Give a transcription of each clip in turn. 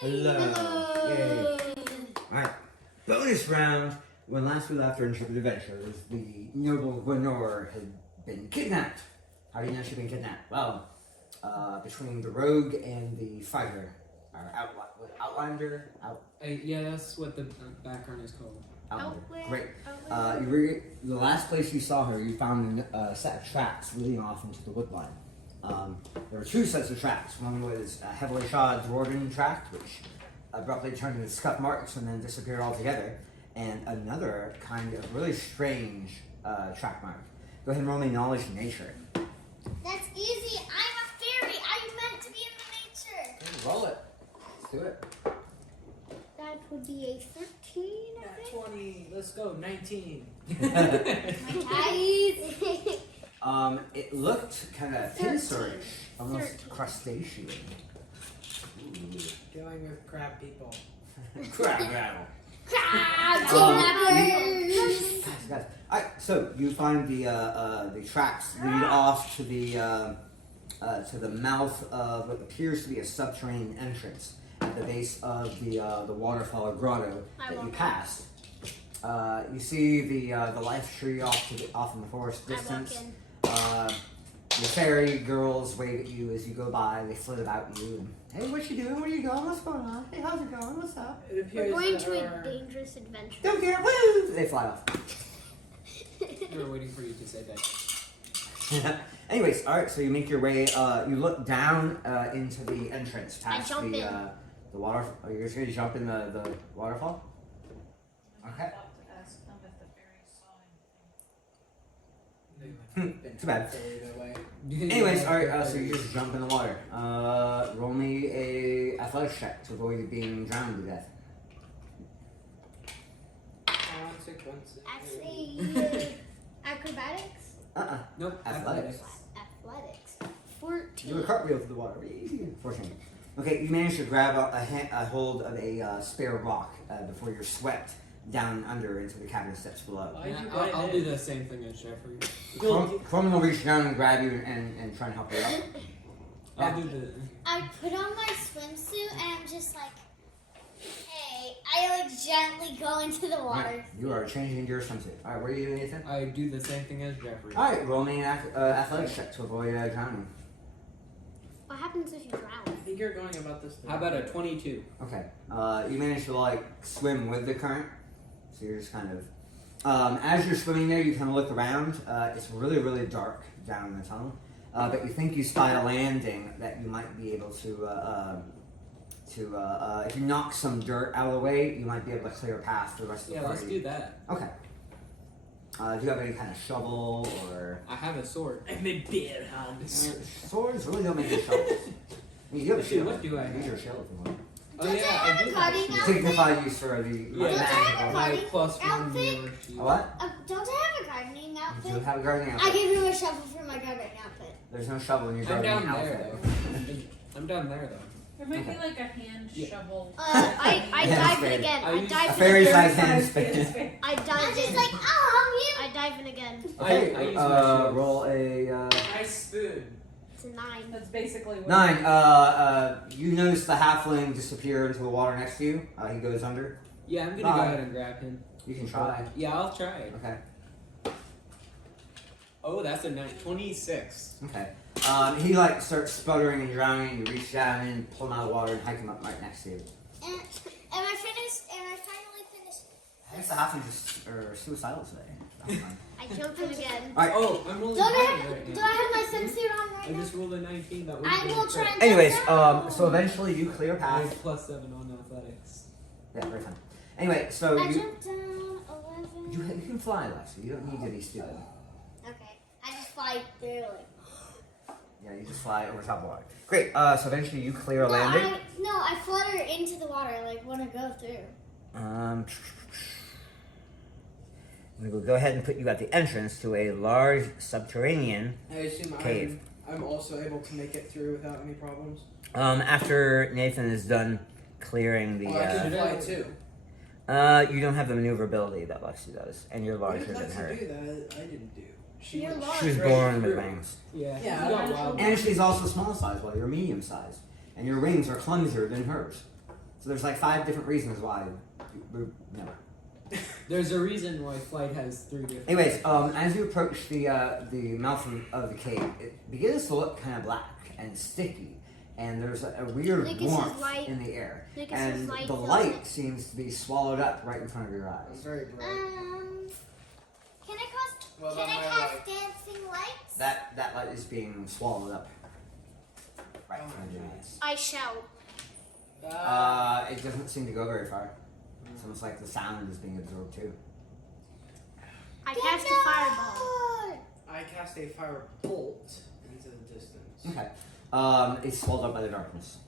Hello. Yay. Alright. Bonus round. When last we left our Intrepid Adventurers, the noble Gwenore had been kidnapped. How do you know she'd been kidnapped? Well, between the rogue and the fighter, or outlander. Yeah, that's what the background is called. Outlander. Great. The last place you saw her, you found a set of tracks leading off into the woodline. There were two sets of tracks. One was a heavily shod dwarven track, which abruptly turned into scuff marks and then disappeared altogether. And another kind of really strange track mark. Go ahead and roll me knowledge nature. That's easy. I'm a fairy. I'm meant to be in the nature. Okay, roll it. Let's do it. That would be a 13, I think. 20. Let's go. 19. Guys. It looked kind of pinserish, almost crustacean. Dealing with crab people. Crab rattle. Guys. Alright, so you find the tracks lead off to the mouth of what appears to be a subterranean entrance at the base of the waterfall or grotto that you passed. You see the life tree off in the forest distance. The fairy girls wave at you as you go by. They flit about you. And, hey, what you doing? Where you going? What's going on? Hey, how's it going? What's up? We're going to a dangerous adventure. Don't care. Woo! They fly off. We were waiting for you to say that. Anyways, all right. So you make your way. You look down into the entrance past the water. Are you just going to jump in the waterfall? Okay. Too bad. Anyways, alright, so you just jump in the water. Roll me a athletics check to avoid being drowned to death. Actually, acrobatics? Nope. Athletics. 14. Do a cartwheel through the water. 14. Okay, you manage to grab a hold of a spare rock before you're swept down under into the cavern steps below. Yeah, I'll do the same thing as Jeffrey. Crumman will reach down and grab you and try and help you up. I'll do the... I put on my swimsuit and I'm just like, hey, I like gently go into the water. Right. You are changing into your swimsuit. Alright, what are you doing, Nathan? I do the same thing as Jeffrey. Alright, roll me an athletics check to avoid drowning. What happens if you drown? I think you're going about this. How about a 22? Okay. You manage to like swim with the current. So you're just kind of, as you're swimming there, you kind of look around. It's really, really dark down in the tunnel. But you think you spy a landing that you might be able to if you knock some dirt out of the way, you might be able to clear a path for the rest of the party. Yeah, let's do that. Okay. Do you have any kind of shovel or? I have a sword. I'm a bear hand. Swords really don't make good shovels. I mean, you have a shield. What do I have? Use your shield if you want. Oh Don't yeah, I have a cutting outfit? Signify use for the Yeah, Don't I have a my gardening +1 outfit? mirror shield. A what? Don't I have a gardening You do outfit? have a gardening I outfit. gave him a shovel for my gardening outfit. There's no shovel in your I'm gardening down outfit. there though. I'm down there though. There might Okay. be like a hand shovel. I Yeah, dive spade. in again. I I use A dive in fairy again. size hand spade. I dive I'm in. just like, oh, I dive in again. Okay, I use my shield. roll a Nice spoon. It's a 9. That's basically what 9. You notice the halfling disappear into the water next to you. He goes under. Yeah, I'm gonna go ahead and grab him. You can try. Yeah, I'll try. Okay. Oh, that's a 26. Okay. He like starts sputtering and drowning. You reach down and pull him out of the water and hike him up right next to you. And I finished, and I finally finished. I guess the halfling just are suicidal today. I jumped in again. Alright. Oh, I'm rolling Don't high I, right do now. I have my swimsuit on I right now? just rolled a 19. That was I will try and Anyways, jump down. so eventually you clear a I path. have +7 on athletics. Yeah, very fun. Anyway, so I you jumped down 11. you can fly, Lexi. You don't need to be stupid. Okay. I just fly through like. Yeah, you just fly over top of the water. Great. So eventually you clear a landing. I flutter into the water like when I go through. I'm gonna go ahead and put you at the entrance to a large subterranean I assume cave. I'm also able to make it through without any problems. After Nathan is done clearing the, Oh, I can fly too. you don't have the maneuverability that Lexi does, and you're What did larger than Lexi her. do that I didn't do? She You're went large. She was straight born with through. wings, Yeah. Yeah, you got I- wild. and she's also small size, while you're medium size, and your wings are clumsier than hers. So there's like 5 different reasons why. No. There's a reason why flight has 3 different. Anyways, as you approach the mouth of the cave, it begins to look kind of black and sticky, and there's a weird Lucas's warmth light- in the air, Lucas's and light the fills light it. seems to be swallowed up right in front of your It's eyes. very bright. Can I cast? Well, can then I my cast light. dancing lights? That light is being swallowed up right in Oh, front of your geez. eyes. I shall. It doesn't seem to go very far. It's almost like the sound is being absorbed too. I cast a fireball. I cast a fire bolt into the distance. Okay. It's swallowed up by the darkness.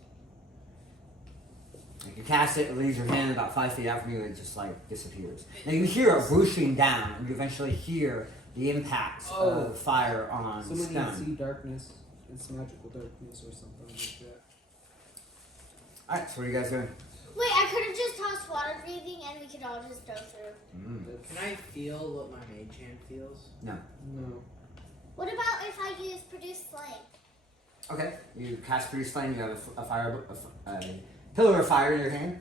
Like you cast it, it leaves your hand about 5 feet out from you, it just like disappears. Now you hear it whooshing down, and you eventually hear the impact of fire on Someone needs to stone. see darkness. It's magical darkness or something like that. Alright, so what are you guys doing? Wait, I could have just tossed water breathing and we could all just go through. Can I feel what my mage hand feels? No. No. What about if I use produce flame? Okay, you cast Produce Flame, you have a pillar of fire in your hand.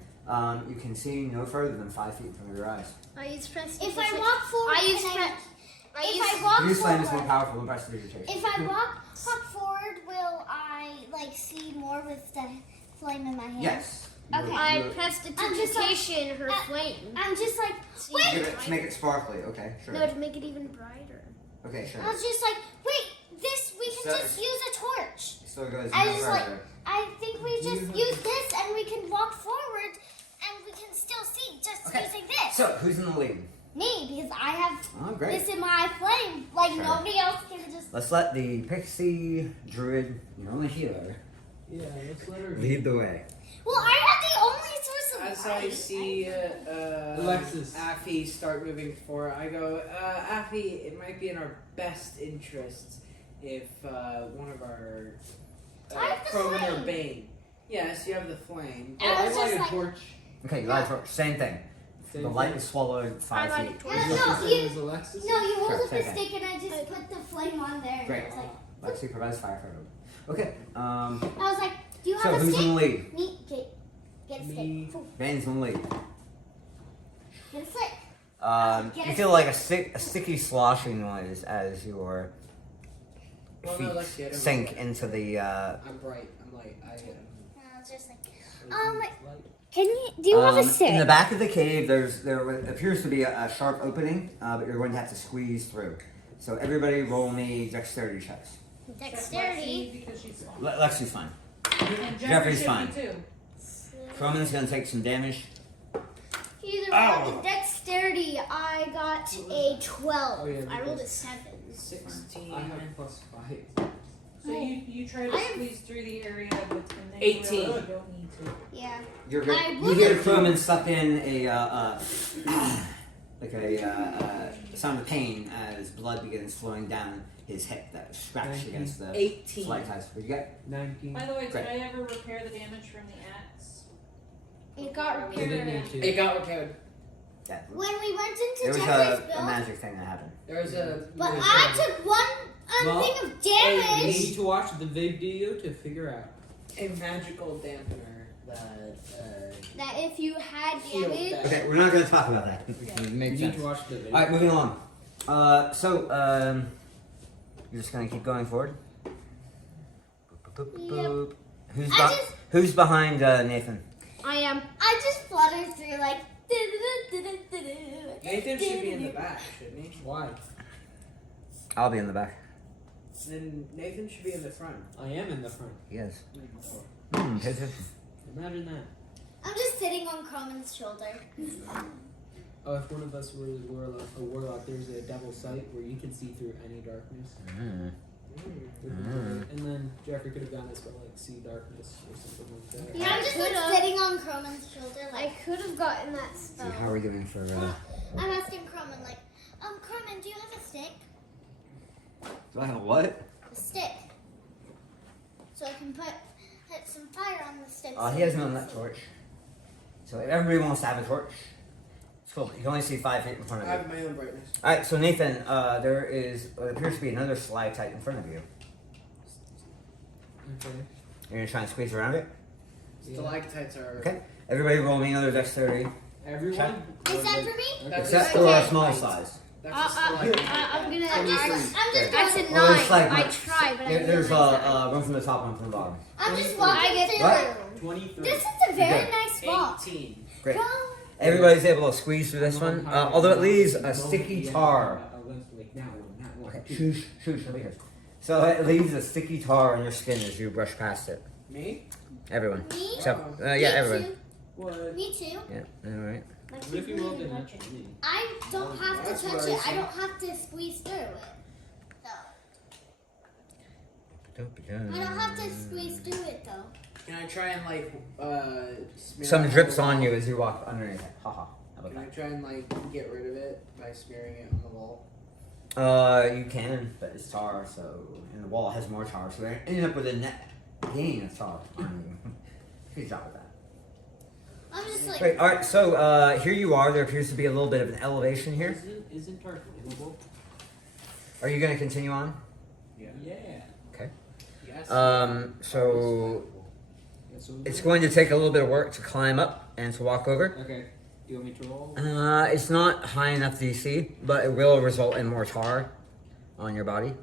You can see no further than 5 feet from your eyes. I use If I walk forward, I use can pre- if I walk Produce Flame is more forward, powerful than Prestidigitation. if I walk forward, will I like see more with the flame in my hand? Yes. Okay. I You- pressed the I'm just duplication, her uh, flame. I'm just like, See, wait. Give it, to make it sparkly, okay, sure. No, to make it even brighter. Okay, sure. I was just like, wait, this we can So- just use a torch. It still goes I no was like- further. I think we just use this and we can walk forward and we can still see just Okay. using this. So, who's in the lead? Me, because I have Oh, great. this in my flame. Like Sure. nobody else can just. Let's let the pixie druid, your only healer, Yeah, let's let her lead the way. Well, I have the only source of As I light. see Alexis. Affy start moving forward, I go, Affy, it might be in our best interests if one of our I have the Croman or flame. Bane. Yes, you have the flame. I I was light just a like- torch. Okay, you light a torch. Same thing. Same The light thing. is swallowed 5 I light a feet. torch. No, Is no, this the you- same as Alexis? No, you hold Sure, up same a thing. stick and I just put the flame on there. Great. And Lexi provides fire for Okay, I was like, do you so have a who's in the stick? lead? Me, get a Me. stick. Bane's in the lead. Get a stick. Get You a feel like a sticky sloshing noise as your Well, no, feet Lexi, I don't sink know. into the, I'm bright. I'm light. I am. And I was just like, Light. can you? Do you have a stick? In the back of the cave, there appears to be a sharp opening, but you're going to have to squeeze through. So everybody roll me dexterity checks. Dexterity. Because she's small. Lexi's fine. And Jeffrey's should fine. be too. Croman's going to take some damage. Either Ow. way, the dexterity, I got a 12. Oh, yeah, I rolled a because- 7. 16. I have +5. So you try to I am- squeeze through the area, but then you 18. realize you don't need to. Yeah. You're I good. You would- hear Croman suck in a sound of pain as blood begins flowing down his hip that scratched against the 18. slight ties. What you get? 19. By the way, did Great. I ever repair the damage from the axe? It got You didn't repaired. need to. It got repaired. That. When we went There into was Jeffrey's a build, magic thing that happened. There was a. but there was I a- took one Well, thing of You damage. need to watch the video to figure out. a magical dampener that That if you had healed damage, that. Okay, we're not going to talk about that. It You makes need sense. to watch the video. All right, moving along. You're just going to keep going forward. Boop, boop, boop, Yep. boop. Who's, I be- just- who's behind Nathan? I am. I just fluttered through like. Nathan should be in the back, shouldn't he? Why? I'll be in the back. Then Nathan should be in the front. I am in the front. Yes. Pay attention. Imagine that. I'm just sitting on Croman's shoulder. Oh, if one of us were a warlock, there's a double sight where you can see through any darkness. And then Jeffrey could have gone as well, like see darkness or something like that. Yeah, I'm just like could've. sitting on Croman's shoulder. I Like could have gotten that So spell. how are we doing for? I'm asking Croman, like, Croman, do you have a stick? Do I have a what? A stick. So I can put some fire on the stick. He has no that torch. So if everybody wants to have a torch, it's cool. You can only see 5 feet in front I of you. have my own brightness. All right, so Nathan, there is what appears to be another stalactite in front of you. Okay. You're gonna try and squeeze around it. Stalactites are. Okay. Everybody roll me another dexterity. Everyone. Except for me? That's Except a for a stalactite. small size. That's a stalactite. I'm gonna. I'm just That's a going. Well, it's 9. like I much- tried, but I didn't There's realize one from the top, one from the bottom. I'm just I walking get through. What? 23. This is a very Okay. nice spot. 18. Great. Go. Everybody's able to squeeze through this one, although it leaves a sticky tar. Okay, shoosh, shoosh, over here. So it leaves a sticky tar on your skin as you brush past it. Me? Everyone. Me? Except, Me yeah, everyone. too. What? Me too. Yeah, alright. What if you rolled a natural 20? I don't have That's to touch it. worrisome. I don't have to squeeze through it. No. I don't have to squeeze through it though. Can I try and smear Some it drips the on wall? you as you walk underneath it. Haha. How about Can I that? try and get rid of it by smearing it on the wall? You can, but it's tar, so and the wall has more tar, so they ended up with a net gain of tar on you. Good job with that. I'm just like. Great. All right. So here you are. There appears to be a little bit of an elevation here. Isn't tar flammable? Are you going to continue on? Yeah. Okay. Yes. So Yeah, so it's going to take a little bit of work to climb up and to walk over. Okay. Do you want me to roll? It's not high enough DC, but it will result in more tar on your body.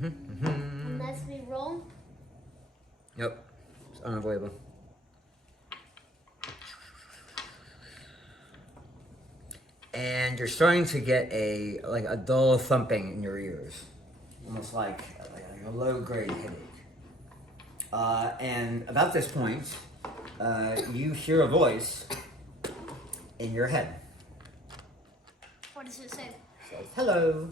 Unless we roll. Yep. It's unavoidable. And you're starting to get a dull thumping in your ears, almost like a low grade headache. And about this point, you hear a voice in your head. What does it say? It says, "Hello."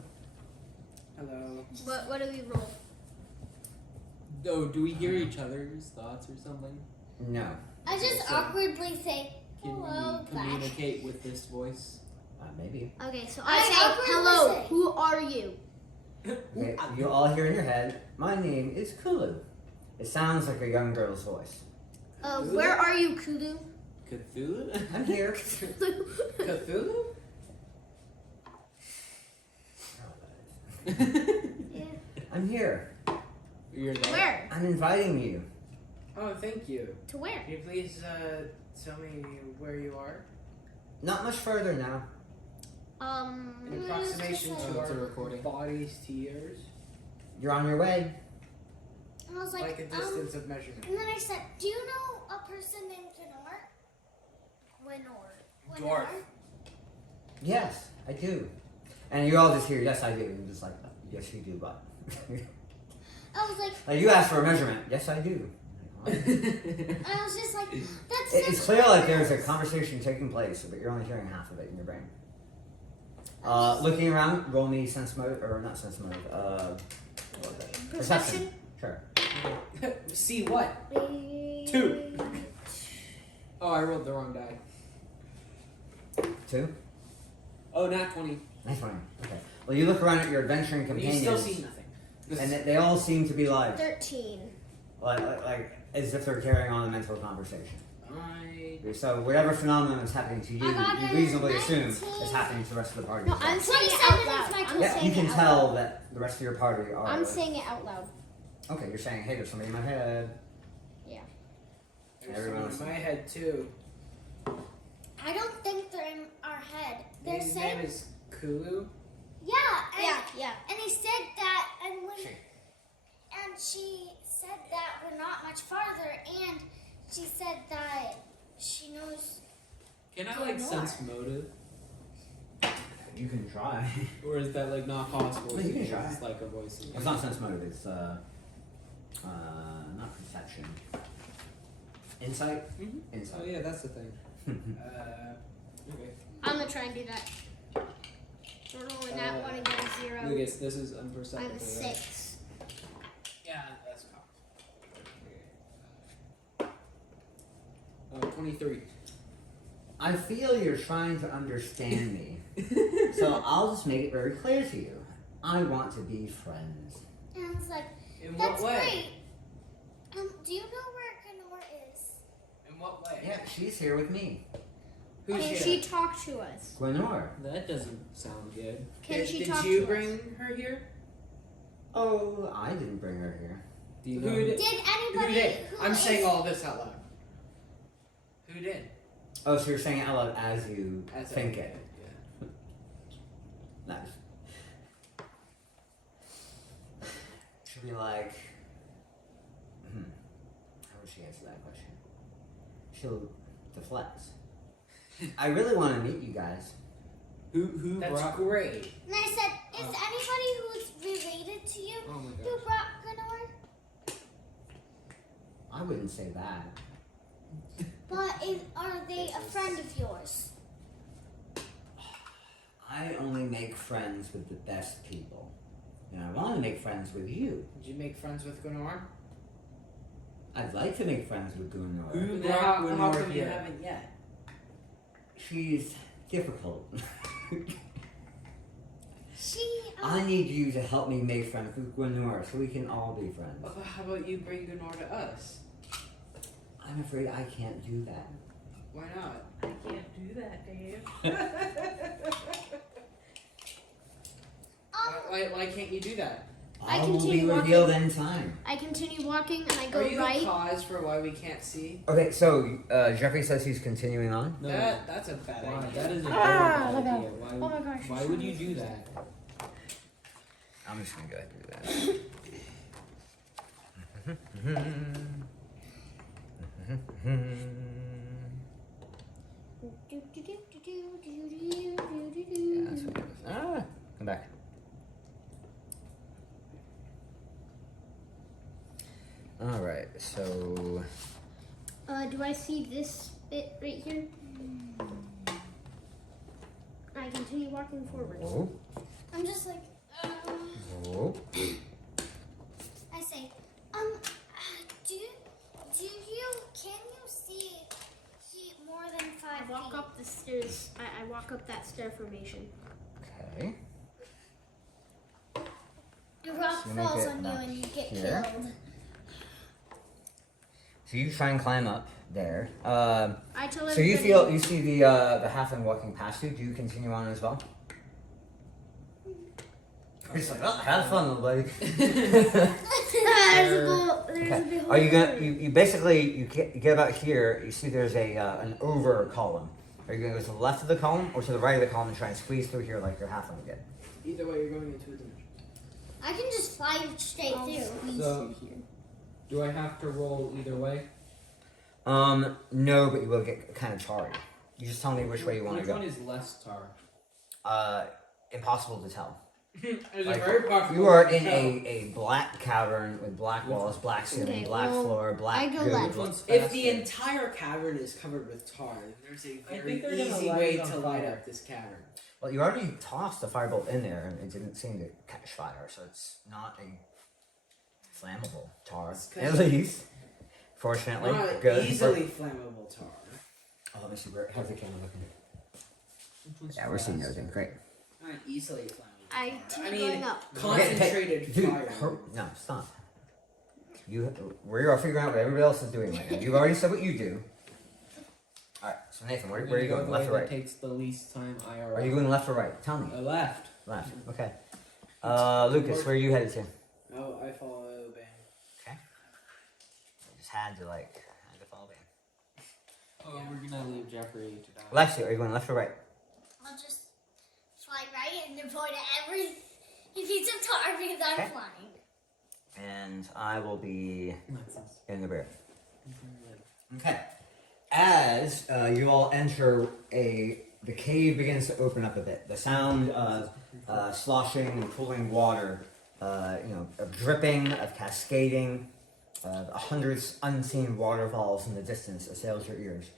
Hello. What do we roll? Oh, do we hear each other's thoughts or something? No. I just So- awkwardly say Can hello we back. communicate with this voice? Maybe. Okay, so I I say, awkwardly hello, say- who are you? Okay, you all hear in your head, "My name is Kulu." It sounds like a young girl's voice. Where are you, Kudu? Cthulhu? I'm here. Cthulhu? Yeah. I'm here. You're there? Where? I'm inviting you. Oh, thank you. To where? Can you please tell me where you are? Not much further now. In approximation just to like- our recording. bodies to yours? You're on your way. And I was Like a distance of measurement. and then I said, "Do you know a person named Gwenore? Dwarf. Yes, I do. And you all just hear, "Yes, I do." And you're just like, "Yes, you do, but." I was like, Like, you asked for a measurement. "Yes, I do." and I was just like, "That's." It's clear like there's a conversation taking place, but you're only hearing half of it in your brain. Looking around, roll me sense mode, or not sense mode, what was that? Perception? Sure. See what? 2. Oh, I rolled the wrong die. 2? Oh, not 20. Nice one. Okay. Well, you look around at your adventuring You companions, still see nothing. and they all seem to be like 13. as if they're carrying on a mental conversation. I So whatever phenomenon is happening to you, I got you a reasonably assume 19. is happening to the rest of the party. No, as well. I'm saying it 27 out is loud. my I'm total. Yeah, saying you can it out tell loud. that the rest of your party are. I'm saying it out loud. Okay, you're saying, "Hey, there's somebody in my head." there's Everyone someone in else. my head too. I don't think they're in our head. They're His saying, name is Kulu. yeah, and, Yeah. and he said that, and she said that we're not much farther, and she said that she knows. Can I sense motive? You can try. Or is that not possible? No, you can because try. It's like a voice. It's not sense motive. It's not perception. Insight. Oh Insight. yeah, that's the thing. Okay. I'm gonna try and do that. We're rolling that one and get a 0. Lucas, this is imperceptible. I'm a right? 6. Yeah, that's 23. I feel you're trying to understand me, so I'll just make it very clear to you. I want to be friends. And I was like, In that's what way? great. Do you know where Gwenore is? In what way? Yeah, she's here with me. Who's Can here? she talk to us? Gwenore. That doesn't sound good. Can Did she did talk you to bring us? her here? Oh, I didn't bring her here. Do you Who know? did? Did Who anybody did? who I'm is- saying all this out loud. Who did? Oh, so you're saying it out loud as you As I think it. Yeah. Nice. Should be like, how would she answer that question? She'll deflect. I really want to meet you guys. Who That's brought? great. And I said, is anybody who's related to you Oh my who gosh. brought Gwenore? I wouldn't say that. But are they a friend of yours? I only make friends with the best people. And I want to make friends with you. Did you make friends with Gwenore? I'd like to make friends with Gwenore. Who Then brought how Gwenore come you here? haven't yet? She's difficult. She, I need you to help me make friends with Gwenore so we can all be friends. How about you bring Gwenore to us? I'm afraid I can't do that. Why not? I can't do that, Dave. Why can't you do that? I All will be continue walking. revealed in time. I continue walking and I go Are you right. the cause for why we can't see? Okay, so Jeffrey says he's continuing on. No. That's a bad Why? idea. That is a very Ah, bad look out. idea. Why? Oh my gosh, Why it's would so you do that? I'm just gonna go ahead and do that. That's what it is. Ah, come back. All right, so Do I see this bit right here? I continue walking forward. whoa, I'm just like, whoa. I say, do you, can you see heat more than 5 I walk feet? up the stairs. I walk up that stair formation. Okay. A rock So you make falls it on you about and you get here. killed. So you try and climb up there. I tell So you everybody. you see the halfling walking past you. Do you continue on as well? He's like, oh, have fun, little buddy. There's a goal. There's a Okay. big Are you gonna? hole. You basically you get about here. You see there's a an over column. Are you gonna go to the left of the column or to the right of the column and try and squeeze through here like your halfling did? Either way, you're going into a dimension. I can just fly straight I'll through. squeeze So- through here. Do I have to roll either way? No, but you will get kind of tarry. You just tell me which way you want to Which go. one is less tar? Impossible to tell. There's Like, a very possible. You are in a black cavern with black walls, black ceiling, Okay, black well, floor, black I go goo, left. Which one's If faster? the entire cavern is covered with tar, then there's a I very think they're gonna easy light way it on to light fire. up this cavern. Well, you already tossed a firebolt in there and it didn't seem to catch fire, so it's not a flammable tar. It's 'cause- At least. Fortunately. Not Good. easily flammable tar. Oh, let me see where how's the camera looking? Which one's Yeah, we're seeing faster? everything. Great. Not easily flammable. I tar. keep I going mean, up. concentrated Dude, fire. no, stop. We are figuring out what everybody else is doing right now. You've already said what you do. Alright, so Nathan, where are you Go going? the Left way or that right? takes the least time IRL. Are you going left or right? Tell me. Left. Left. Okay. Lucas, where are you headed to? Oh, I follow Ben. Okay. I just had to follow him. Oh, we're gonna leave Jeffrey to die. Lexi, are you going left or right? I'll just fly right and avoid every piece of tar because I'm Okay. flying. And I will be That's us. in the rear. Okay. As you all enter the cave begins to open up a bit. The sound of sloshing and pooling water, of dripping, of cascading, hundreds unseen waterfalls in the distance assails your ears.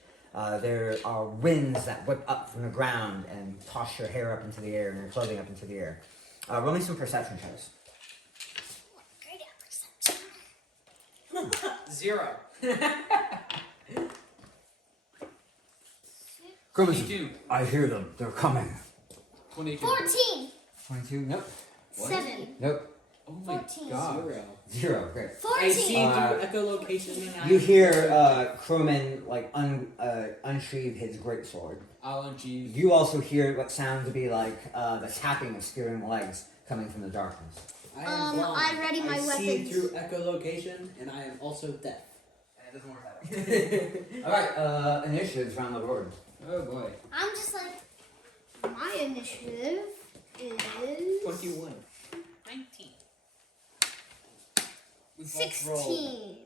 There are winds that whip up from the ground and toss your hair up into the air and your clothing up into the air. Roll me some perception checks. Great at perception. 0. Twenty-two. I hear them. They're coming. 22. 14. 22? Nope. 7. Nope. Oh my 14. god. 0. 0. Great. I see 14. through echolocation and You hear Crowman unsheathe his greatsword. I'll unsheathe. You also hear what sounds to be like the tapping of steering legs coming from the darkness. I am blind. I ready my I see weapons. through echolocation, and I am also deaf. It doesn't work that way. Alright, initiatives around the board. Oh boy. I'm just like, My initiative is 21. 19. We both rolled. 16.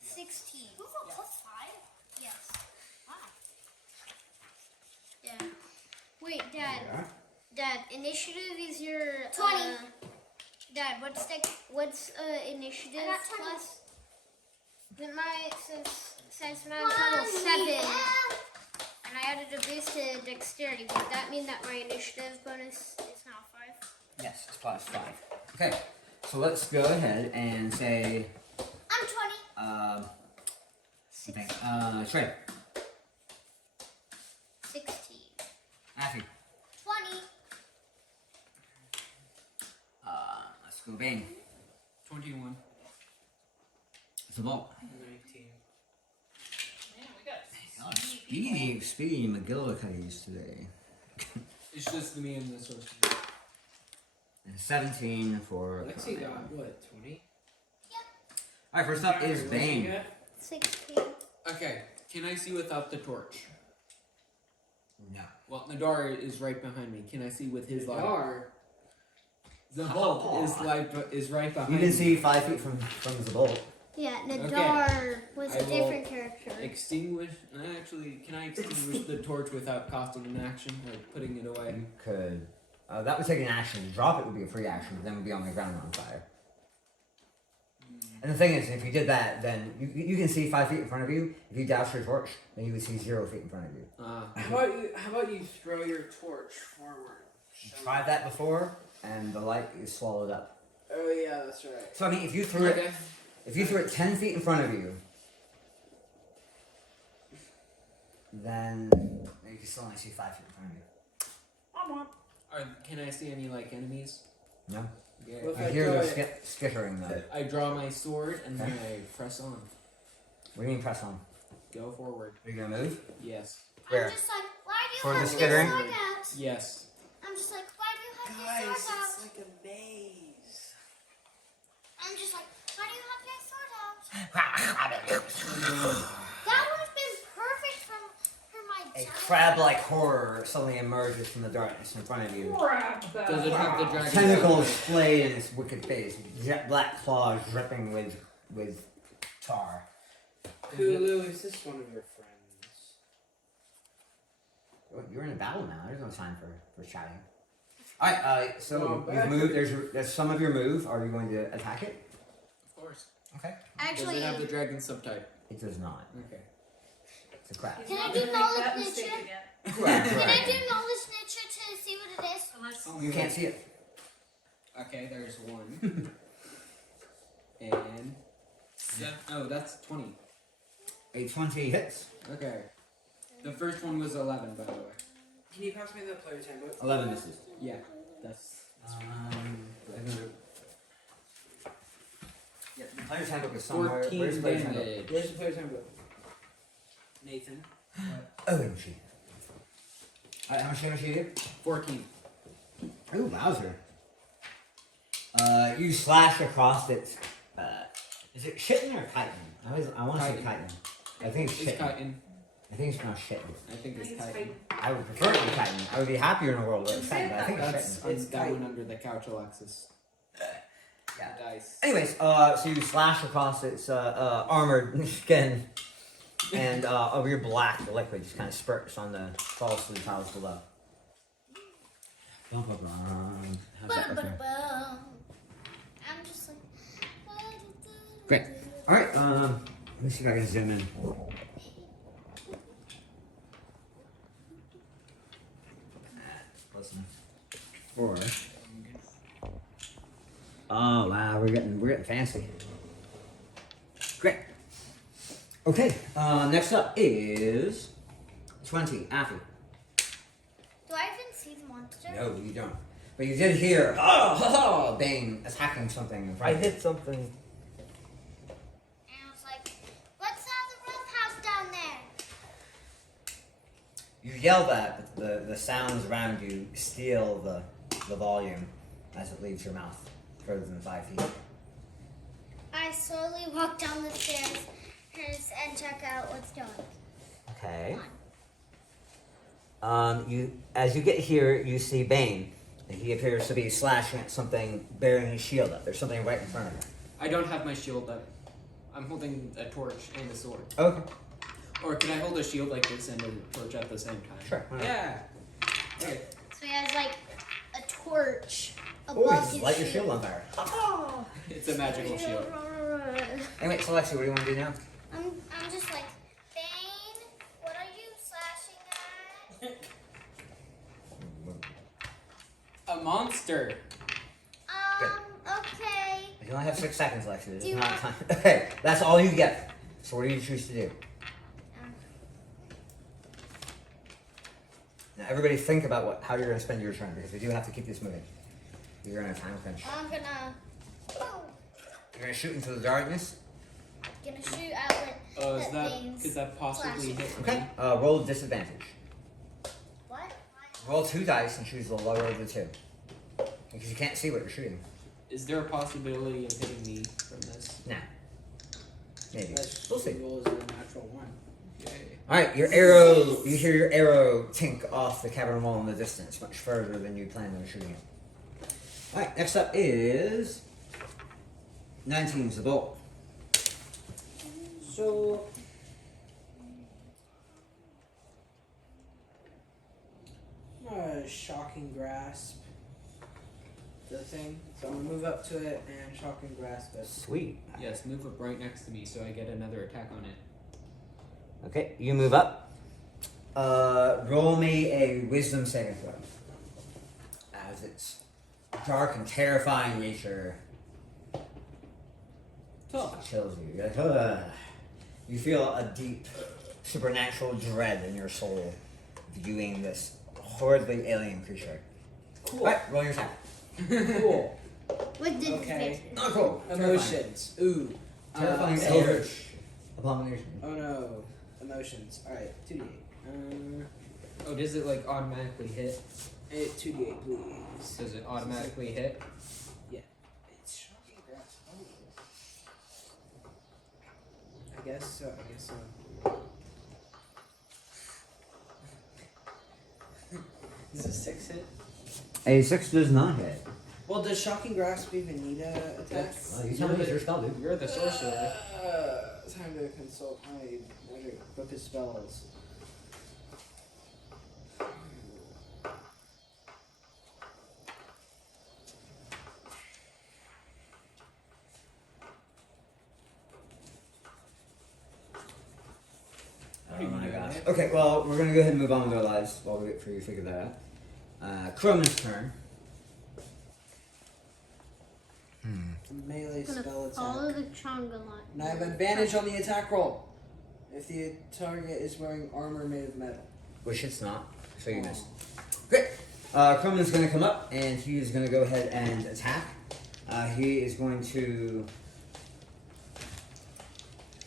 16. You have a plus 5? Yes. Wow. Yeah. Wait, Dad. Yeah. Dad, initiative is your 20. Dad, what's initiative I got 20. plus? Then my since mine's level 7 Yeah. and I added a boost to dexterity, would that mean that my initiative bonus is now 5? Yes, it's plus 5. Okay, so let's go ahead and say, I'm 20. something. Trey, 16. Affy, 20. let's go Bane, 21. Zabalt. 19. Yeah, we got Oh, speedy McGillicuddies today. It's just me and the sorcerer. And 17 for. Lexi got what? 20. Alright, first up is What'd you Bane. get? 16. Okay, can I see without the torch? No. Well, Nadar is right behind me. Can I see with his light? Dar. The vault is right behind You me. can see 5 feet from Zabalt. Yeah, Nadar was I a will different character. Extinguish. Actually, can I extinguish the torch without costing an action, like putting it away? You could. That would take an action. To drop it would be a free action, but then it would be on the ground on fire. And the thing is, if you did that, then you can see 5 feet in front of you. If you dash your torch, then you would see 0 feet in front of you. How about you throw your torch forward? You tried that before, and the light is swallowed up. Oh yeah, that's right. So I mean, if you threw it, Okay. if you threw it 10 feet in front of you, then you can still only see 5 feet in front of you. Can I see any like enemies? No. Yeah. Well, if You I hear throw the it- skittering though. I draw my sword and then I press on. What do you mean press on? Go forward. Are you gonna move? Yes. Where? I'm just like, why do For you the have skittering? your sword out? Yes. I'm just like, why do you have Guys, your sword out? it's like a maze. I'm just like, why do you have your sword out? That would have been perfect for my A giant. crab-like horror suddenly emerges from the darkness in front of you. Does it have the dragon? Tentacles splayed in its wicked face, jet black claws dripping with tar. Kulu, is this one of your friends? You're in a battle now. There's no time for chatting. Alright, so Oh, you've moved. There's some of your move. Are you going to attack it? Of course. Okay. Actually, Does it have the dragon subtype? It does not. Okay. It's a crab. Can I Not do gonna make knowledge that mistake nature? again. Can I do knowledge nature to see what it is? Unless You can't see it. Okay, there's one. And oh, that's 20. A 20 hits. Okay. The first one was 11, by the way. Can you pass me the player's handbook? 11 misses. Yeah, that's. Yeah, the player's handbook is somewhere. 14 Where's the player's handbook? damage. Where's the player's handbook? Nathan. OMG. Alright, how much damage do you get? 14. Ooh, Bowser. You slash across its. Is it shitten or chitin? I want to say Chitin. chitin. I think it's It's shitten. chitin. I think it's pronounced shitten. I think I it's think it's chitin. I would prefer it to be chitin. I would be happier in a world where it's chitin, but I think it's That's shitten. it's It's going chitin. under the couch, Alexis. Yeah. Dice. Anyways, so you slash across its armored skin, and a weird black liquid just kind of spurts on the falls to the tiles below. How's that looking? I'm just like. Great. All right. Let me see if I can zoom in. Listen. Or. Oh wow, we're getting fancy. Great. Okay. Next up is 20. Affy. Do I even see the monster? No, you don't. But you did hear Bane attacking something in front of you. something. And I was like, what's the rough house down there? You yell that, but the sounds around you steal the volume. as it leaves your mouth further than 5 feet. I slowly walk down the stairs and check out what's going Okay. on. As you get here, you see Bane. He appears to be slashing at something, bearing his shield up. There's something right in front of him. I don't have my shield up. I'm holding a torch and a sword. Okay. Or can I hold a shield like this and a torch at the same time? Sure. why not? Yeah. Okay. So he has like a torch Ooh, above just his light your shield on fire. It's a magical shield. Anyway, so Lexi, what do you want to do now? I'm just like, Bane, what are you slashing at? A monster. Okay. You only have 6 seconds, Lexi. There's Do you not want- time. Okay, that's all you get. So what do you choose to do? Now, everybody think about how you're going to spend your turn, because we do have to keep this moving. You're going to have time crunch. I'm gonna, You're going to shoot into the darkness. shoot out with Oh, is the that Bane's could that possibly flashing. hit me? Okay. Roll a disadvantage. What? Roll 2 dice and choose the lower of the 2. Because you can't see what you're shooting. Is there a possibility of hitting me from this? Nah. Maybe. Let's We'll see. roll as a natural 1. Yay. Alright, your arrow, you hear your arrow tink off the cavern wall in the distance, much further than you planned on shooting it. Alright, next up is 19's the bolt. So, shocking grasp the thing. So I'm gonna move up to it and shocking grasp it. Sweet. Yes, move up right next to me so I get another attack on it. Okay, you move up. Roll me a wisdom saving throw. As its dark and terrifying nature chills you. You're like, ugh. You feel a deep supernatural dread in your soul viewing this horridly alien creature. Cool. Alright, roll your attack. Cool. With the Okay. Oh, cool. Emotions. Ooh. Terrifying so- eldritch abomination. Oh no. Emotions. Alright, 2d8. Oh, does it like automatically hit? 2d8, please. Does it automatically hit? Yeah. It's shocking grasp. I guess so. Is it 6 hit? A 6 does not hit. Well, does shocking grasp even need a attack? That's- Well, you tell me it's your spell, dude. You're the sorcerer. Time to consult my magic book of spells. Oh my gosh. Okay, well, we're gonna go ahead and move on with our lives while we wait for you to figure that out. Chroma's turn. Melee I'm gonna spell follow attack. the Chonga line. And I have advantage on the attack roll if the target is wearing armor made of metal. Which it's not, so you missed. Great. Chroma's gonna come up and he is gonna go ahead and attack. He is going to.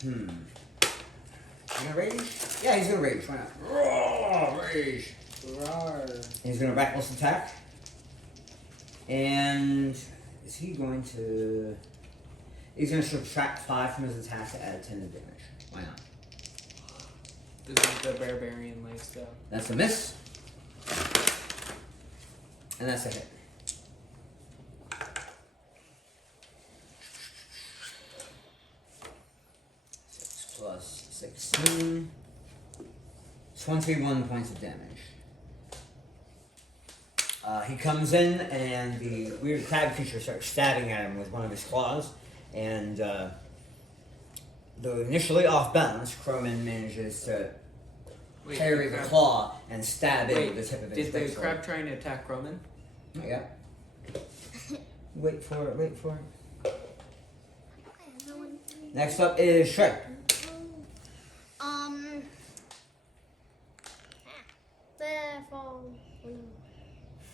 He's gonna rage? Yeah, he's gonna rage. Why not? Roar, rage. Rawr. He's gonna reckless attack. And is he going to? He's gonna subtract 5 from his attack to add 10 to damage. Why not? This is the barbarian lifestyle. That's a miss. And that's a hit. Plus 16. 21 points of damage. He comes in and the weird crab creature starts stabbing at him with one of his claws. And though initially off balance, Croman manages to parry the claw and stab it with the tip of his Did the big sword. crab trying to attack Roman? Yeah. Wait for it, wait for it. Next up is Shrek. Therefore,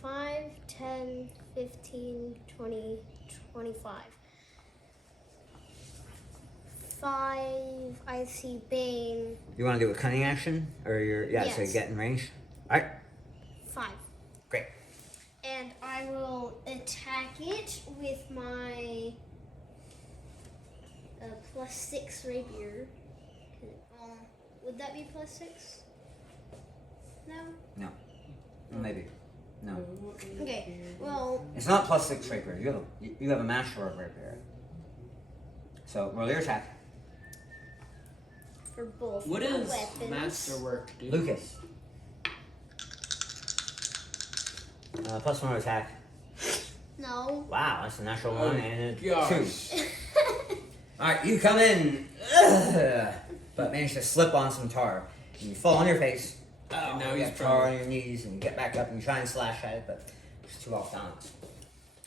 5, 10, 15, 20, 25. 5, I see Bane. You want to do a cunning action? Or you're, so you Yes. get in range? Alright, 5. great. and I will attack it with my +6 rapier. Would that be +6? No? Maybe. No. Okay, well, It's not +6 rapier. You have a masterwork rapier. So roll your attack. for both What my does weapons. masterwork do? Lucas. +1 attack. No. Wow, that's a natural one and a gosh. 2. Alright, you come in, but manage to slip on some tar. And you fall on your face. And now you he's got tar prone. on your knees, and you get back up and you try and slash at it, but it's too off balance.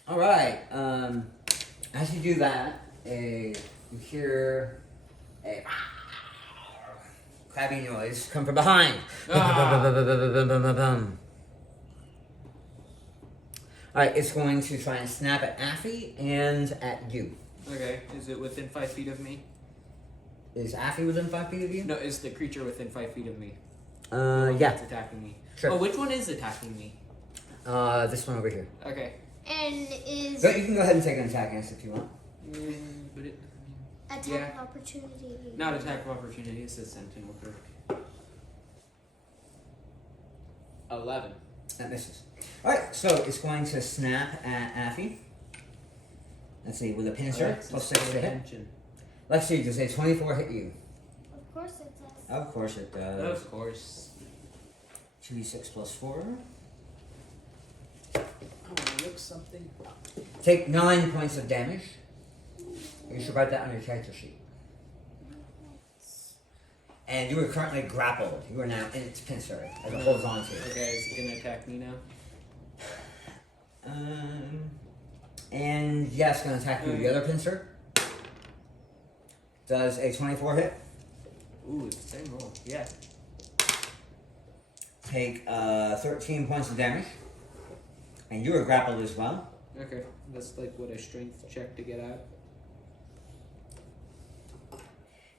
Alright, as you do that, you hear a crabby noise come from behind. Alright, it's going to try and snap at Affy and at you. Okay, is it within 5 feet of me? Is Affy within 5 feet of you? No, is the creature within 5 feet of me? Yeah. It's attacking me. Sure. Oh, which one is attacking me? This one over here. Okay. And is But you can go ahead and take an attack against it if you want. But it, attack yeah. of opportunity. not attack of opportunity, it says sentinel bird. 11. That misses. Alright, so it's going to snap at Affy. Let's see, with a pincer, +6 to hit. Attention. Let's see, does a 24 hit you? Of course it does. Of course it does. Of course. 2d6 +4. I want to look something. Take 9 points of damage. You should write that on your character sheet. And you are currently grappled. You are now in its pincer as it holds on to you. Okay, is it going to attack me now? And yes, going to attack you with the other pincer. Does a 24 hit? Ooh, it's the same roll. Yeah. Take 13 points of damage. And you are grappled as well. Okay, that's like what a strength check to get out.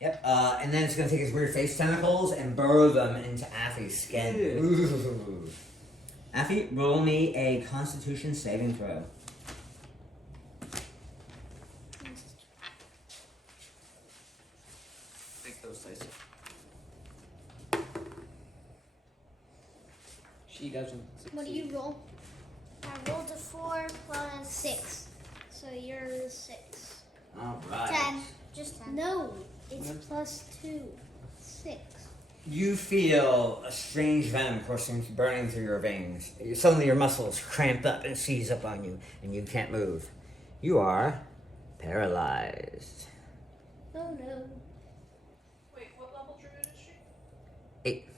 Yep, and then it's going to take its weird face tentacles and burrow them into Affy's skin. Ew. Ooh. Affy, roll me a Constitution saving throw. Take those dice. She doesn't succeed. What do you roll? I rolled a 4 plus 6. So you're 6. Alright. 10. Just 10. No, it's +2. 6. You feel a strange venom coursing, burning through your veins. Suddenly your muscles cramp up and seize up on you, and you can't move. You are paralyzed. Oh no. Wait, what level druid is she? 8.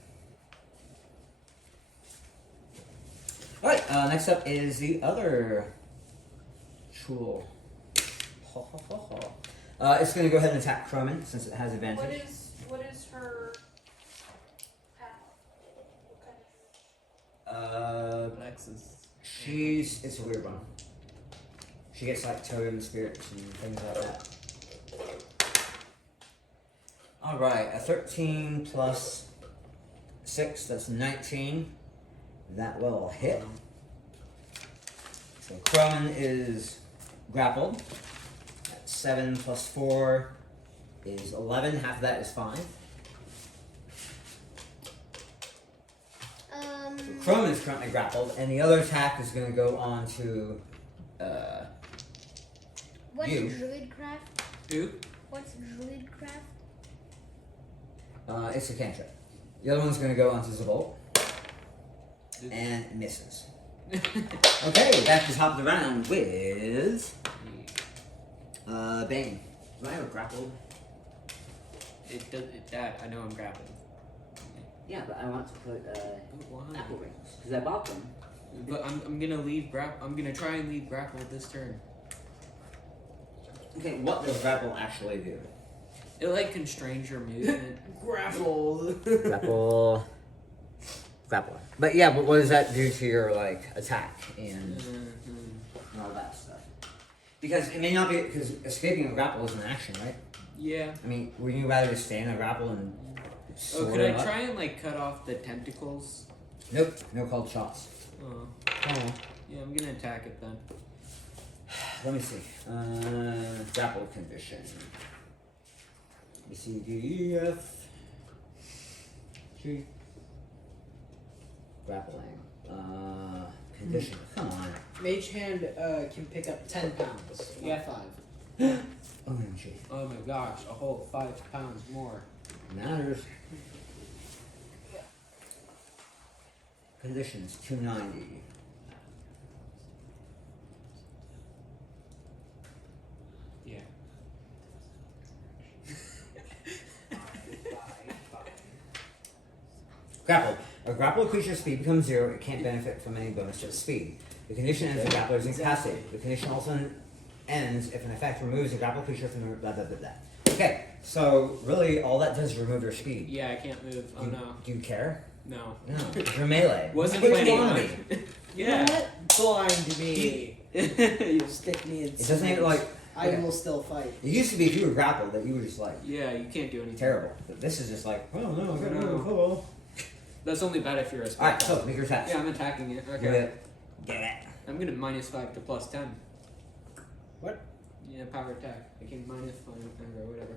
Alright, next up is the other tool. It's going to go ahead and attack Croman since it has advantage. What is her path? What kind of Alexis. It's a weird one. She gets like totem spirits and things like that. Alright, a 13 plus 6, that's 19. That will hit. So Croman is grappled. That's 7 plus 4 is 11. Half of that is 5. Croman is currently grappled, and the other attack is going to go on to What's you. Druidcraft? Who? What's Druidcraft? It's a cantrip. The other one's going to go onto Zabolt. And misses. Okay, back to top of the round with Bane. Do I have a grappled? It does. Dad, I know I'm grappling. Yeah, but I want to put Why? apple rings because I bought them. But I'm gonna leave I'm gonna try and leave grapple this turn. Okay, what does grapple actually do? It like constrains your movement. Grapple. Grapple. But yeah, but what does that do to your like attack and all that stuff? Because it may not be, because escaping a grapple is an action, right? Yeah. I mean, would you rather just stay in a grapple and Oh, sword could I him up? try and like cut off the tentacles? Nope, no cold shots. Oh. Oh. Yeah, I'm gonna attack it then. Let me see. Grapple condition. A, C, D, E, F, G. Grappling. Condition. Come on. Mage hand can pick up 10 pounds. Yeah. 5. OMG. Oh my gosh, a whole 5 pounds more. Matters. Conditions 290. Yeah. Grapple. A grappled creature's speed becomes 0. It can't benefit from any bonus to its speed. The condition ends when grappler is incapacitated. The condition also ends if an effect removes a grappled creature from the blah blah blah blah. Okay, so really all that does is remove your speed. Yeah, I can't move. Oh no. Do you care? No. No. You're melee. Wasn't Which planning one? on it. Yeah. Blind me. You stick me in. It doesn't even like. I okay. will still fight. It used to be if you were grappled that you were just like Yeah, you can't do anything. terrible. But this is just like, oh no, I gotta move. Oh well. That's only bad if you're a spell. Alright, so make your attacks. Yeah, I'm attacking it. Do Okay. it. Get it. I'm gonna -5 to +10. What? Yeah, power attack. I can -5 or whatever.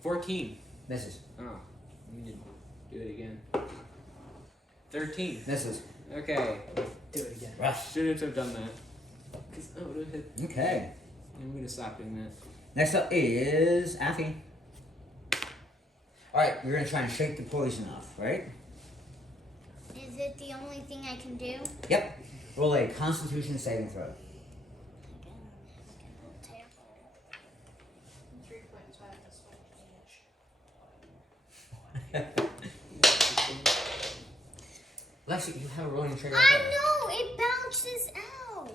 14. Misses. Oh, we need to do it again. 13. Misses. Okay. Do it again. Rush. Shouldn't have done that. Cause I would have hit. Okay. I'm gonna stop doing that. Next up is Affy. Alright, we're gonna try and shake the poison off, right? Is it the only thing I can do? Yep. Roll a Constitution saving throw. 3.5 is 5 damage. Lexi, you have a rolling tray I right there. know! It bounces out!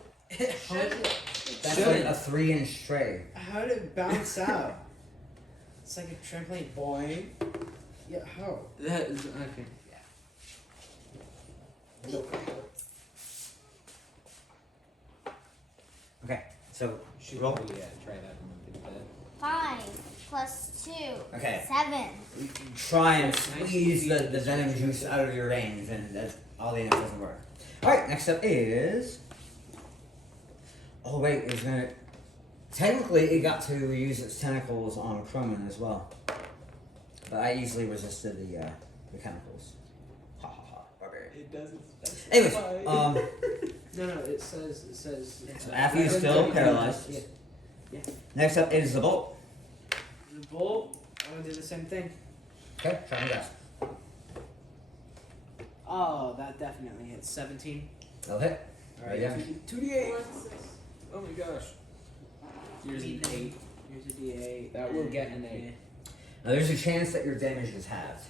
That's Should. like a 3-inch tray. How did it bounce out? It's like a trampoline. Boing. Yeah, how? That is okay. Okay, so Should roll. we try that one with that? 5 plus 2. Okay. 7. Try and squeeze the venom juice out of your veins, and that's all the doesn't work. Alright, next up is. Oh, wait, it's gonna. Technically, it got to use its tentacles on Croman as well. But I easily resisted the chemicals. Ha ha ha, barbarian. It doesn't. Anyways, No, it says. So Affy is still paralyzed. Yeah. Next up is the bolt. The bolt. I'm gonna do the same thing. Okay, try and guess. Oh, that definitely hits 17. That'll hit. Alright, Yeah. 2d8. Oh my gosh. Here's an 8. Here's a d8. That will get an 8. Now there's a chance that your damage is halved.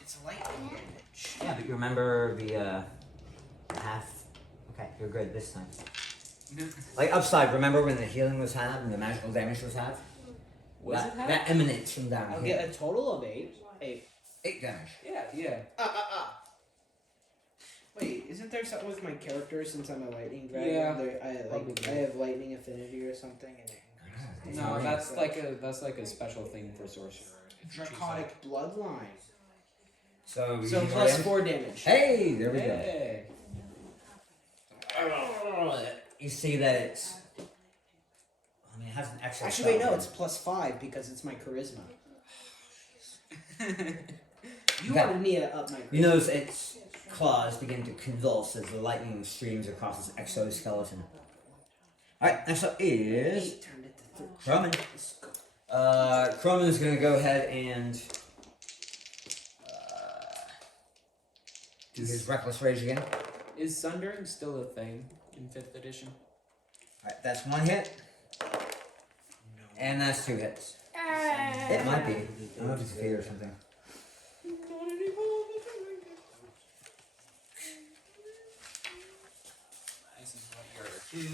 It's lightning damage. Yeah, but you remember the half. Okay, you're good this time. Like upside, remember when the healing was halved and the magical damage was halved? Was that, it half? That emanates from down I'll here. get a total of 8. 8 damage. Yeah. Wait, isn't there something with my character since I'm a lightning dragon? Yeah. I have lightning affinity or something, and it No, that's like a special thing for sorcerer. draconic bloodline. So So you plus damage? 4 damage. Hey, there we Hey. go. You see that it's. I mean, it has an extra. Actually, wait, no, it's plus 5 because it's my charisma. You Okay. wanted me to up my charisma. You notice its claws begin to convulse as the lightning streams across its exoskeleton. Alright, next up is 8 turned it to 13. Croman. Croman's gonna go ahead and do his reckless rage again. Is Sundering still a thing in 5th edition? Alright, that's 1 hit. And that's 2 hits. It might be. I don't know if it's a fear or something. This is what your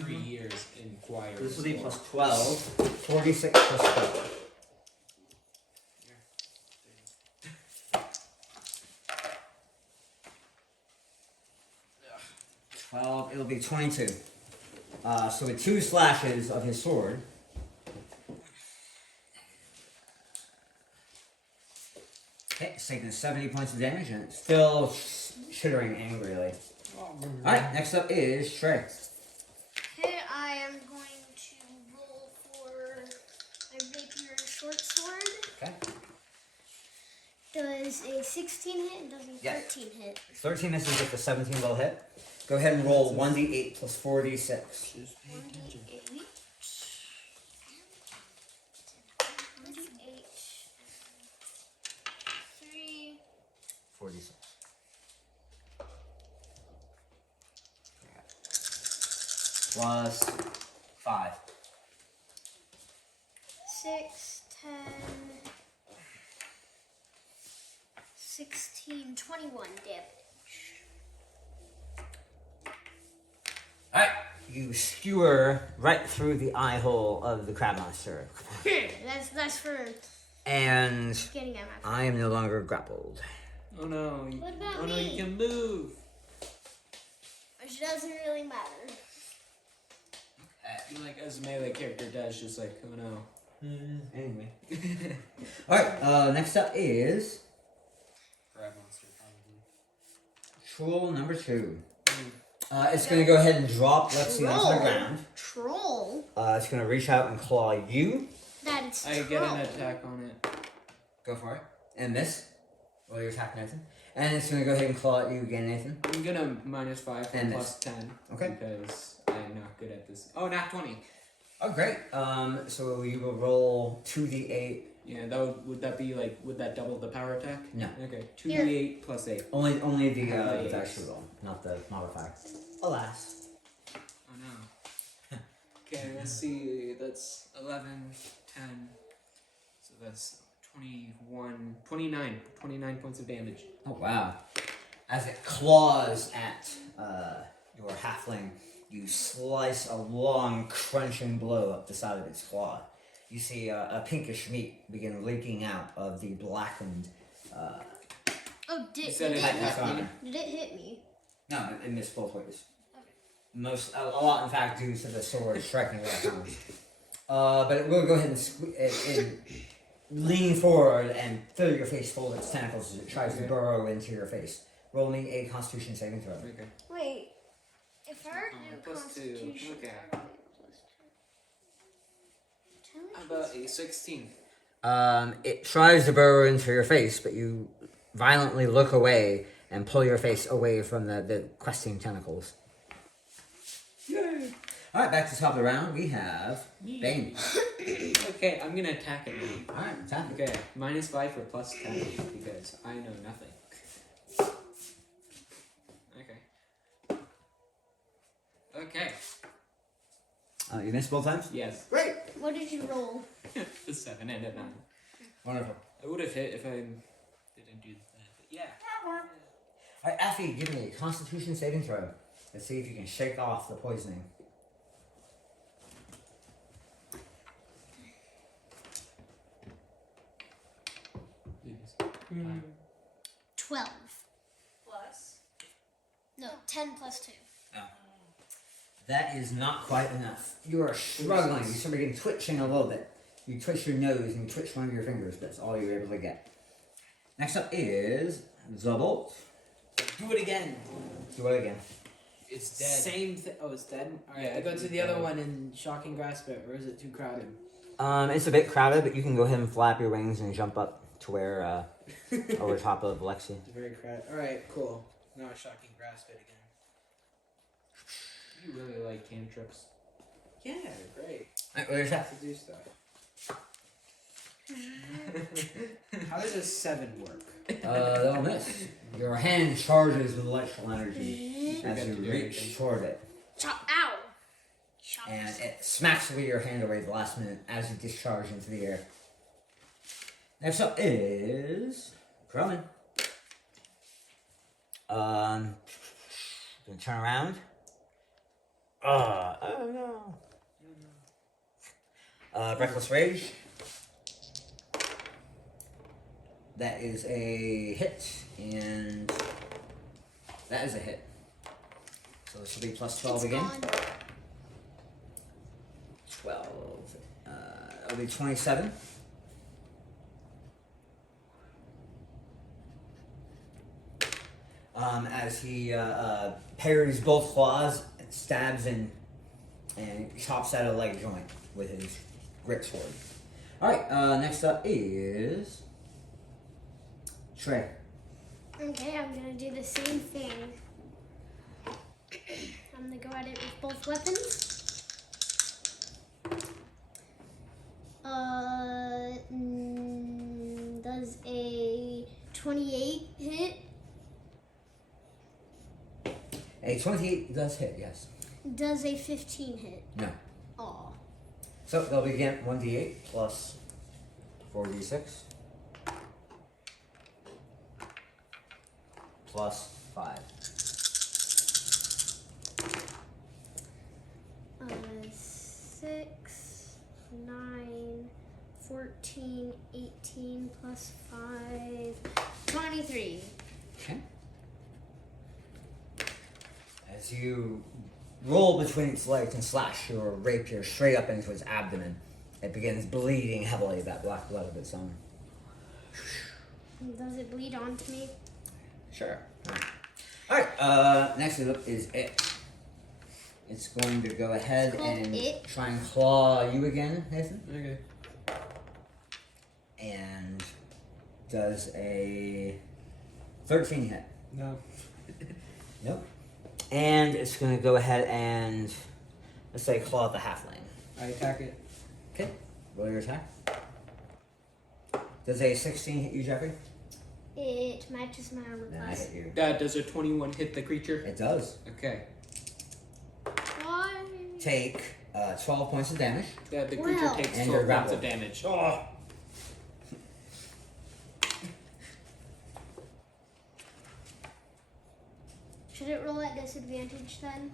3 years in choir. This will be is for. plus 12. 46 plus 12. It'll be 22. So with 2 slashes of his sword. Okay, it's taking 70 points of damage and it's still shittering angrily. Oh, Alright, next up is Trey. Okay, I am going to roll for my rapier short sword. Okay. Does a 16 hit and does a Yes. 13 hit? 13 misses with the 17 will hit. Go ahead and roll 1d8 plus 4d6. 1d8. 1d8. 3. 4d6. Plus 5. 6, 10, 16, 21 damage. Alright, you skewer right through the eye hole of the crab monster. That's for And getting at my I am no longer grappled. Oh no. What about Oh no, me? you can move. Which doesn't really matter. Like as a melee character does, just like, oh no. Anyway. Alright, next up is Crab monster, probably. troll number 2. It's going to go ahead and drop Lexi onto the ground. Troll? It's going to reach out and claw you. That is I troll. get an attack on it. Go for it. And miss. Well, you're attacking Nathan. And it's going to go ahead and claw at you again, Nathan. I'm gonna -5 for And plus 10. Okay. Because I'm not good at this. Oh, nat 20. Oh, great. So you will roll 2d8. Yeah, would that be like, would that double the power attack? No. Okay, 2d8 plus 8. Only the Nice. dice roll, not the modifier. Alas. Oh no. Okay, let's see. That's 11, 10. So that's 21, 29. 29 points of damage. Oh, wow. As it claws at your halfling, you slice a long, crunching blow up the side of its claw. You see a pinkish meat begin leaking out of the blackened. Oh, You did said it it hit had me? half Did it hit me? No, it missed both ways. A lot, in fact, due to the sword striking where it comes. But it will go ahead and lean forward and fill your face full of its tentacles as it tries to burrow into your face. Roll me a Constitution saving throw. Okay. Wait. If I were to do plus 2. Constitution, Okay. I would be plus 2. How about a 16? It tries to burrow into your face, but you violently look away and pull your face away from the questing tentacles. Yay! Alright, back to the top of the round, we have Bane. Okay, I'm gonna attack it now. Alright, attack. Okay, -5 for plus 10 because I know nothing. Okay. Okay. You missed both times? Yes. Great! What did you roll? The 7 and a 9. Wonderful. I would have hit if I didn't do that. But yeah. Alright, Effie, give me a Constitution saving throw. Let's see if you can shake off the poisoning. Mm. 12. Plus. No, 10 plus 2. That is not quite enough. You are struggling. You start begin twitching a little bit. You twitch your nose and you twitch one of your fingers, but that's all you're able to get. Next up is Zobolt. Do it again. Do it again. It's dead. Same thing. Oh, it's dead? Alright, Yeah, I go it's to the dead. other one and shocking grasp it, or is it too crowded? It's a bit crowded, but you can go ahead and flap your wings and jump up to where, over top of Lexi. It's very crowded. Alright, cool. Now I shocking grasp it again. You really like cantrips. Yeah, great. Alright, what is that? To do stuff. How does a 7 work? That'll miss. Your hand charges with electrical energy as Forget you to do reach anything. toward it. Ow! Shot And myself. it smacks away your hand away at the last minute as you discharge into the air. Next up is Drummond. Gonna turn around. Oh no. Reckless Rage. That is a hit, and that is a hit. So this will be plus 12 It's again. gone. 12. It'll be 27. as he parries both claws, stabs and chops at a leg joint with his grip sword. Alright, next up is Trey. Okay, I'm gonna do the same thing. I'm gonna go at it with both weapons. Does a 28 hit? A 28 does hit, yes. Does a 15 hit? No. Aw. So they'll begin 1d8 plus 4d6 plus 5. 6, 9, 14, 18 plus 5, 23. Okay. As you roll between its legs and slash your rapier straight up into its abdomen, it begins bleeding heavily, that black blood of its own. Does it bleed onto me? Sure. Alright, next up is it. It's going to go ahead It's called and it? try and claw you again, Nathan. Okay. And does a 13 hit. No. Nope. And it's going to go ahead and, let's say, claw at the halfling. I attack it. Okay, roll your attack. Does a 16 hit you, Jeffrey? It matches my armor Then I class. hit you. Does a 21 hit the creature? It does. Okay. Why? Take 12 points of damage. The creature Well. takes And 12 you're points grappled. of damage. Oh. Should it roll at disadvantage then?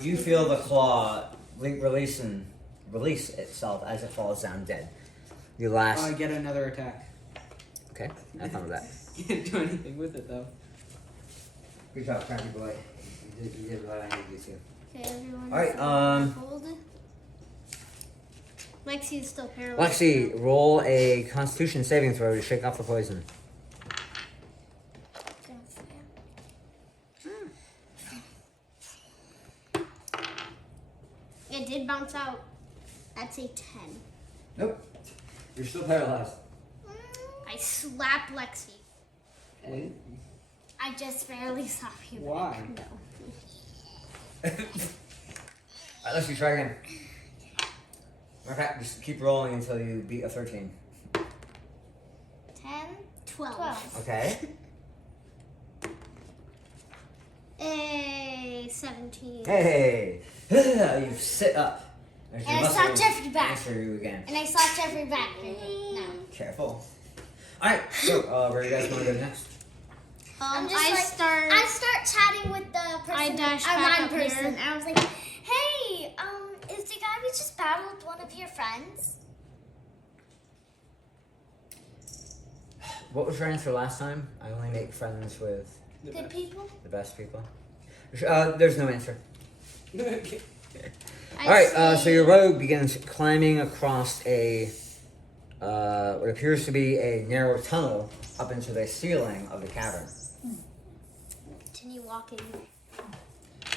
You feel the claw release itself as it falls down dead. Your last. I get another attack. Okay, that's not bad. Can't do anything with it though. Good job, crappy boy. You did what I needed you to. Okay, everyone. Alright, Hold. Lexi is still paralyzed. Lexi, roll a Constitution saving throw to shake off the poison. It did bounce out. That's a 10. Nope. You're still paralyzed. I slapped Lexi. Okay. I just barely slapped you. Why? No. Alright, let's try again. Matter of fact, just keep rolling until you beat a 13. 10, 12. 12. Okay. A 17. Hey! You sit up. There's And your I slapped muscle Jeffrey back. answer you again. And I slapped Jeffrey back. No. Careful. Alright, so where do you guys want to go next? I'm just I like, start. I start chatting with the person. I dash back one up person. here. And I was like, hey, is the guy we just battled one of your friends? What was your answer last time? I only make friends with Good people? the best people. There's no answer. Okay. Alright, so your rogue begins climbing across a what appears to be a narrow tunnel up into the ceiling of the cavern. Continue walking.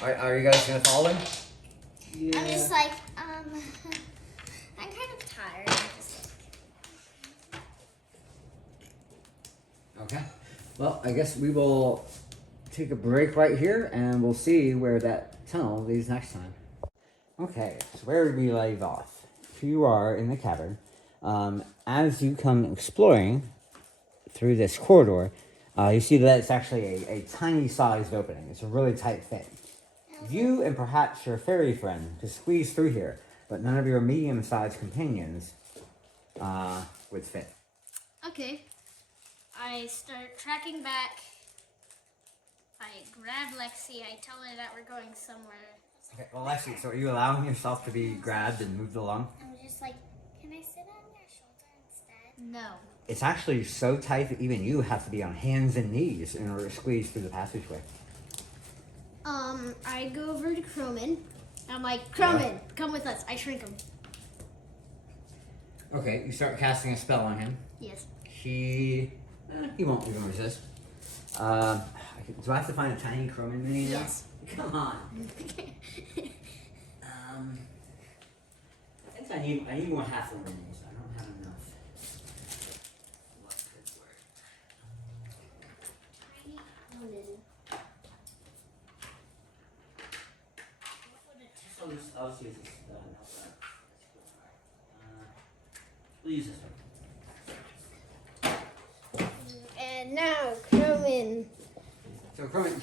Alright, are you guys gonna follow him? Yeah. I'm just like, I'm kind of tired. I'm just Okay. Well, I guess we will take a break right here and we'll see where that tunnel leads next time. Okay, so where did we leave off? Here you are in the cavern. As you come exploring through this corridor, you see that it's actually a tiny sized opening. It's a really tight fit. You and perhaps your fairy friend could squeeze through here, but none of your medium sized companions would fit. Okay. I start tracking back. I grab Lexi. I tell her that we're going somewhere. Okay, well, Lexi, so are you allowing yourself to be grabbed and moved along? I'm just like, can I sit on your shoulder instead? No. It's actually so tight that even you have to be on hands and knees in order to squeeze through the passageway. I go over to Croman. I'm like, Croman, come with us. I shrink him. Okay, you start casting a spell on him. Yes. He won't even resist. Do I have to find a tiny Croman mini now? Yes. Come on. I think I need more halfling minis. I don't have enough. What could work? Tiny Croman. What would it I'll just use this. We'll use this one. And now, Croman. So Croman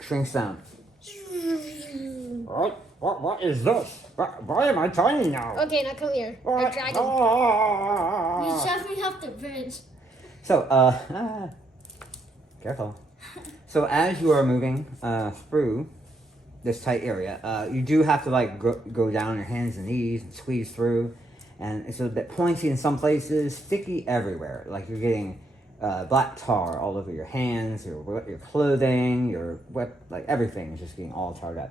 shrinks down. What is this? Why am I tiny now? Okay, now come here. Our dragon. You shoved me off the bridge. So, careful. So as you are moving through this tight area, you do have to like go down on your hands and knees and squeeze through, and it's a bit pointy in some places, sticky everywhere. Like you're getting black tar all over your hands, your clothing, your like everything is just getting all tarred up.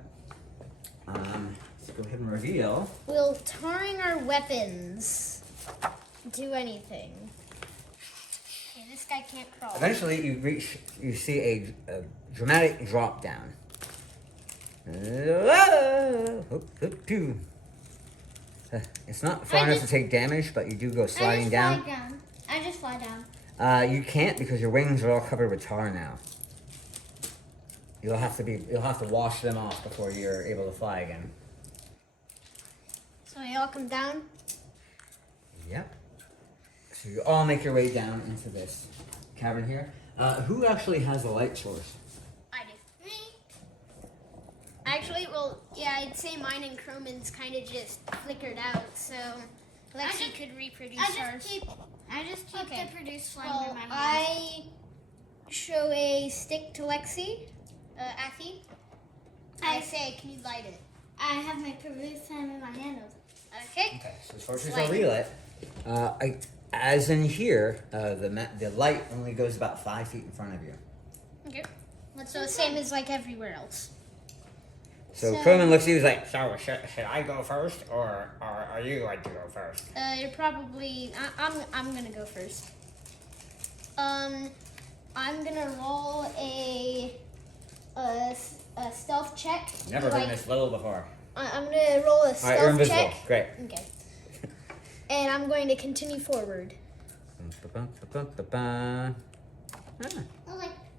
Let's go ahead and reveal. Will tarring our weapons do anything? Okay, this guy can't crawl. Eventually, you see a dramatic drop down. It's not far enough to take damage, but you do go sliding down. I just fly down. You can't because your wings are all covered with tar now. You'll have to wash them off before you're able to fly again. So we all come down. Yep. So you all make your way down into this cavern here. Who actually has a light source? I do. Me. Actually, well, yeah, I'd say mine and Croman's kind of just flickered out, so Lexi could reproduce ours. I just keep Okay. the produce flame Well, in my hand. I show a stick to Lexi, Afi. I say, can you light it? I have my produce flame in my hand. Okay. Okay, so torches are relit. As in here, the light only goes about 5 feet in front of you. Okay. So the same as like everywhere else. So Croman looks at you, he's like, so should I go first, or are you going to go first? You're probably. I'm gonna go first. I'm gonna roll a stealth check. Never been this little before. I'm gonna roll a All right, you're stealth invisible. check. Great. Okay. And I'm going to continue forward. Oh, like,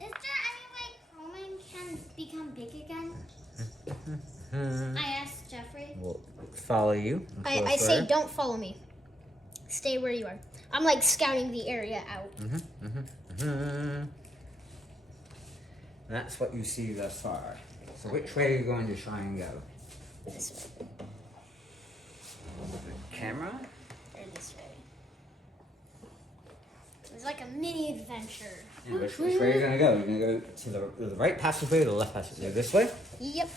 is there any way Croman can become big again? I asked Jeffrey. We'll follow you. I say, don't follow me. Stay where you are. I'm like scouting the area out. That's what you see thus far. So which way are you going to try and go? This way Camera? or this way. It's like a mini adventure. Yeah, which way are you going to go? You're going to go to the right passageway or the left passageway? This way? Yep.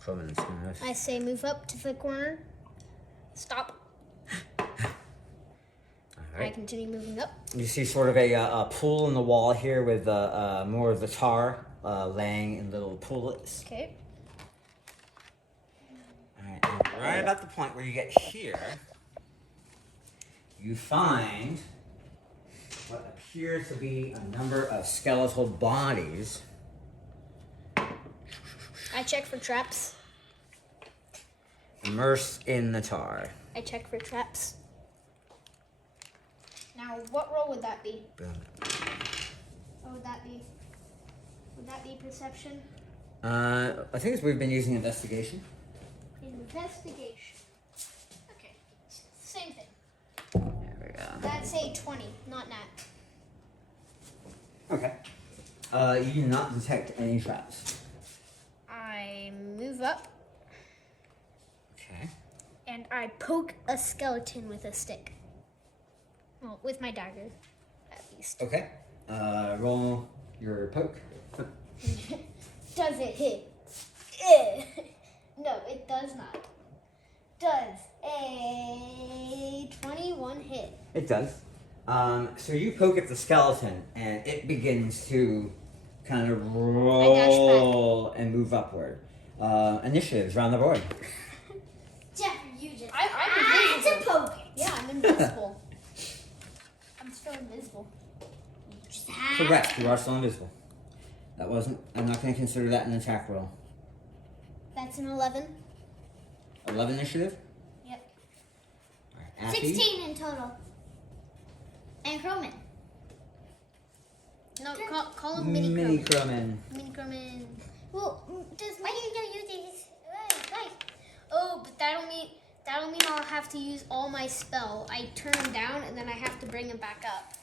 Croman's gonna... I say, move up to the corner. Stop. I Alright. continue moving up. You see sort of a pool in the wall here with more of the tar laying in little poolets. Okay. Alright, and right about the point where you get here, you find what appears to be a number of skeletal bodies. I check for traps. Immersed in the tar. I check for traps. Now, what roll would that be? What would that be? Would that be perception? I think we've been using investigation. Investigation. Okay. Same thing. There we go. That's a 20, not nat. Okay. You do not detect any traps. I move up Okay. and I poke a skeleton with a stick. Well, with my dagger, at least. Okay. Roll your poke. Does it hit? No, it does not. Does a 21 hit? It does. So you poke at the skeleton, and it begins to kind of roll and move upward. initiatives around the board. Jeffrey, you just. I'm it's a invisible. poke. Yeah, I'm invisible. I'm still invisible. Correct, you are still invisible. That wasn't, I'm not going to consider that an attack roll. That's an 11. 11 initiative? Yep. Alright, Affy. 16 in total. And Croman. No, call him Mini Mini Croman. Crowman. Mini Croman. Well, does Mini don't use these? Guys. Oh, but that'll mean I'll have to use all my spell. I turn him down and then I have to bring him back up.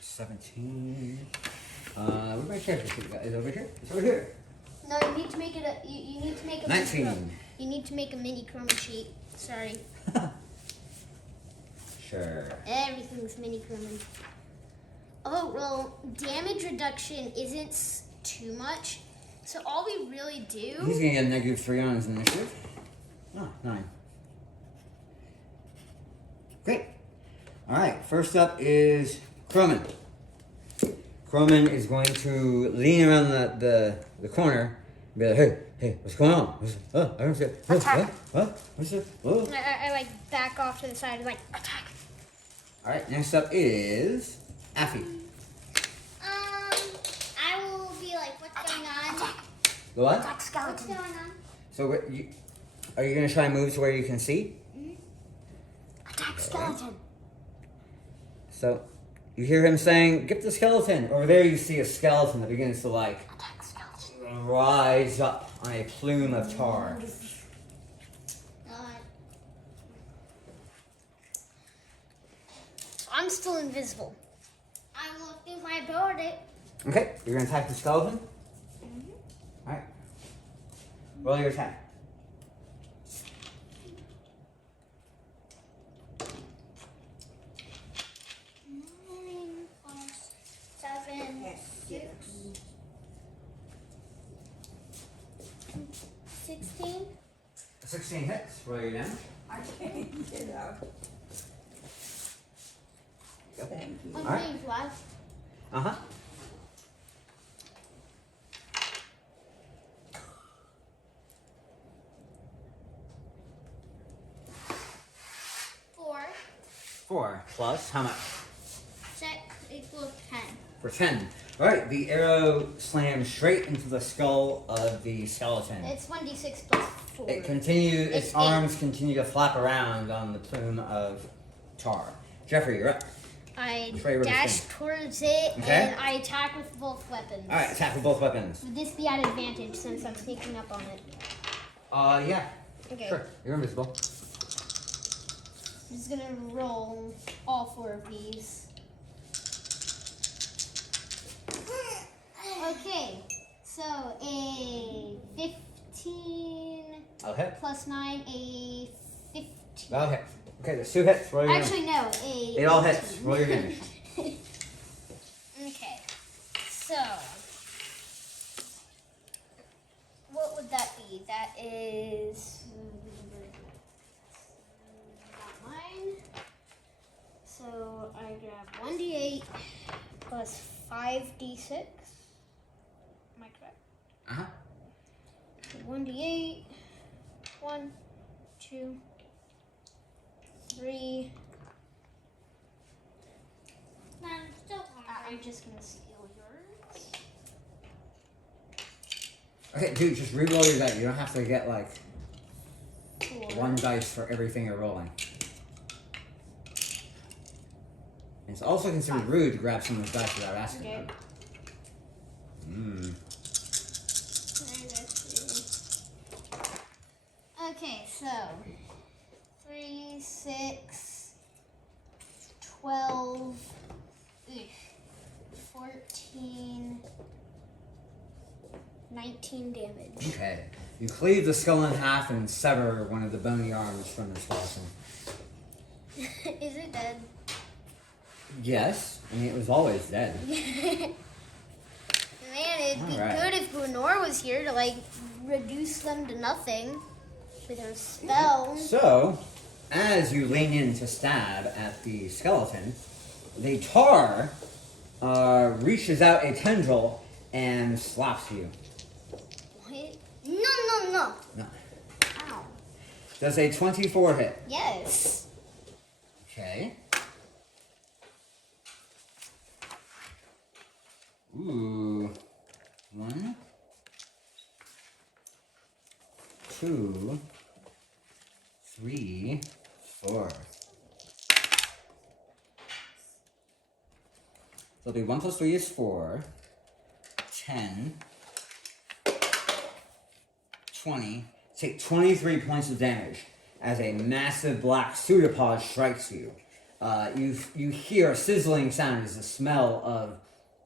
17. Where my character sheet go? Is it over here? It's over here. No, you need to make it a. You need to make a. 19. You need to make a Mini Croman sheet. Sorry, Sure. everything's Mini Croman. Oh well, damage reduction isn't too much, so all we really He's do. going to get a -3 on his initiative. Oh, 9. Great. Alright, first up is Croman. Croman is going to lean around the corner and be like, hey, what's going on? I don't see it. What's it? Oh. I like back off to the side and like attack. Alright, next up is Affy. I will be like, what's going on? The what? What's going on? So, are you going to try and move to where you can see? Attack skeleton. So, you hear him saying, get the skeleton. Over there you see a skeleton that begins to like Attack skeleton. rise up on a plume of tar. I'm still invisible. I will do my ability. Okay, you're going to attack the skeleton? Alright. Roll your attack. Nine plus 7, 6. 16. 16 hits. Roll your damage. I can't get out. Thank you. I'm Alright. playing left. Uh-huh. Four. 4 plus how much? 6 equals 10. For 10. Alright, the arrow slams straight into the skull of the skeleton. It's 1d6 plus 4. Its It's arms continue to flap around on the plume of tar. Jeffrey, you're up. I Try where to dash stand. towards it Okay. and I attack with both weapons. Alright, attack with both weapons. Would this be at advantage since I'm sneaking up on it? Yeah. Okay. Sure, you're invisible. I'm just gonna roll all 4 of these. Okay, so a 15 I'll hit. plus 9, a 15. That'll hit. Okay, there's 2 hits. Roll your damage. Actually, no, a. It all hits. Roll your damage. Okay, so what would that be? That is not mine. So I grab 1d8 plus 5d6. Am I correct? Uh-huh. 1d8. 1, 2, 3. I'm still I'm just gonna steal yours. Okay, dude, just re-roll your dice. You don't have to get like 4. 1 dice for everything you're rolling. And it's also considered rude to grab someone's dice without asking Okay. them. Mmm. Okay, so 3, 6, 12, 14, 19 damage. Okay. You cleave the skull in half and sever one of the bony arms from the skeleton. Is it dead? Yes. I mean, it was always dead. Man, it'd be Alright. good if Gwenore was here to, like, reduce them to nothing with her spell. So, as you lean in to stab at the skeleton, the tar reaches out a tendril and slaps you. What? No, No. No. Ow. Does a 24 hit? Yes. Okay. Ooh. 1, 2, 3, 4. So it'll be 1 plus 3 is 4. 10. 20. Take 23 points of damage as a massive black pseudopod strikes you. You hear a sizzling sound as the smell of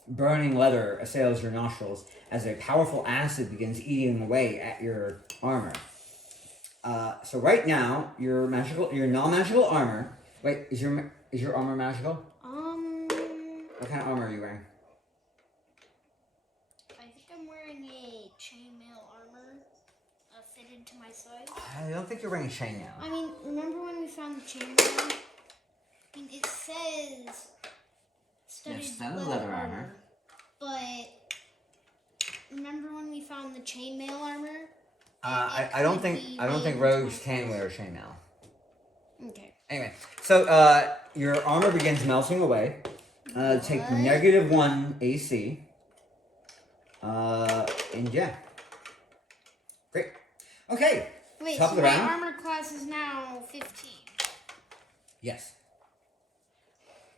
burning leather assails your nostrils as a powerful acid begins eating away at your armor. So right now, your non-magical armor. Wait, is your armor magical? What kind of armor are you wearing? I think I'm wearing a chainmail armor fitted to my side. I don't think you're wearing chainmail. I mean, remember when we found the chainmail? I mean, it says studded leather armor. But remember when we found the chainmail armor? I don't think rogues can wear chainmail. Okay. Anyway, so your armor begins melting away. Take -1 AC. And yeah. Great. Okay. Wait, Top so of the my round. armor class is now 15. Yes.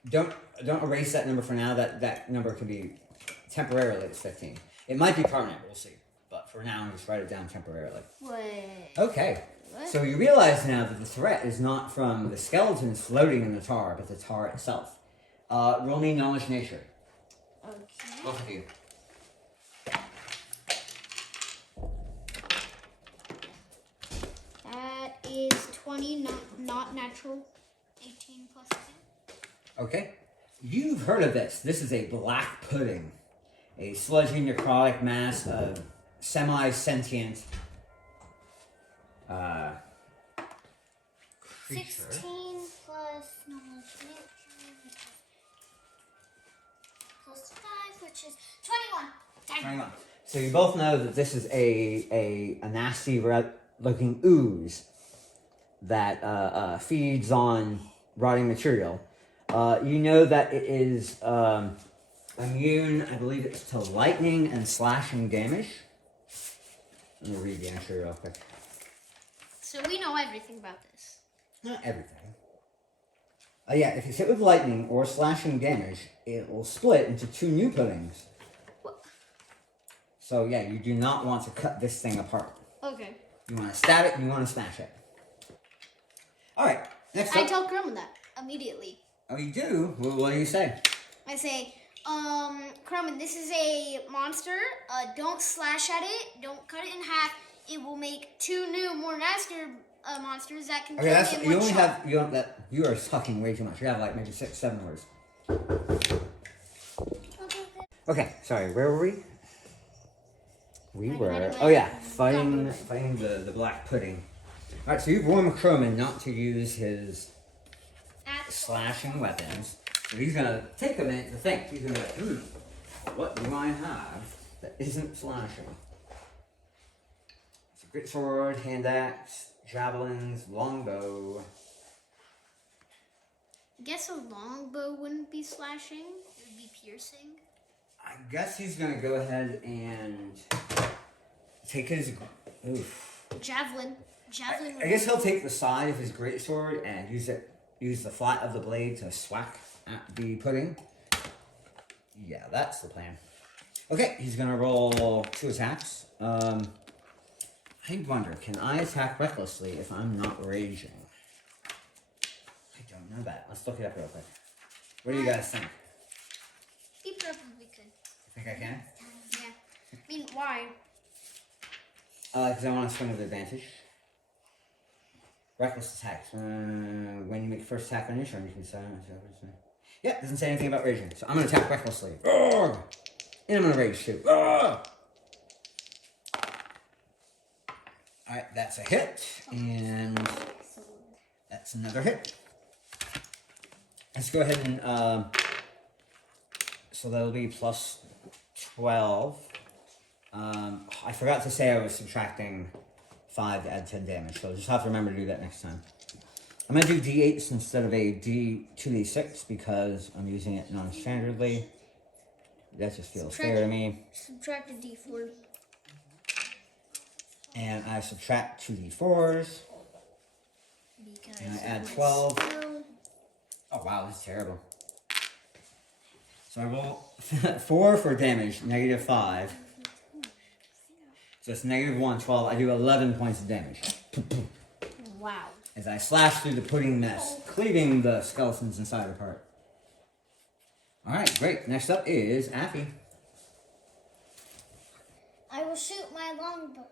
Don't erase that number for now. That number can be temporarily it's 15. It might be permanent. We'll see. But for now, just write it down temporarily. What? Okay. What? So you realize now that the threat is not from the skeletons floating in the tar, but the tar itself. Roll me knowledge nature. Okay. Both of you. That is 20, not natural. 18 plus 2. Okay. You've heard of this. This is a black pudding. A sludgy necrotic mass of semi-sentient creature. 16 plus knowledge nature plus 5, which is 21. 21. So you both know that this is a nasty looking ooze that feeds on rotting material. You know that it is immune, I believe it's to lightning and slashing damage. Let me read the entry real quick. So we know everything about this. Not everything. Yeah, if it's hit with lightning or slashing damage, it will split into 2 new puddings. What? So yeah, you do not want to cut this thing apart. Okay. You want to stab it and you want to smash it. Alright, next I up. tell Croman that immediately. Oh, you do? Well, what do you say? I say, Croman, this is a monster. Don't slash at it. Don't cut it in half. It will make 2 new, more nastier monsters that can Okay, kill that's me in you one only shot. have you don't that you are talking way too much. You have like maybe 6, 7 words. Okay, sorry. Where were we? We were fighting the black pudding. All right, so you've warned Croman not to use his slashing weapons. So he's gonna take a minute to think. He's gonna be like, what do I have that isn't slashing? It's a great sword, hand axe, javelins, longbow. I guess a longbow wouldn't be slashing. It would be piercing. I guess he's gonna go ahead and take his. Oof. Javelin. I guess he'll take the side of his greatsword and use the flat of the blade to swack at the pudding. Yeah, that's the plan. Okay, he's gonna roll 2 attacks. I wonder, can I attack recklessly if I'm not raging? I don't know that. Let's look it up real quick. What do you guys think? He probably could. You think I can? Yeah. I mean, why? Because I want to swing with advantage. Reckless attacks. When you make first attack on your turn, you can silence. Yeah, doesn't say anything about raging. So I'm going to attack recklessly. And I'm going to rage too. Alright, that's a hit. And that's another hit. Let's go ahead and... so that'll be plus 12. I forgot to say I was subtracting 5 to add 10 damage. So just have to remember to do that next time. I'm going to do D8s instead of a 2D6 because I'm using it non-standardly. That just feels fair to me. Subtract a D4. And I subtract 2D4s. Because And I add of my 12. spell. Oh wow, this is terrible. So I roll 4 for damage, -5. So it's -1, 12. I do 11 points of damage. Wow. As I slash through the pudding mess, cleaving the skeletons inside apart. Alright, great. Next up is Affy. I will shoot my longbow.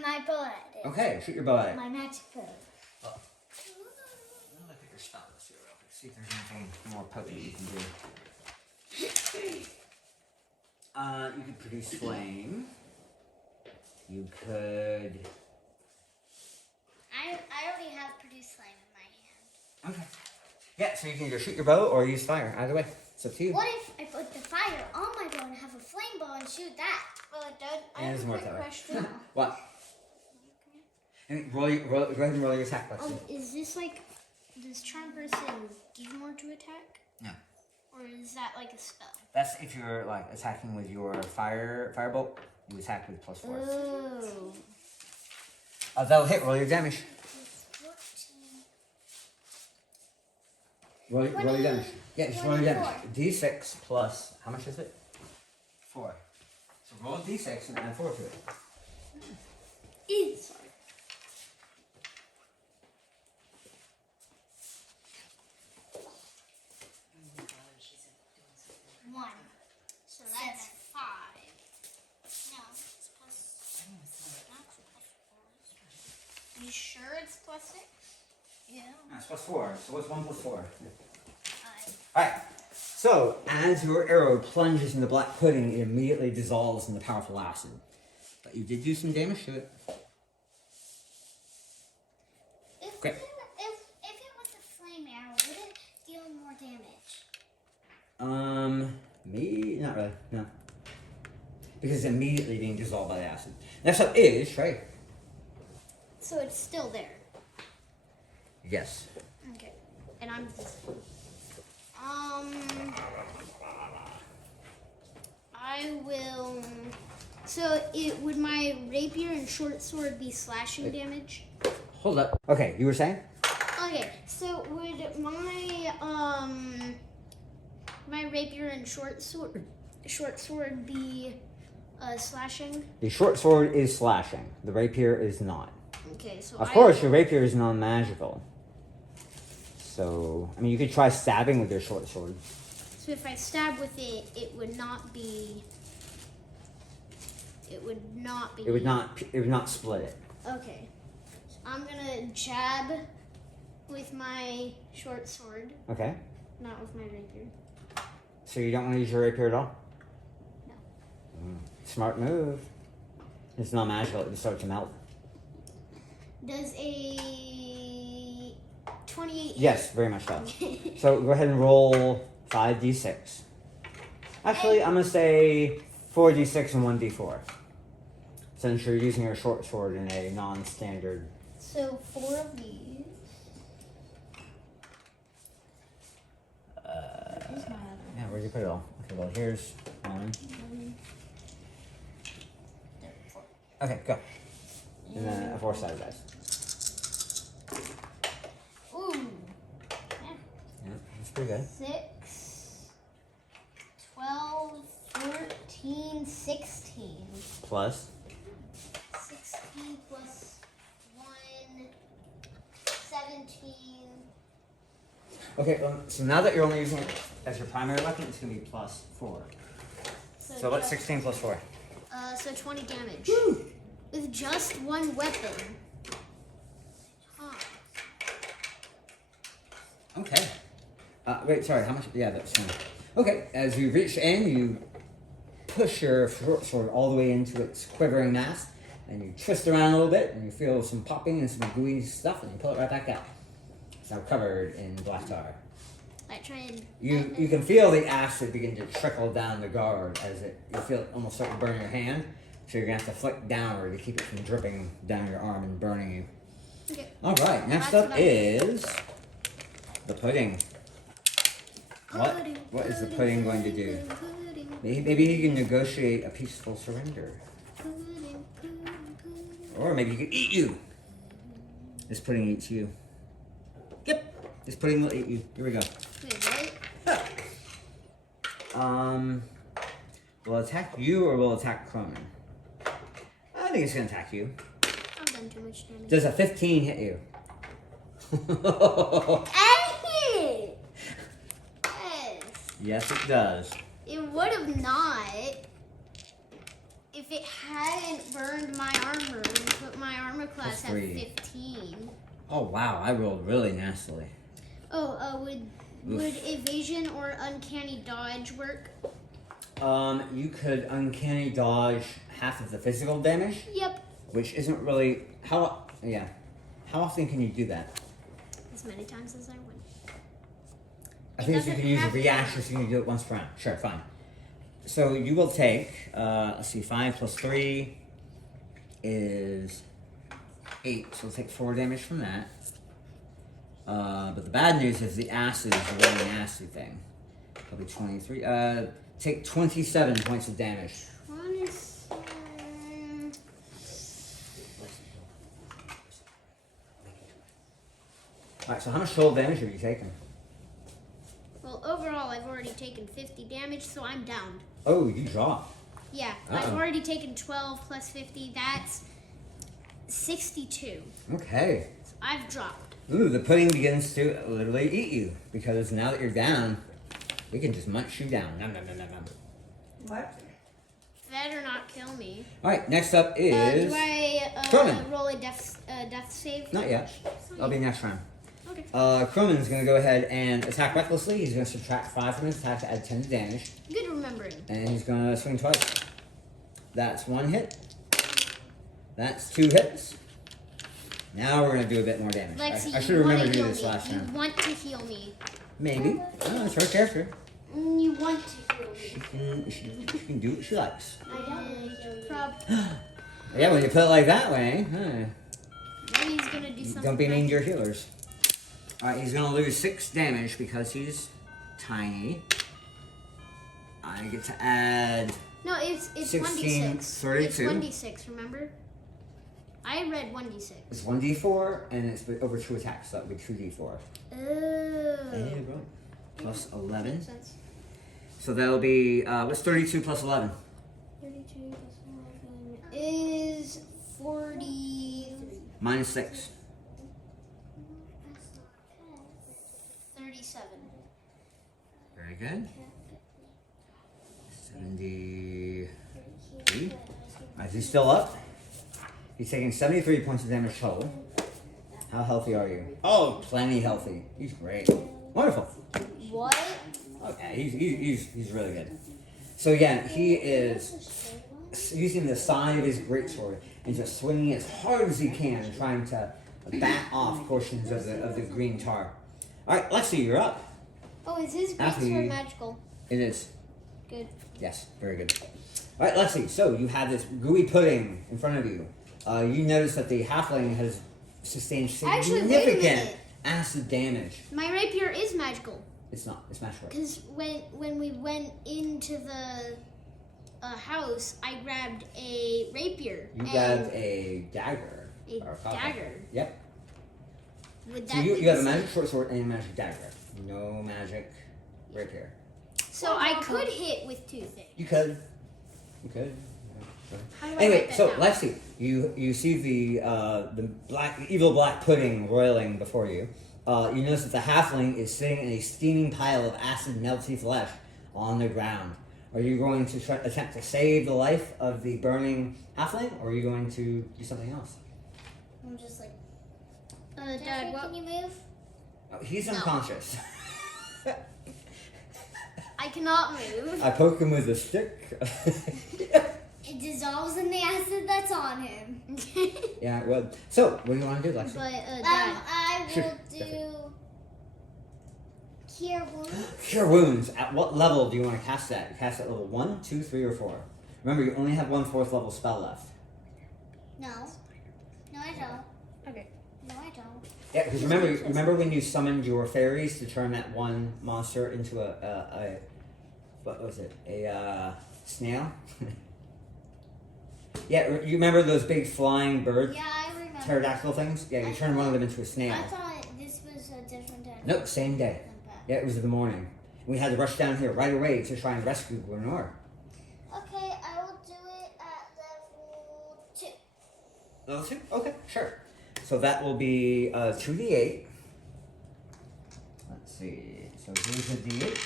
My bow at it. Okay, shoot your bow at it. My magic bow. Look at your spells here real quick. See if there's anything more potent you can do. You could produce flame. You could. I already have produced flame in my hand. Okay. Yeah, so you can either shoot your bow or use fire. Either way, it's up to you. What if I put the fire on my bow and have a flame bow and shoot that? Dad, It doesn't work that way. question. What? And go ahead and roll your attack, Lexi. Is this like, does charm person give more to attack? No. Or is that like a spell? That's if you're like attacking with your firebolt. You attack with +4. Oh. That'll hit. Roll your damage. 14. Roll your damage. Yeah, just roll your damage. 24. D6 plus how much is it? 4. So roll a D6 and add 4 to it. Sorry. One. So that's 5. No, it's plus. That's plus 4. Are you sure it's +6? Yeah. That's +4. So what's 1 + 4? 5. Alright. So as your arrow plunges into black pudding, it immediately dissolves in the powerful acid. But you did do some damage to it. If Great. it was a flame arrow, would it deal more damage? Me? Not really, no. Because it's immediately being dissolved by the acid. Next up is Trey. So it's still there. Yes. Okay. And I'm just. I will. So would my rapier and short sword be slashing damage? Hold up. Okay, you were saying? Okay, so would my rapier and short sword be slashing? The short sword is slashing. The rapier is not. Okay, so Of course, your rapier is non-magical. So, I mean, you could try stabbing with your short sword. So if I stab with it, it would not be. It would not be. It would not split it. Okay. So I'm gonna jab with my short sword, Okay. not with my rapier. So you don't want to use your rapier at all? No. Smart move. It's not magical. It just starts to melt. Does a 28? Yes, very much so. So go ahead and roll 5d6. Actually, I'm gonna say 4d6 and 1d4. Since you're using your short sword in a non-standard. So 4 of these. Where's my other Yeah, where'd you put it all? Okay, well here's one. one? There, 4. Okay, go. And then a 4-sided dice. Ooh. Yeah, that's pretty good. 6, 12, 14, 16. Plus. 16 plus 1, 17. Okay, so now that you're only using it as your primary weapon, it's gonna be +4. So what's 16 plus 4? So 20 damage. With just one weapon. Huh. Okay. Wait, sorry, how much? Yeah, that's fine. Okay, as you reach in, you push your short sword all the way into its quivering mass, and you twist around a little bit, and you feel some popping and some gooey stuff, and you pull it right back out. It's now covered in black tar. I try and. You can feel the acid begin to trickle down the guard as you feel it almost start to burn your hand, So you're gonna have to flick downward to keep it from dripping down your arm and burning you. Okay. Alright, next That's up what I- is the pudding. Pudding, What is the pudding going to do? pudding, Maybe you can negotiate a peaceful surrender. pudding, pudding, pudding. Or maybe he could eat you. This pudding eats you. Yep, this pudding will eat you. Here we go. Wait, what? Will it attack you or will it attack Cronin? I think it's gonna attack you. I've done too much damage. Does a 15 hit you? Hey! Yes. Yes, it does. It would have not if it hadn't burned my armor and put my armor class Plus at 3. 15. Oh wow, I rolled really nastily. Would evasion or uncanny dodge work? You could uncanny dodge half of the physical damage, Yep. which isn't really how often can you do that? As many times as I want. I It think you doesn't can use a have to. reaction, so you can do it once per round. Sure, fine. So you will take, let's see, 5 plus 3 is 8. So we'll take 4 damage from that. But the bad news is the acid is a really nasty thing. That'll be 23. Take 27 points of damage. 27. Alright, so how much total damage have you taken? Well, overall, I've already taken 50 damage, so I'm downed. Oh, you dropped. Yeah, Uh-oh. I've already taken 12 plus 50. That's 62. Okay. So I've dropped. Ooh, the pudding begins to literally eat you because now that you're down, we can just munch you down. Nom, nom, nom, nom, nom. What? Better not kill me. Alright, next up Do is. I Cronin. roll a death save? Not yet. That'll be next round. Okay. Cronin's gonna go ahead and attack recklessly. He's gonna subtract 5 from his attack to add 10 to damage. Good remembering. And he's gonna swing twice. That's 1 hit. That's 2 hits. Now we're gonna do a bit more damage. Lexi, I should you have want remembered to to do heal this me. last You time. want to heal me. Maybe. Oh, it's her character. You want to heal me. She can do what she likes. Yeah, when you put it like that way, Maybe he's gonna do something. don't be mean like- to your healers. Alright, he's gonna lose 6 damage because he's tiny. I get to add. No, it's 16, 1d6. 32. It's 1d6. Remember? I read 1d6. It's 1d4 and it's over 2 attacks, so that would be 2d4. Oh. Plus 11. Makes sense. So that'll be, what's 32 plus 11? 32 plus 11 is 43. Minus 6. 37. Very good. 73. Is he still up? He's taking 73 points of damage total. How healthy are you? Oh, plenty healthy. He's great. Wonderful. What? Okay, he's really good. So again, he is using the side of his greatsword and just swinging as hard as he can, trying to bat off portions of the green tar. All right, Lexi, you're up. Oh, is his After you- greatsword magical? It is. Good. Yes, very good. All right, Lexi. So you have this gooey pudding in front of you. You notice that the halfling has sustained Actually, wait a significant minute. acid damage. My rapier is magical. It's not. It's magical. Because when we went into the house, I grabbed a rapier. You and grabbed a dagger. a or a dagger. Yep. Would So that you be have a the magic same? short sword and a magic dagger. No magic rapier. So I could hit with 2 things. You could. You could. How do I Anyway, write that so down? Lexi, you see the evil black pudding roiling before you. You notice that the halfling is sitting in a steaming pile of acid melty flesh on the ground. Are you going to attempt to save the life of the burning halfling, or are you going to do something else? I'm just like, Dad, what? Can you move? Oh, he's No. unconscious. I cannot move. I poke him with a stick. It dissolves in the acid that's on him. Yeah, well, so what do you want to do, Lexi? But Dad, I Sure, will do Cure Wounds. Cure wounds. At what level do you want to cast that? You cast at level 1, 2, 3, or 4? Remember, you only have one 4th level spell left. No. No, I don't. Okay. No, I don't. Yeah, because remember when you summoned your fairies to turn that one monster into a what was it? A snail? Yeah, you remember those big flying bird Yeah, I remember. pterodactyl things? Yeah, you turned one of them into a snail. I thought this was a different day. Nope, same day. Yeah, it was in the morning. We had to rush down here right away to try and rescue Gwenore. Okay, I will do it at level 2. Level 2? Okay, sure. So that will be 2d8. Let's see. So here's a d8.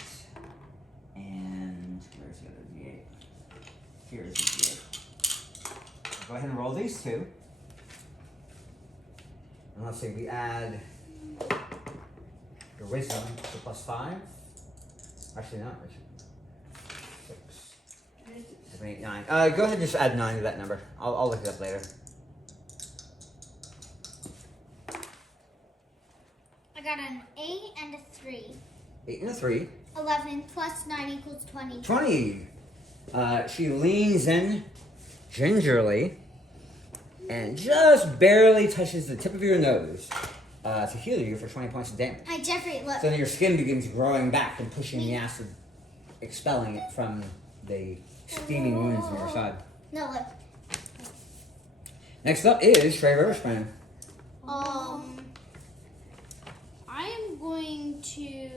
And where's the other d8? Here's the d8. Go ahead and roll these 2. And let's see, we add your wisdom to +5. Actually, not Richard. 6, 7, 8, 9. Go ahead and just add 9 to that number. I'll look it up later. I got an 8 and a 3. 8 and a 3. 11 plus 9 equals 20. 20. She leans in gingerly and just barely touches the tip of your nose to heal you for 20 points of damage. Hi, Jeffrey, look. So then your skin begins growing back and pushing the acid, expelling it from the steaming wounds on your side. No, look. Next up is Trey Riverspring. I am going to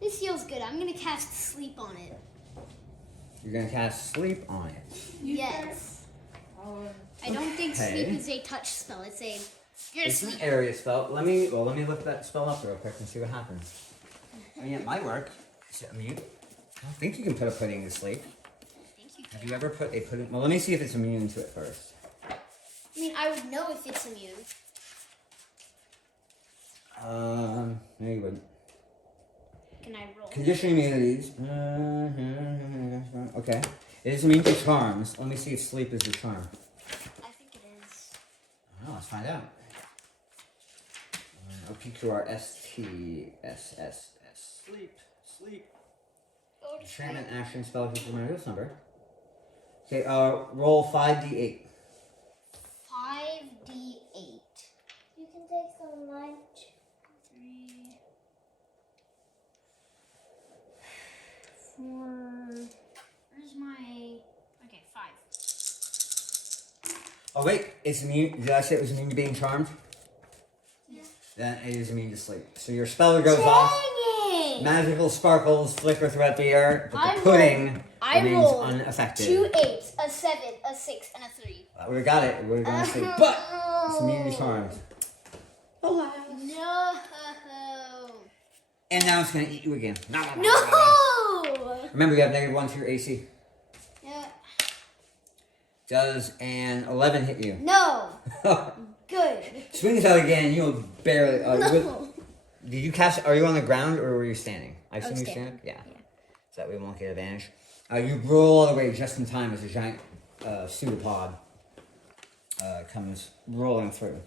this feels good. I'm gonna cast sleep on it. You're going to cast sleep on it. Yes. I don't think Okay. sleep is a touch spell. It's a you're It's an asleep. area spell. Let me look that spell up real quick and see what happens. I mean, it might work. Is it immune? I don't think you can put a pudding to sleep. Thank you. Have you ever put a pudding? Well, let me see if it's immune to it first. I mean, I would know if it's immune. No, you wouldn't. Can I roll? Condition immunities. Okay. It is immune to charms. Let me see if sleep is a charm. I think it is. Oh, let's find out. I'll peek to our STSSS. Sleep. Enchantment action spell if you remember this number. Okay, roll 5d8. 5d8. You can take some lunch. 3, 4. Where's my? Okay, 5. Oh wait, it's immune. Did I say it was immune to being charmed? Yeah. Then it is immune to sleep. So your spell goes off. Dang it! Magical sparkles flicker throughout the air, but I the pudding I remains rolled unaffected. 2 8s, a 7, a 6, and a 3. We got it. We're gonna sleep, but it's immune to charms. No. And now it's gonna eat you again. No. Remember, you have -1 to your AC. Yeah. Does an 11 hit you? No. Good. Swings out again. You'll barely. No. Did you cast? Are you on the ground or were you standing? I assume was you're standing. standing. Yeah. So that we won't get advantage. You roll all the way just in time as a giant pseudopod comes rolling through.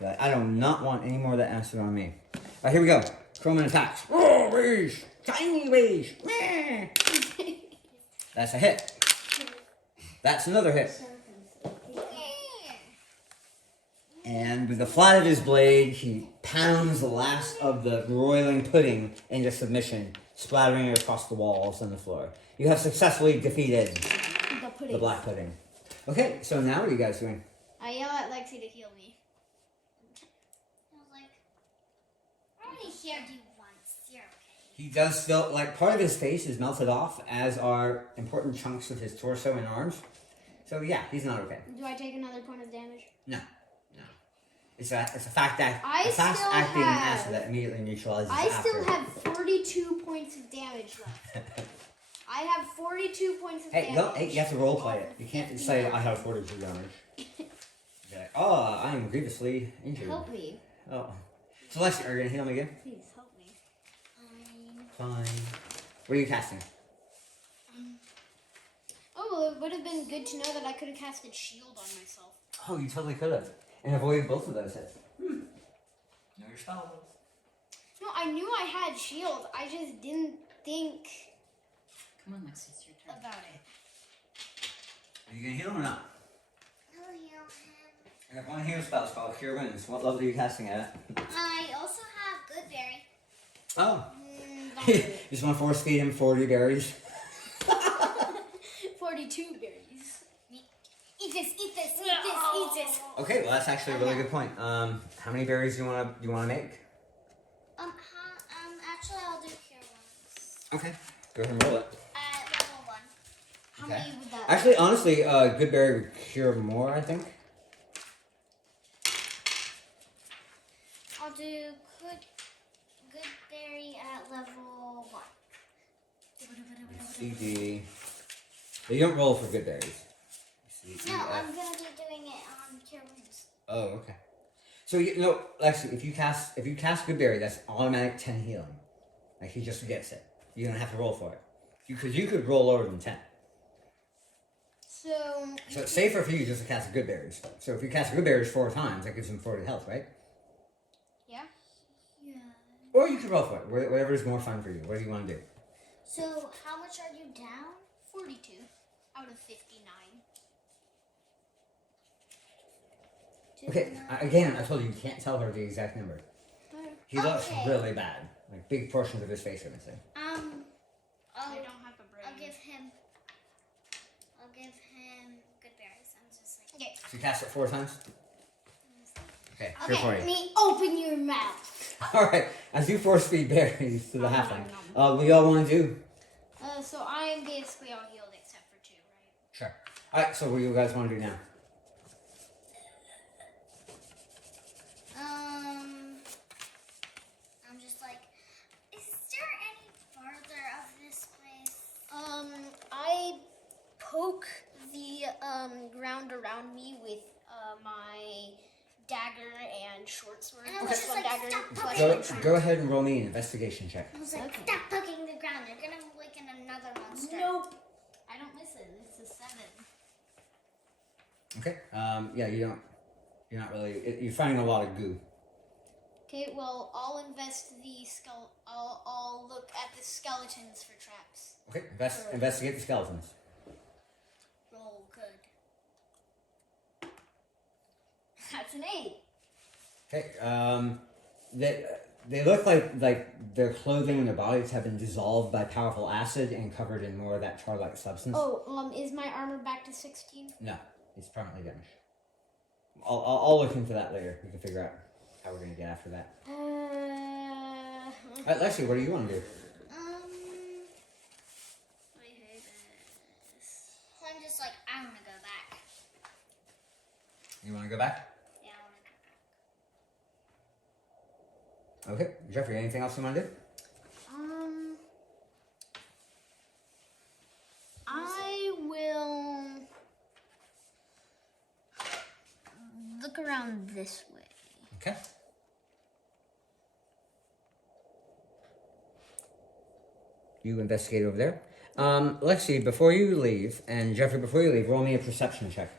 You're like, I do not want any more of that acid on me. All right, here we go. Croman attacks. Oh, rage! Tiny rage! Meh. That's a hit. That's another hit. And with the flat of his blade, he pounds the last of the roiling pudding into submission, splattering it across the walls and the floor. You have successfully defeated the black pudding. Okay, so now what are you guys doing? I yell at Lexi to heal me. I was like, I only healed you once. You're okay. He does feel like part of his face is melted off, as are important chunks of his torso and arms. So yeah, he's not okay. Do I take another point of damage? No. It's a fast I fast still acting have- acid that immediately neutralizes I after. still have 42 points of damage left. I have 42 points of Hey, damage. you have to roleplay it. You can't say I have 42 damage. You're like, oh, I am grievously injured. Help me. Oh. So Lexi, are you gonna heal me again? Please help me. Fine. What are you casting? Oh, well, it would have been good to know that I could have casted shield on myself. Oh, you totally could have. And avoided both of those hits. Know your spells. No, I knew I had shield. I just didn't think Come on, Lexi, it's your turn. about it. Are you gonna heal him or not? I'll heal him. I got one heal spell. It's called Cure Wounds. What level are you casting it at? I also have good berry. Oh. Don't You do it. just want to force feed him 40 berries. 42 berries. Eat this, eat this, eat this, eat this. Okay, well that's actually a really good point. How many berries do you wanna make? Actually, I'll do cure ones. Okay. Go ahead and roll it. At level 1. How Okay. many would that? Actually, honestly, good berry would cure more, I think. I'll do good berry at level 1. CD. You don't roll for good berries. No, I'm gonna be doing it on cure wounds. Oh, okay. So actually, if you cast good berry, that's automatic 10 healing. Like he just gets it. You don't have to roll for it. Because you could roll lower than 10. So it's safer for you just to cast good berries. So if you cast good berries 4 times, that gives him 40 health, right? yeah. Yeah. Or you could roll for it. Whatever is more fun for you. What do you want to do? So, how much are you down? 42 out of 59. Okay, again, I told you can't tell her the exact number. He looks Okay. really bad. Like big portions of his face are missing. I don't have a brain. I'll give him good berries. I'm just like. Okay. So you cast it 4 times? Okay, Okay, here for you. me open your mouth. Alright, as you force feed berries to the Oh, halfling, no. what do y'all want to do? So I am basically all healed except for 2, right? Sure. Alright, so what do you guys want to do now? I'm just like, is there any farther of this place? I poke the ground around me with my dagger and short sword. And I was Plus just one like, dagger, stop plus poking one the sword. Go ahead and roll me an investigation check. I was like, Okay. stop poking the ground. You're gonna awaken another monster. Nope. I don't listen. It's a 7. Okay. Yeah, you're not really. You're finding a lot of goo. Okay, well, I'll I'll look at the skeletons for traps. Okay. Investigate the skeletons. Roll good. That's an 8. Okay. They look like their clothing and their bodies have been dissolved by powerful acid and covered in more of that tar-like substance. Oh, is my armor back to 16? No, it's permanently damaged. I'll look into that later. We can figure out how we're gonna get after that. Lexi, what do you want to do? I hate this. I'm just like, I wanna go back. You want to go back? Yeah, I wanna go back. Okay. Jeffrey, anything else you want to do? I will look around this way. Okay. You investigate over there. Lexi, before you leave, and Jeffrey, before you leave, roll me a perception check.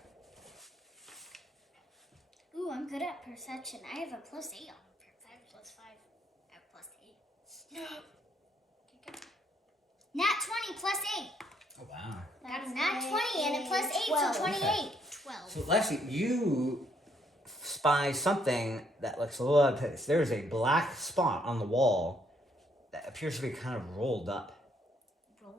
Ooh, I'm good at perception. I have a +8 on perception. 5 + 5. I have +8. No. Nat 20 +8. Oh, wow. Got a nat 20 and a +8, 12. so 28. Okay. 12. So, Lexi, you spy something that looks a little out of place. There's a black spot on the wall that appears to be kind of rolled up. Roll?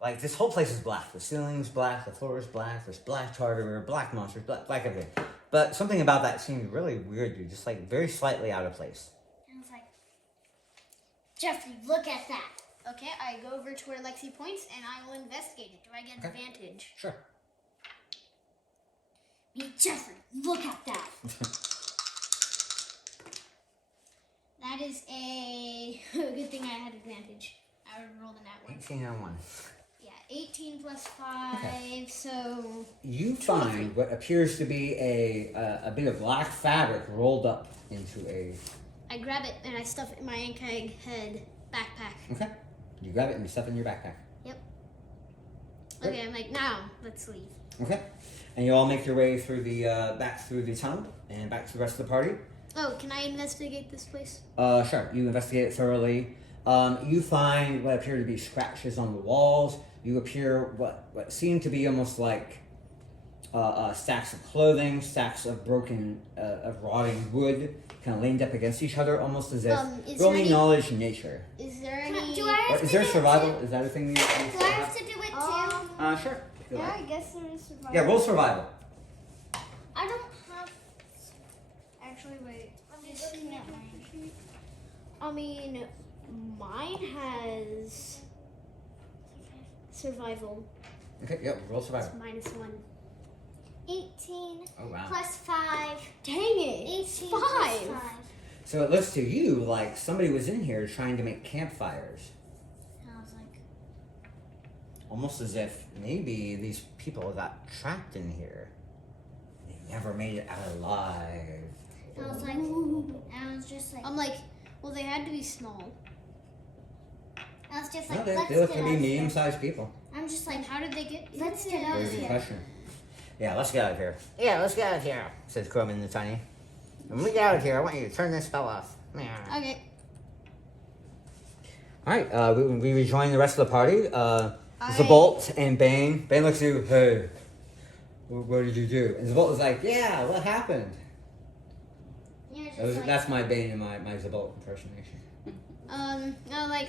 Like, this whole place is black. The ceiling's black, the floor is black, there's black tar everywhere, black monsters, black everything. But something about that seemed really weird, dude. Just, like, very slightly out of place. And I was like, Jeffrey, look at that. Okay, I go over to where Lexi points and I will investigate it. Do I get Okay. advantage? Sure. Me, Jeffrey, look at that. That is a good thing I had advantage. I would roll the nat 1. 18 on 1. Yeah, 18 plus 5, Okay. so You find what appears to be a bit of black fabric rolled up into a... I grab it and I stuff it in my Ankeg head backpack. Okay. You grab it and you stuff it in your backpack. Yep. Good. Okay, I'm like, now, let's leave. Okay. And you all make your way through the back through the tunnel and back to the rest of the party. Oh, can I investigate this place? Sure. You investigate it thoroughly. You find what appear to be scratches on the walls. You appear what seem to be almost like stacks of clothing, stacks of broken, of rotting wood, kind of leaned up against each other, almost as if is rolling there any- knowledge in nature. Is there any? Do I have Is to there do it survival? too? Is that a thing you Do I have to do it too? Sure. if you Yeah, like. I guess there is survival. Yeah, roll survival. I don't have. Actually, wait. I'm looking at mine. I mean, mine has survival. Okay, yeah, roll It's survival. -1. 18 Oh wow. plus 5. Dang it! 18 5. plus 5. So it looks to you like somebody was in here trying to make campfires. I was like, Almost as if maybe these people got trapped in here. They never made it out alive. I was like, I was just like, I'm like, well, they had to be small. I was just No, like, they let's look get to be out of here. medium-sized people. I'm just like, How did they get? let's here? get out Very of good here. question. Yeah, let's get out of here. Yeah, let's get out of here, says Croman the Tiny. When we get out of here, I want you to turn this spell off. Okay. Alright, we rejoin the rest of the party. Zabolt and Bane. Bane looks at you, hey, what did you do? And Zabolt was like, yeah, what happened? You're just like, That's my Bane and my Zabolt impersonation. No, like,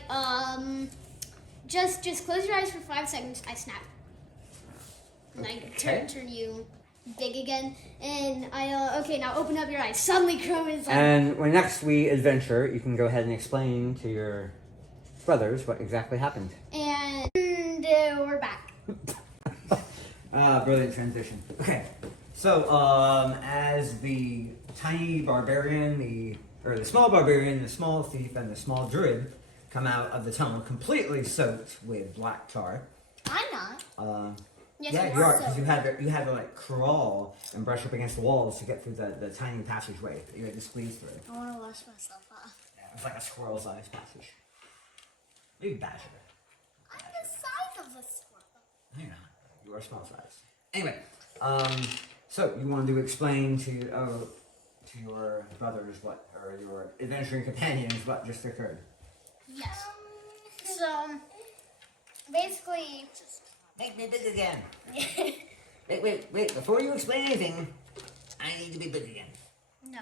just close your eyes for 5 seconds. I snap. And I Okay. turn you big again. And okay, now open up your eyes. Suddenly, Chrome is like, And when next we adventure, you can go ahead and explain to your brothers what exactly happened. and we're back. Brilliant transition. Okay, so as the tiny barbarian, the small barbarian, the small thief, and the small druid come out of the tunnel, completely soaked with black tar. I'm not. Yes, Yeah, you you are. are, because you had to like crawl and brush up against the walls to get through the tiny passageway that you had to squeeze through. I want to wash myself off. Yeah, it's like a squirrel-sized passage. Maybe badger. I'm the size of a squirrel. I know. You are small size. Anyway, so you wanted to explain to your brothers or your adventuring companions what just occurred. Yes. So, basically, Make me big again. Wait. Before you explain anything, I need to be big again. no.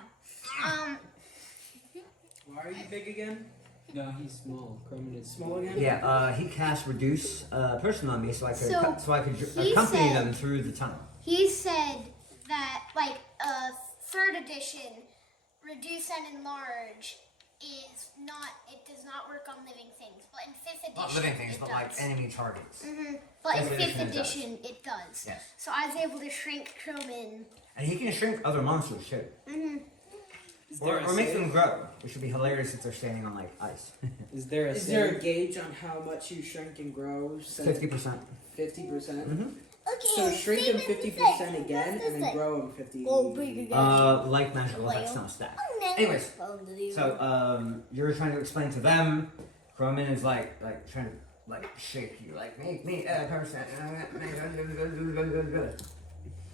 Why are you big again? No, he's small. Croman is Small again? Yeah, he cast reduce person on me so I could he accompany said- them through the tunnel. He said that, like, 3rd edition, reduce and enlarge is not, it does not work on living things, but in 5th edition, Not living things, it but does. like enemy targets. But in 5th 5th edition, it does. edition, it does. Yes. So I was able to shrink Croman. And he can shrink other monsters too. Is there a Or make save? them grow, which would be hilarious if they're standing on like ice. Is there a Is save? there a gauge on how much you shrink and grow? 50%. 50%? Okay. So shrink him 50% again and then grow him 50%. big again. Like magical effects, not stack. Anyways, so you're trying to explain to them. Croman is like trying to like shake you, like make me a person.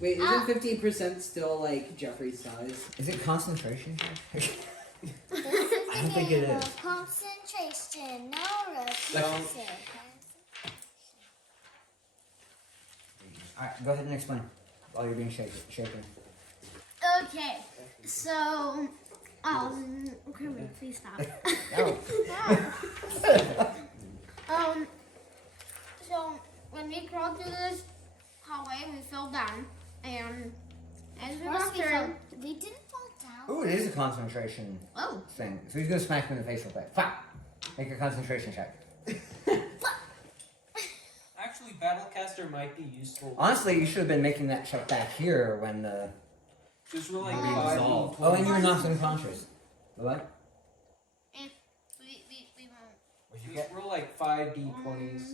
Wait, isn't 15% still like Jeffrey's size? Is it concentration? This is I don't think it is. Concentration. No reflection. Alright, go ahead and explain while you're being shaken. Okay, so, Croman, please stop. Oh. So when we crawled through this hallway, we fell down, and as we walked through, We didn't fall down. Ooh, it is a concentration oh, thing. So he's gonna smack me in the face real quick. Fire! Make a concentration check. Actually, Battlecaster might be useful. Honestly, you should have been making that check back here when the Just roll like being 5 dissolved. d20s. Oh, and you were knocked unconscious. What? and we won't. What'd you Just get? roll like 5 d20s.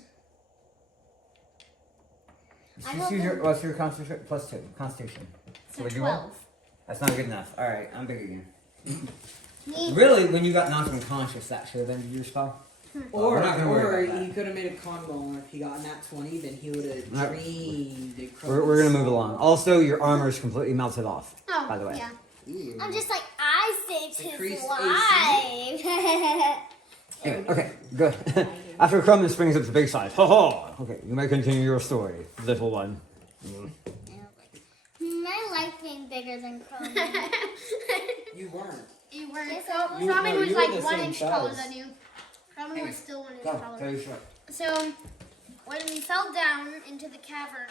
Just use your, what's your concentration? +2. Constitution. So what'd you roll? 12. That's not good enough. Alright, I'm big again. Me, Really, when you got knocked unconscious, that should have ended your spell. Or, we're not gonna worry about he that. could have made a con roll, and if he got nat 20, then he would have No. dreamed. it We're gonna move along. Also, your armor is completely melted off. oh, by the way. yeah. Ooh. I'm just like, I saved his Decreased life. Okay, good. After Crumman springs up the big side. Ha ha! Okay, you may continue your story, little one. My life being bigger than Cronin. You weren't. You weren't. Yes, So, I You- Robin no, was you were like the 1 same inch taller size. than you. Robin was still 1 inch Go, taller. tell your story. So, when we fell down into the cavern,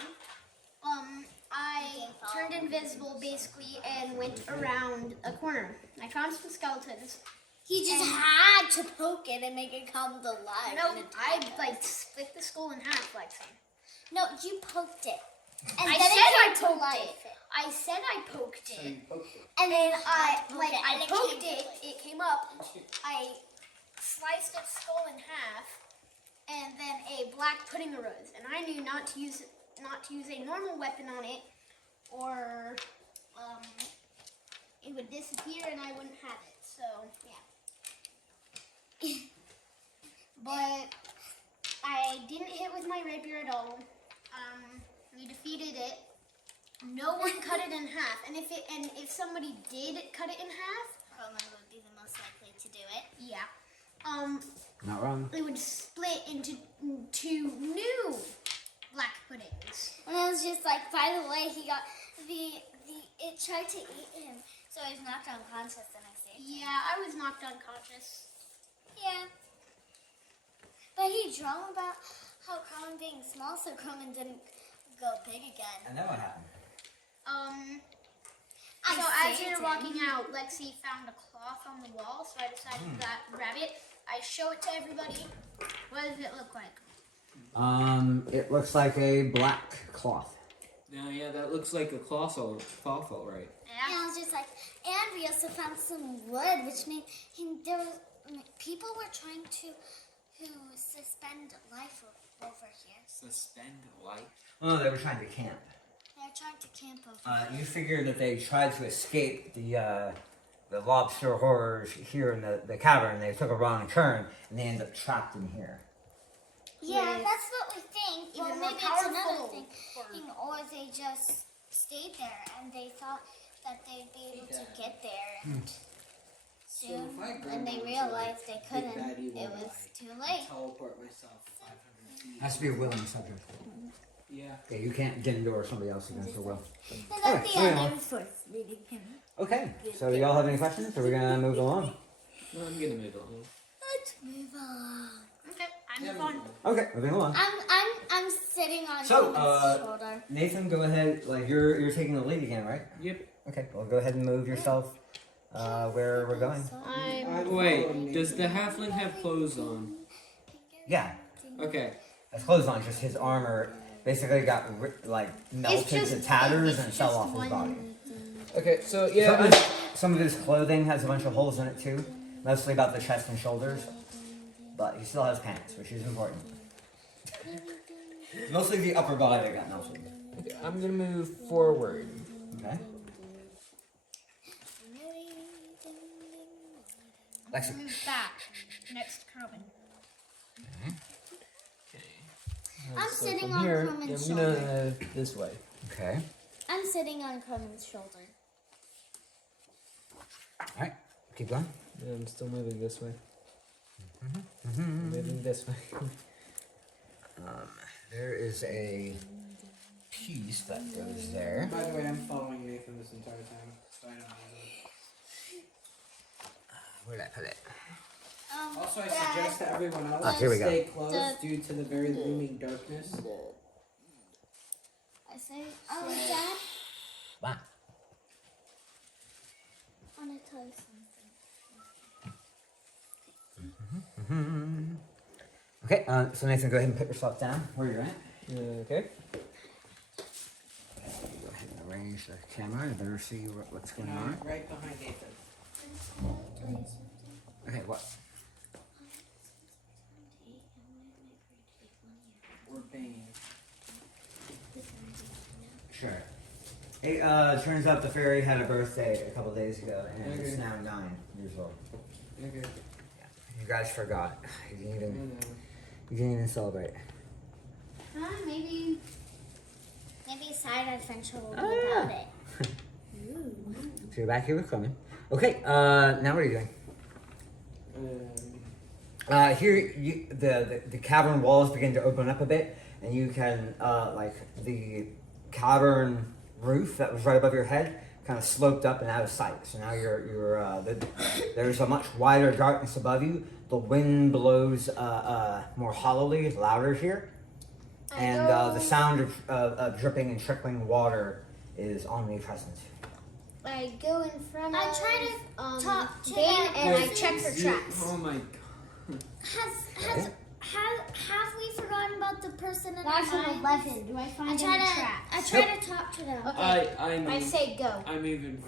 I turned invisible basically and went around a corner. I found some skeletons. He just had to poke it and make it come to life. No, and I attack us. like split the skull in half like so. No, you poked it. And I then said I came to poked life. it. I said I poked So it. you poked it. And then I I poked it. It came up. I sliced its skull in half, and then a black pudding arose. And I knew not to use a normal weapon on it, or it would disappear and I wouldn't have it. So yeah. But I didn't hit with my rapier at all. We defeated it. No one cut it in half, and if somebody did cut it in half, Cronin would be the most likely to do it. yeah, Not wrong. it would split into 2 new black puddings. And I was just like, by the way, he got it tried to eat him, so he was knocked unconscious, and I saved him. Yeah, I was knocked unconscious. Yeah. But he dreamt about how Cronin being small, so Cronin didn't go big again. And then what happened? So as we saved were him. walking out, Lexi found a cloth on the wall, so I decided to grab it. I show it to everybody. What does it look like? It looks like a black cloth. No, yeah, that looks like a cloth, all right. And I was just like, and we also found some wood, which means people were trying to suspend life over here. Suspend life. Oh, they were trying to camp. They're trying to camp over here. You figure that they tried to escape the lobster horrors here in the cavern. They took a wrong turn and they ended up trapped in here. Yeah, that's what we think. Well, Even more maybe it's another powerful. thing. Or they just stayed there and they thought that they'd be able to get there. And soon, if I go when they into realized they big couldn't, bad evil it was eye, too late. Teleport myself 500 feet. Has to be a willing subject. Yeah. Okay, you can't get into or somebody else against their will. And Alright, at the moving end, on. I was force reading him. Okay, so do y'all have any questions? Or are we gonna move along? No, I'm gonna move along. Let's move on. Okay, I Yeah, move on. Okay, moving along. I'm sitting on So, his shoulder. Nathan, go ahead. Like you're taking the lead again, right? Yep. Okay, well go ahead and move yourself where we're going. I'm Wait, does the halfling have clothes on? Yeah, Okay. that's clothes on. Just his armor basically got melted to tatters and fell off his body. Okay, so Some of his clothing has a bunch of holes in it too, mostly about the chest and shoulders. But he still has pants, which is important. Mostly the upper body that got melted. I'm gonna move forward. Okay. Lexi. move back next to Carmen. I'm So sitting from on here, Carmen's I'm shoulder. gonna this way. Okay. I'm sitting on Carmen's shoulder. Alright. Keep going. Yeah, I'm still moving this way. Moving this way. There is a piece that goes there. By the way, I'm following Nathan this entire time, so I don't know. Where did I put it? Also, I suggest to everyone else Ah, here we go. stay close due to the very looming darkness. I say, Dad, Wow. I want to tell you something. Okay, so Nathan, go ahead and put yourself down where you're at. Okay. Go ahead and arrange the camera. I better see what's going on. Right behind Nathan. Okay, what? Or Bane. Sure. Hey, turns out the fairy had a birthday a couple days ago, and it's Okay. now 9 years old. Okay. You guys forgot. You didn't I even, know. you didn't even celebrate. Maybe a side adventure will be Ah. about it. So you're back here with Clement. Okay, now what are you doing? Here, the cavern walls begin to open up a bit, and you can, like, the cavern roof that was right above your head kind of sloped up and out of sight. So now there's a much wider darkness above you. The wind blows more hollowly, louder here. And the sound of dripping and trickling water is omnipresent. I go in front of I try to talk to Dane them. and I check for traps. Oh my god. Have we forgotten about the person in That's our an minds? 11. Do I I find any try traps? to talk to them. Okay. I say go. I move in.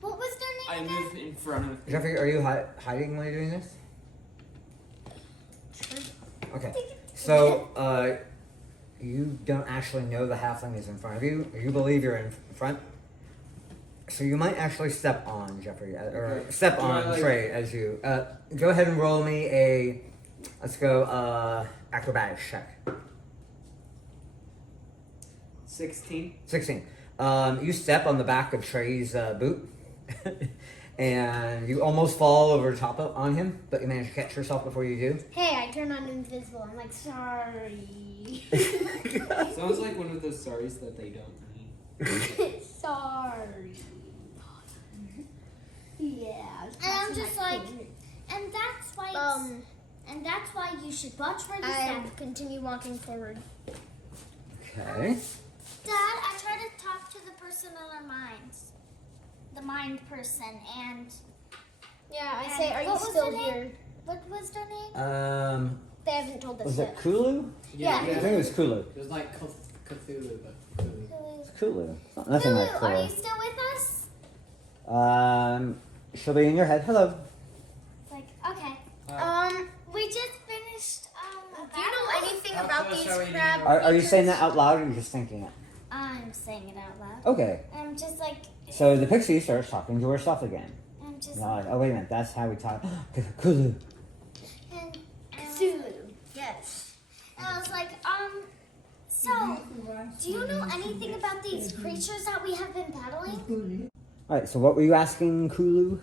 What was their I name again? move in front of. Jeffrey, are you hiding while you're doing this? Okay. So, you don't actually know the halfling is in front of you. You believe you're in front. So you might actually step on Jeffrey, or Okay. step Do on I, like- Trey as you. Go ahead and roll me a. Let's go. Acrobatics check. 16. 16. You step on the back of Trey's boot, and you almost fall over top on him, but you manage to catch yourself before you do. Hey, I turn on invisible. I'm like, sorry. Sounds like one of those stories that they don't mean. Sorry. Yeah. And I'm just like, and that's why. And that's why you should watch where you I step. continue walking forward. Okay. Dad, I try to talk to the person in our minds, the mind person, and Yeah, I And say, are you what was still her name? here? what was their name? They haven't told us Was yet. it Kulu? Yeah. I think it was Kulu. It was like Cthulhu, but Cthulhu. It's Kulu. It's not- nothing like Lulu, are you Kulu. still with us? She'll be in your head. Hello. Like, okay. Uh, We just finished. Do you know anything How about close these are we crab now? Are you saying that out loud, or are you just thinking it? I'm saying it out loud. Okay. I'm just like. So the pixie starts talking to herself again. I'm just. You're like, oh wait a minute, that's how we talk. Kulu. And, Cthulhu. Yes. and I was like, so, do you know anything about these creatures that we have been battling? All right. So what were you asking, Kulu?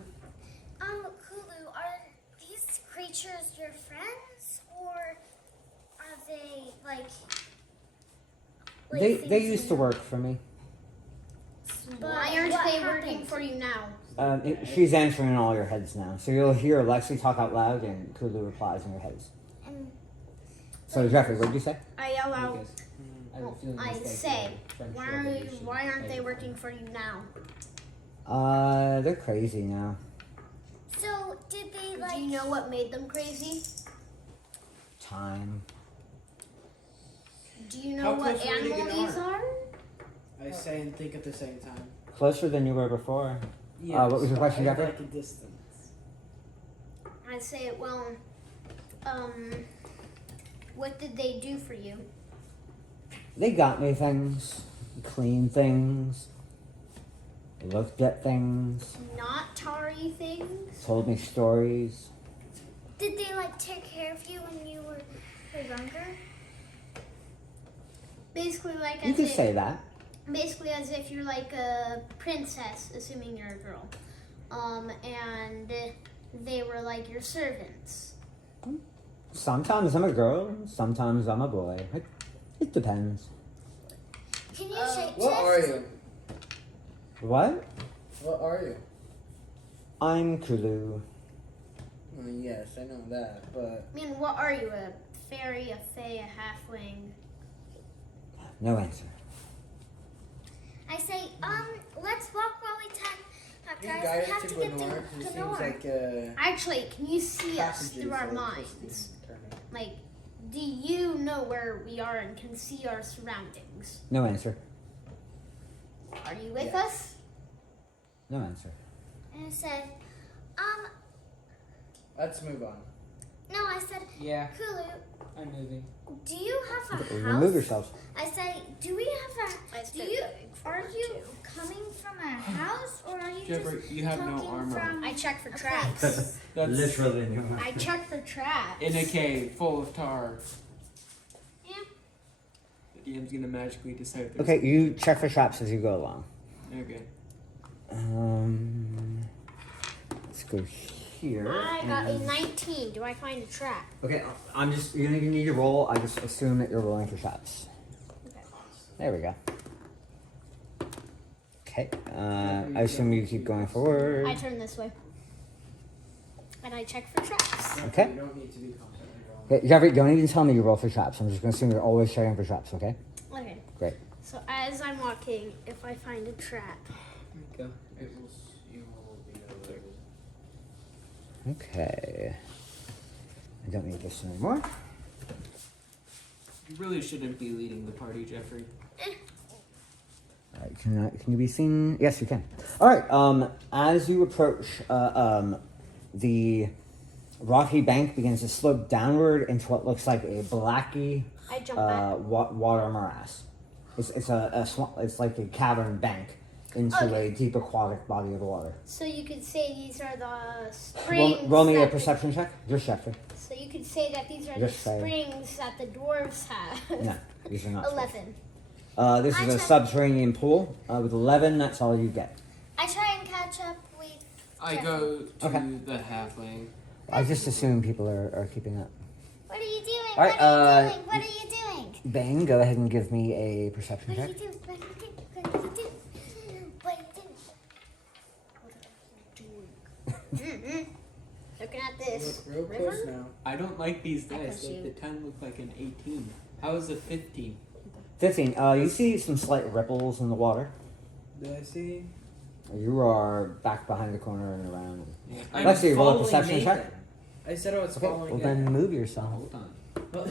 Kulu, are these creatures your friends, or are they like They things used you to know? work for me. But Why aren't what they happened? working for you now? She's answering in all your heads now. So you'll hear Lexi talk out loud, and Kulu replies in your heads. And So Jeffrey, what did you say? I yell out. because, I have a feeling I this guy's say, a French why Revolution aren't they type. working for you now? They're crazy now. so, did they like? Do you know what made them crazy? Time. Do you How know what close are we to animal these Gwenore? are? I say and think at the same time. Closer than you were before. Yes, what was your but question, I Jeffrey? like a distance. I say, well, what did they do for you? They got me things. Clean things. Looked at things. Not Tarry things? Told me stories. Did they like take care of you when you were younger? Basically, like You as could if, say that. basically as if you're like a princess, assuming you're a girl. And they were like your servants. Sometimes I'm a girl, sometimes I'm a boy. It depends. Can you shake What are you? What? What are you? I'm Kulu. Yes, I know that, but I mean, what are you? A fairy, a fae, a halfling? No answer. I say, let's walk while we talk, can you guys. guide We have us to to get to Gwenore? 'Cause it seems Gwenore. like Actually, can you see us passages through our are minds? twisting and turning. Like, do you know where we are and can see our surroundings? No answer. Are you with Yeah. us? No answer. And I said, Let's move on. no, I said, Yeah, Kulu, I'm moving. do you have a house? Remove yourselves. I say, do we have I a, do said you, that are you coming from a house, or are you Jeffrey, just you have no talking armor. from I check for a traps. place? That's Literally no I check for traps. in a cave full of tar. Yeah. The DM's gonna magically decide if there's Okay, you check for traps as you go along. Okay. go here. I got a and- 19. Do I find a trap? Okay, you're gonna need to roll. I just assume that you're rolling for traps. Okay. There we go. Okay, I assume you keep going forward. I turn this way. And I check for traps. Okay. You don't need to be constantly rolling. Okay, Jeffrey, don't even tell me you roll for traps. I'm just gonna assume you're always checking for traps, okay? Okay. Great. So as I'm walking, if I find a trap, Go. You will be alerted. Okay. I don't need this anymore. You really shouldn't be leading the party, Jeffrey. Alright, can you be seen? Yes, you can. Alright, as you approach, the rocky bank begins to slope downward into what looks like a blacky I jump back. water morass. It's like a cavern bank into Okay. a deep aquatic body of water. So you could say these are the springs. Roll me a that- perception check. Just Jeffrey. So you could say that these are Just the say. springs that the dwarves have. No, these are not. 11. This I is a check. subterranean pool. With 11, that's all you get. I try and catch up with. I Jeffrey. go to Okay. the halfling. I just assume people are keeping up. What are you doing? All right, what are you doing? What are you doing? Bang, go ahead and give me a perception What are check. you doing? What are you doing? What are you doing? What are you doing? Looking at this. Real river? close now. I don't like these I dice. push Like you. the 10 looked like an 18. How is a 15? 15. You see some slight ripples in the water. Do I see? You are back behind the corner and around. Yeah. I'm Let's see, roll a following perception check. Nathan. I said I was Okay, following well it. then move yourself. Hold on. Well,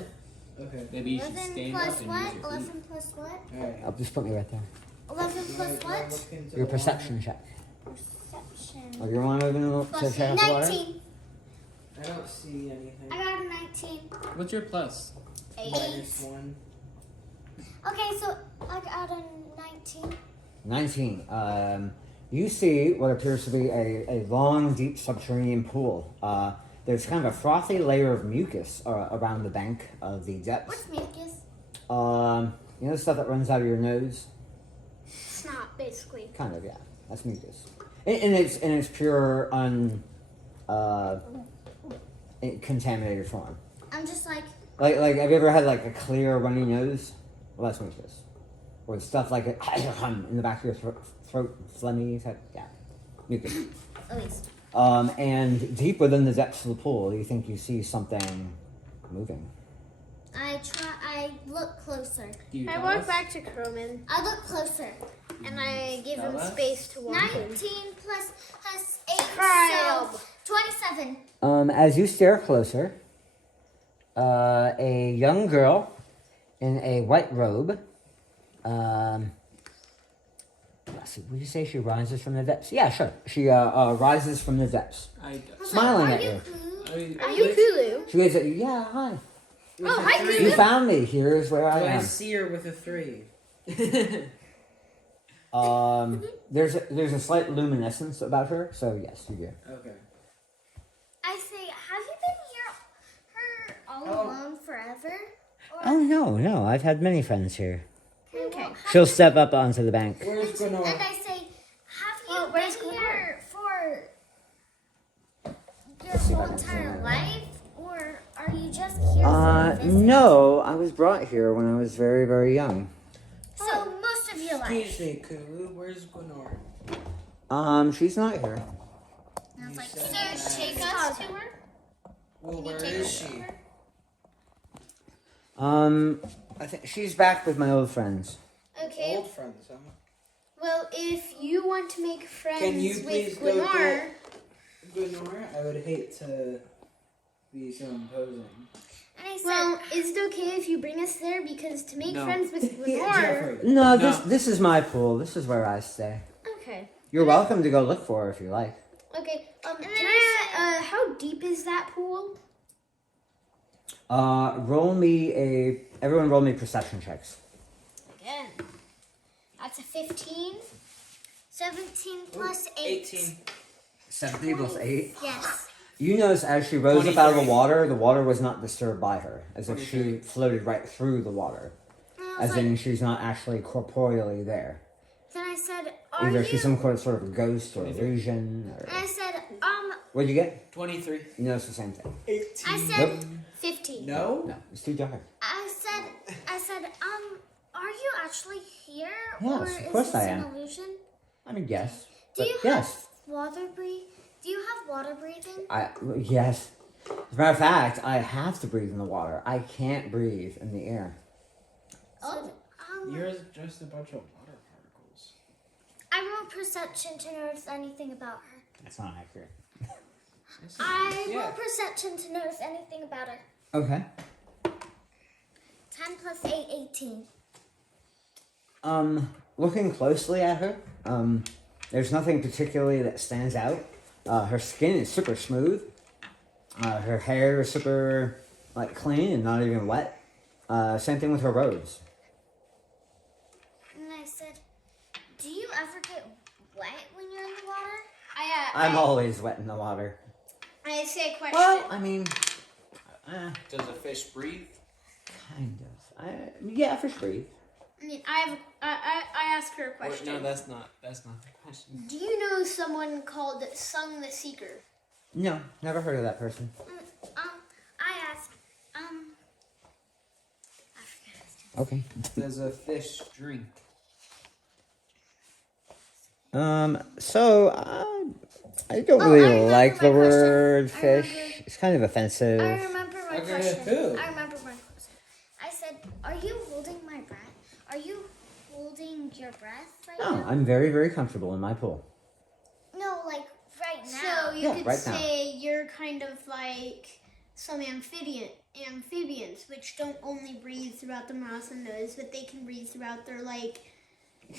okay. Maybe you should 11 stand plus up and what? use your feet. 11 plus what? Alright. Just put me right there. 11 plus Do I what? look into Your the perception check. Perception. Oh, you want to move to Plus check out the water? 19. water? I don't see anything. I got a 19. What's your plus? -1. Okay, so I got a 19. 19. You see what appears to be a long, deep subterranean pool. There's kind of a frothy layer of mucus around the bank of the depths. What's mucus? You know the stuff that runs out of your nose? Snot, basically. Kind of, yeah. That's mucus. In its pure, contaminated form. I'm just like, Like, have you ever had like a clear runny nose? Well, that's mucus. Or stuff like in the back of your throat, phlegmy type, yeah, mucus. at least. And deep within the depths of the pool, you think you see something moving. I look closer. Do you I tell walk us? back to Croman I look closer. and I give him Tell us? space to walk 19 in. plus 8, Crab. so 27. As you stare closer, a young girl in a white robe. Let's see, would you say she rises from the depths? Yeah, sure. She rises from the depths, I, smiling Are at you you. cool? Are you Kulu? She waves at you. Yeah, hi. With Oh, a hi, 3. You found me. Here's where I Do I am. see her with a 3? There's a slight luminescence about her, so yes, you do. Okay. I say, have you been here all Oh. alone forever? Or, Oh no, I've had many friends here. okay. Well, She'll step up onto the bank. Where's and Gwenore? I say, have you Well, where's been Gwenore? here for your see if I whole can entire find her. life? Or are you just here for a visit? No, I was brought here when I was very, very young. So most of your life. Excuse me, Kulu. Where's Gwenore? She's not here. And I was like, You so said take that. us to her? Well, where take is us to she? her? I think she's back with my old friends. Okay. Old friends, huh? Well, if you want to make friends Can you please with go Gwenore, Gwenore? I would hate to be so imposing. And I said, well, is it okay if you bring us there? Because to make No. friends with Gwenore. Jeffrey. No, No. this is my pool. This is where I stay. Okay. You're welcome to go look for her if you like. Okay. And then Can I? How deep is that pool? Everyone roll me perception checks. Again. That's a 15. 17 plus 8. 18. 70 plus 8. Yes. You notice as she rose up out of the 23. water was not disturbed by her, as if she 23. floated right through the water. And I was As like, in she's not actually corporeally there. then I said, are Either you? she's some sort of ghost or illusion. Or... And I said, What'd you get? 23. No, it's the same thing. 18. I said 15. No? No, it's too dark. I said, are you actually here? Yes, or of is course this I an am. illusion? I mean, yes. Do But you yes. have water breathing? Do you have water breathing? Yes. As a matter of fact, I have to breathe in the water. I can't breathe in the air. Oh. You're just a bunch of water particles. I roll perception to notice anything about her. That's not accurate. I roll perception to notice anything about her. Okay. 10 plus 8, 18. Looking closely at her, there's nothing particularly that stands out. Her skin is super smooth. Her hair is super, like, clean and not even wet. Same thing with her robes. And I said, do you ever get wet when you're in the water? I'm always wet in the water. I say a question. Well, I mean, Does a fish breathe? kind of. Yeah, fish breathe. I mean, I ask her a question. No, that's not the question. Do you know someone called Sung the Seeker? No, never heard of that person. I asked, I forget his name. Okay. Does a fish drink? So, I don't Oh, I really remember like my the question. word I fish. remember- It's kind of offensive. I remember my Okay, question. who? I remember my question. I said, are you holding my breath? Are you holding your breath right No, now? I'm very, very comfortable in my pool. No, like right now. So you Yeah, could right now. say you're kind of like some amphibians, which don't only breathe throughout the mouth and nose, but they can breathe throughout their like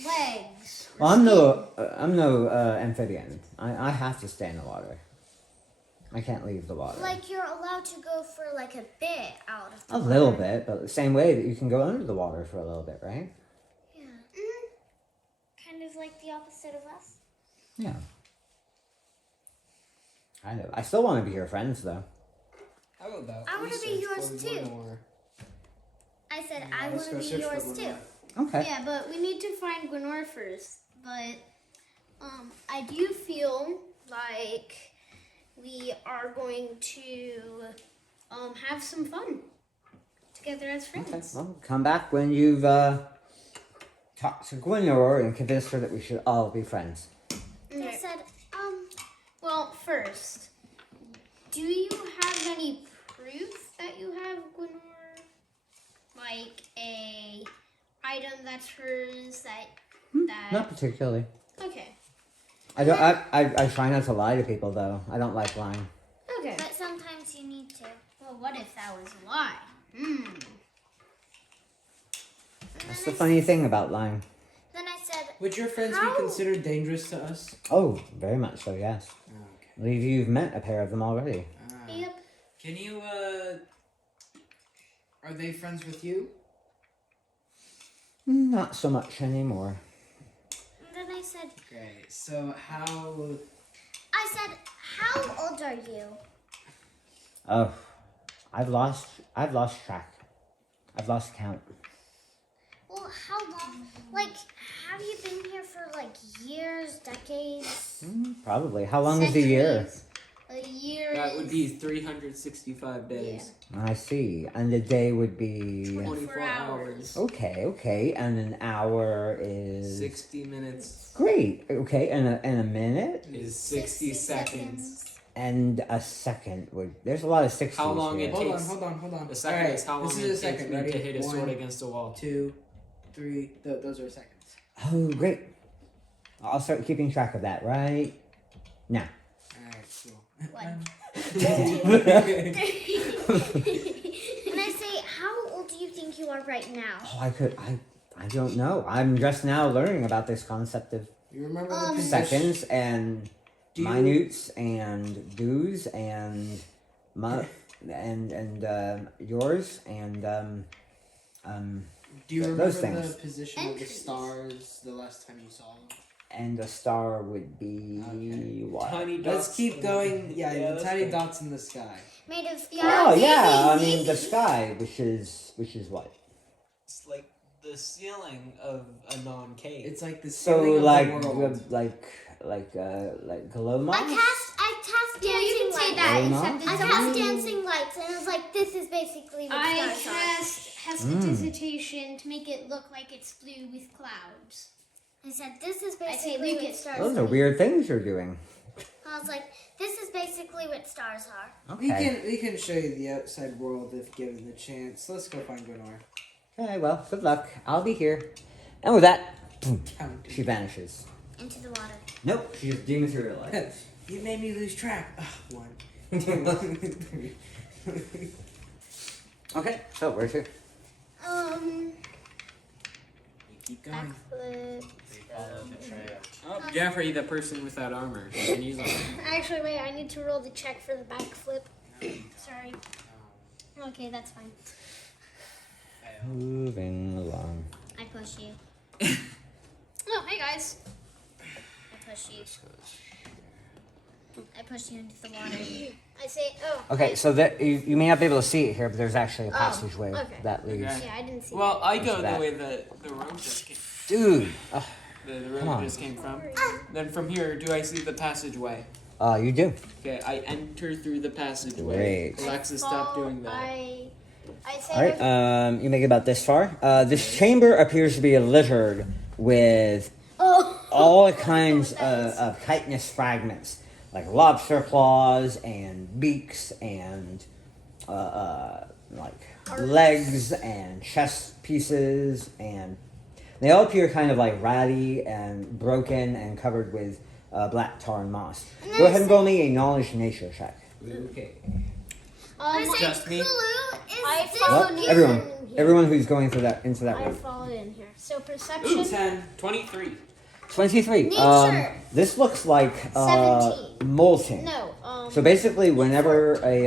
legs. or Well, I'm skin. no amphibian. I have to stay in the water. I can't leave the water. Like you're allowed to go for like a bit out of the A water. little bit, but the same way that you can go under the water for a little bit, right? Yeah. Kind of like the opposite of us. Yeah. Kind of. I still want to be your friends, though. How about I wanna be research yours for too. Gwenore? I said Yeah, I let's want go to be search for yours too. Gwenore. Okay. Yeah, but we need to find Gwenore first. But I do feel like we are going to have some fun together as friends. Okay. Well, come back when you've talked to Gwenore and convinced her that we should all be friends. I Okay. said, Well, first, do you have any proof that you have Gwenore? Like a item that's hers that Not particularly. Okay. I don't. I try not to lie to people, though. I don't like lying. Okay. but sometimes you need to. Well, what if that was a lie? That's the funny thing about lying. Then I said, Would your friends How? be considered dangerous to us? Oh, very much so. Yes. Okay. I believe you've met a pair of them already. Yep. Can you, are they friends with you? Not so much anymore. and then I said, Okay, so how... how old are you? Oh, I've lost track. I've lost count. Well, how long? Like, have you been here for like years, decades? Probably. How long is the year? Centuries. A year That is would be 365 days. I see. And the day would be 24 hours. okay. And an hour is 60 minutes great. Okay, and a minute is 60 seconds. and a second would. There's a lot of 60s How long here. it Hold on, takes. hold on. The second Alright, is how long this it is a takes second. me Ready? to hit a sword 1, against a wall. 2, 3. Those are seconds. Oh, great. I'll start keeping track of that right now. Alright, cool. One. And I say, how old do you think you are right now? Oh, I don't know. I'm just now learning about this concept of You remember the position? seconds and Do you- minutes and do's and yours and Do you those remember things. the position of the Entries. stars the last time you saw them? and the star would be Okay. what? Tiny Let's dots keep in- going. Yeah, the let's tiny go. dots in the sky. Made of Oh yeah, I maybe. mean the sky, which is what? It's like the ceiling of a non-cave. It's like the So ceiling like of the world. like glow I moss. cast dancing Yeah, you can lights. say that. Why not? Except I it's cast only- dancing lights, and it was like, this is basically what I stars are. cast hesitation to make it look like it's blue with clouds. I said, this is I say basically what Lucas. stars Those are. are weird things you're doing. I was like, this is basically what stars are. Okay. We can show you the outside world if given the chance. Let's go find Gwenore. Okay, well, good luck. I'll be here. And with that, boom, Count. she vanishes. Into the water. Nope, she just dematerialized. You made me lose track. Ugh, 1, 2, 3. Okay, so where's she? You keep going. Backflip. Oh, Jeffrey, the person without armor. You can use armor. Actually, wait, I need to roll the check for the backflip. Sorry. Okay, that's fine. Moving along. I push you. Oh, hey guys. I push you. I push you into the water. I say, oh. Okay, so that you may not be able to see it here, but there's actually a Oh, passageway okay. that leads. Okay. Yeah, I didn't see Well, I go bad. the way the road just came. Dude, The Come road on. just came from. Then from here, do I see the passageway? you do. Okay, I enter through the passageway. Great. Alexis, stop doing that. I say, All right, you make it about this far. This chamber appears to be littered with oh. all kinds of chitinous fragments, like lobster claws and beaks and like legs and chest pieces, and they all appear kind of like ratty and broken and covered with black tar and moss. Go ahead and roll me a knowledge nature check. Okay. I say, Just me? Clue is I this follow Well, you. everyone who's going into that I room. followed in here. So Ooh, perception. 10. 23. 23. Nature. This looks like 17. molting. No. So basically, whenever an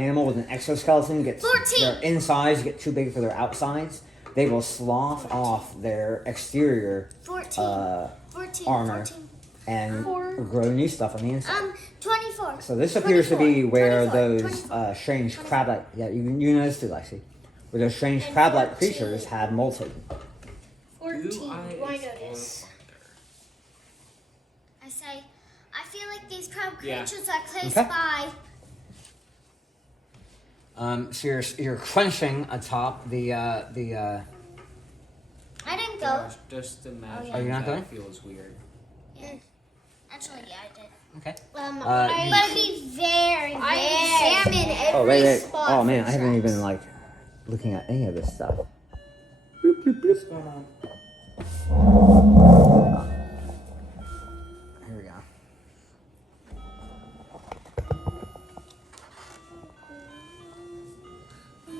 animal with an exoskeleton gets 14. their insides get too big for their outsides, they will slough off their exterior 14. 14. armor 14. and grow new stuff on the inside. 24. So this appears to be 24, where 24, those strange crab-like, yeah, you noticed it, Lexi, where those strange And crab-like 14. creatures have molted. 14. Do Do I I explore notice? I say, I feel like these crab Yeah. creatures are close Okay. by. So you're crunching atop the I didn't go. Gosh, just imagine Are you not that going? feels weird. Yeah. Actually, yeah, I did. okay. I But be very, I examine every Oh wait. spot. Oh man, for I haven't traps. even like looking at any of this stuff. What's going on? Here we go.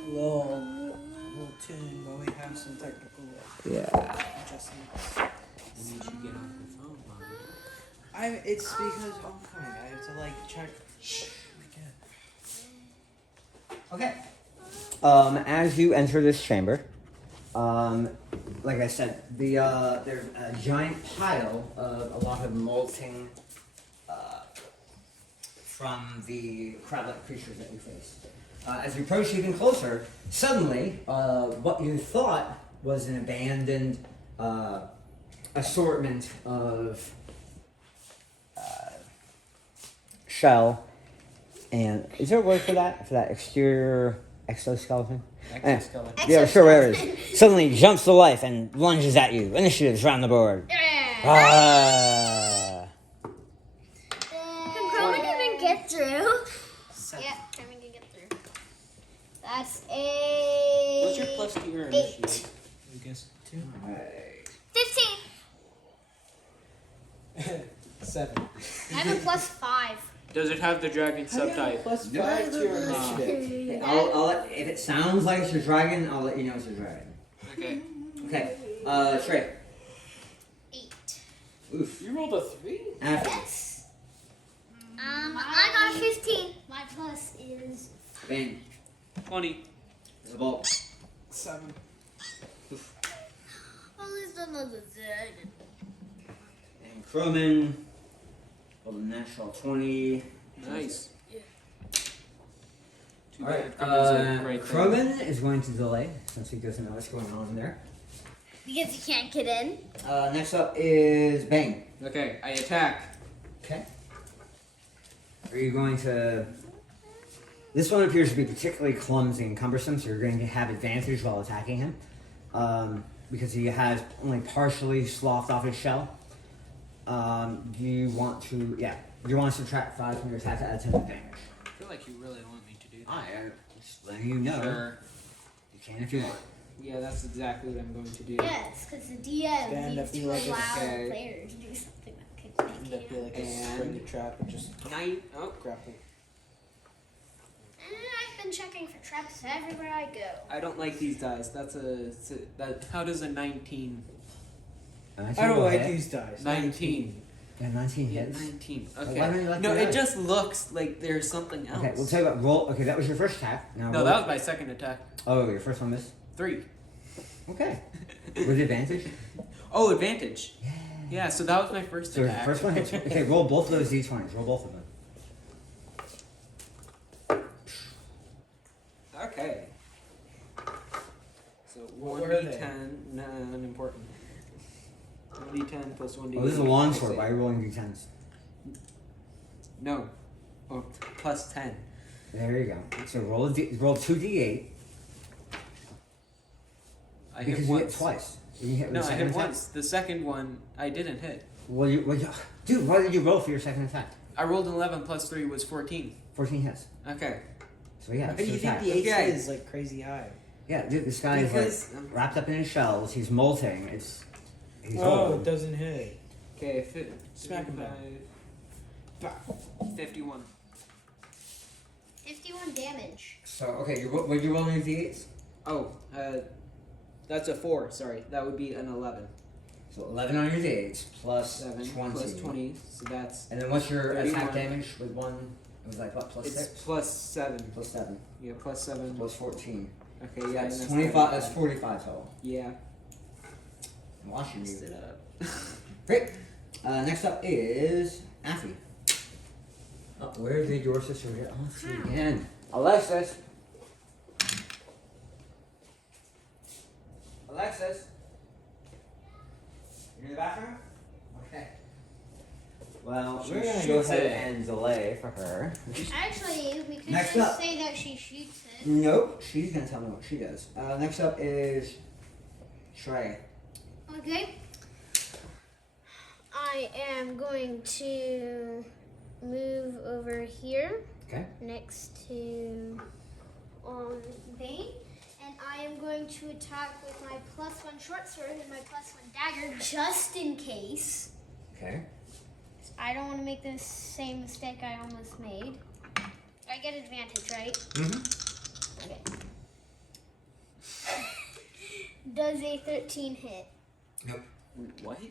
Little tune while we have some technical Yeah. adjustments. When did you get off your phone, Mommy? It's because homecoming. I have to like check. Okay. As you enter this chamber, like I said, there's a giant pile of a lot of molting from the crab-like creatures that you faced. As you approach even closer, suddenly, what you thought was an abandoned assortment of shell and is there a word for that? For that exterior exoskeleton? Exoskeleton. Yeah, sure, where it is. Suddenly jumps to life and lunges at you. Initiatives round the board. Ah. Can Croman even get through? Yeah, Carmen can get through. That's a. What's your plus to your 8. initiative? I guess 2. 15. 7. I have a plus 5. Does it have the dragon subtype? Plus 5 to your initiative. I'll let, if it sounds like it's a dragon, I'll let you know it's a dragon. Okay. Okay, Trey. 8. Oof. You rolled a 3? After. Yes. I got a 15. My plus is. Bang. 20. There's a bolt. 7. At least another dragon. And Croman. Rolled a natural 20. Nice. Too Alright, bad Croman's right there. Croman is going to delay since he doesn't know what's going on there. Because you can't get in. Next up is Bang. Okay, I attack. Okay. Are you going to? This one appears to be particularly clumsy and cumbersome, so you're going to have advantage while attacking him, because he has only partially sloughed off his shell. Do you want to? Yeah. Do you want to subtract 5 from your attack to add 10 advantage? I feel like you really want me to do that. I'm just letting you know. Sure. You can if you want. Yeah, that's exactly what I'm going to do. Yes, because the DM Stand needs up, to be like a allow the okay. player to do something that could End make up be him. like a And- spring trap and just Oh, grapple. I've been checking for traps everywhere I go. I don't like these dice. How does a 19? I don't like these dice. 19. Yeah, 19 Yeah, hits. 19. Why don't Okay. you like No, the it dice? just looks like there's something else. Okay, we'll tell you what. Roll. Okay, that was your first attack. Now No, roll. that was my second attack. Oh, your first one missed. 3. Okay. With advantage. Oh, advantage. Yeah. Yeah, so that was my first So the attack. first one hits. Okay, roll both of those d20s. Roll both of them. Okay. So What 1 were they? d10, no, unimportant. 1 d10 plus 1 d8. Oh, this is a long sword. Why are you rolling d10s? No. Oh, plus 10. There you go. So roll roll 2d8 I because hit you hit once. twice. You hit with No, the I second hit attack? once. The second one, I didn't hit. Well, dude, what did you roll for your second attack? I rolled an 11 plus 3 was 14. 14 hits. Okay. So yeah, Why do it's you an think attack. the AC Okay. is like crazy high? Yeah, dude, this guy is Because- like wrapped up in his shells. He's molting. He's Oh, old. it doesn't hit. Okay, Smack him down. 51. 51 damage. So okay, what you rolling your d8s? Oh, that's a 4, sorry. That would be an 11. So 11 on your d8s plus 7 20. plus 20, so that's... And then what's your attack 31. damage with one? It was like what, plus It's 6? plus 7. Plus 7. Yeah, plus 7. Plus 14. Okay, yeah. That's and 25, that's 45 total. Yeah. I'm watching Messed you. it up. Great. Next up is Affy. Oh, where did your sister get? Oh, let's see again. Alexis. Alexis. You in the bathroom? Okay. Well, She we're gonna go shoots ahead it. and delay for her. Actually, we could Next just up. say that she shoots it. Nope, she's gonna tell me what she does. Next up is Trey. Okay. I am going to move over here Okay. next to Bane, and I am going to attack with my +1 short sword and my +1 dagger just in case. Okay. I don't want to make the same mistake I almost made. I get advantage, right? Mm-hmm. Okay. Does a 13 hit? Nope. What? +9.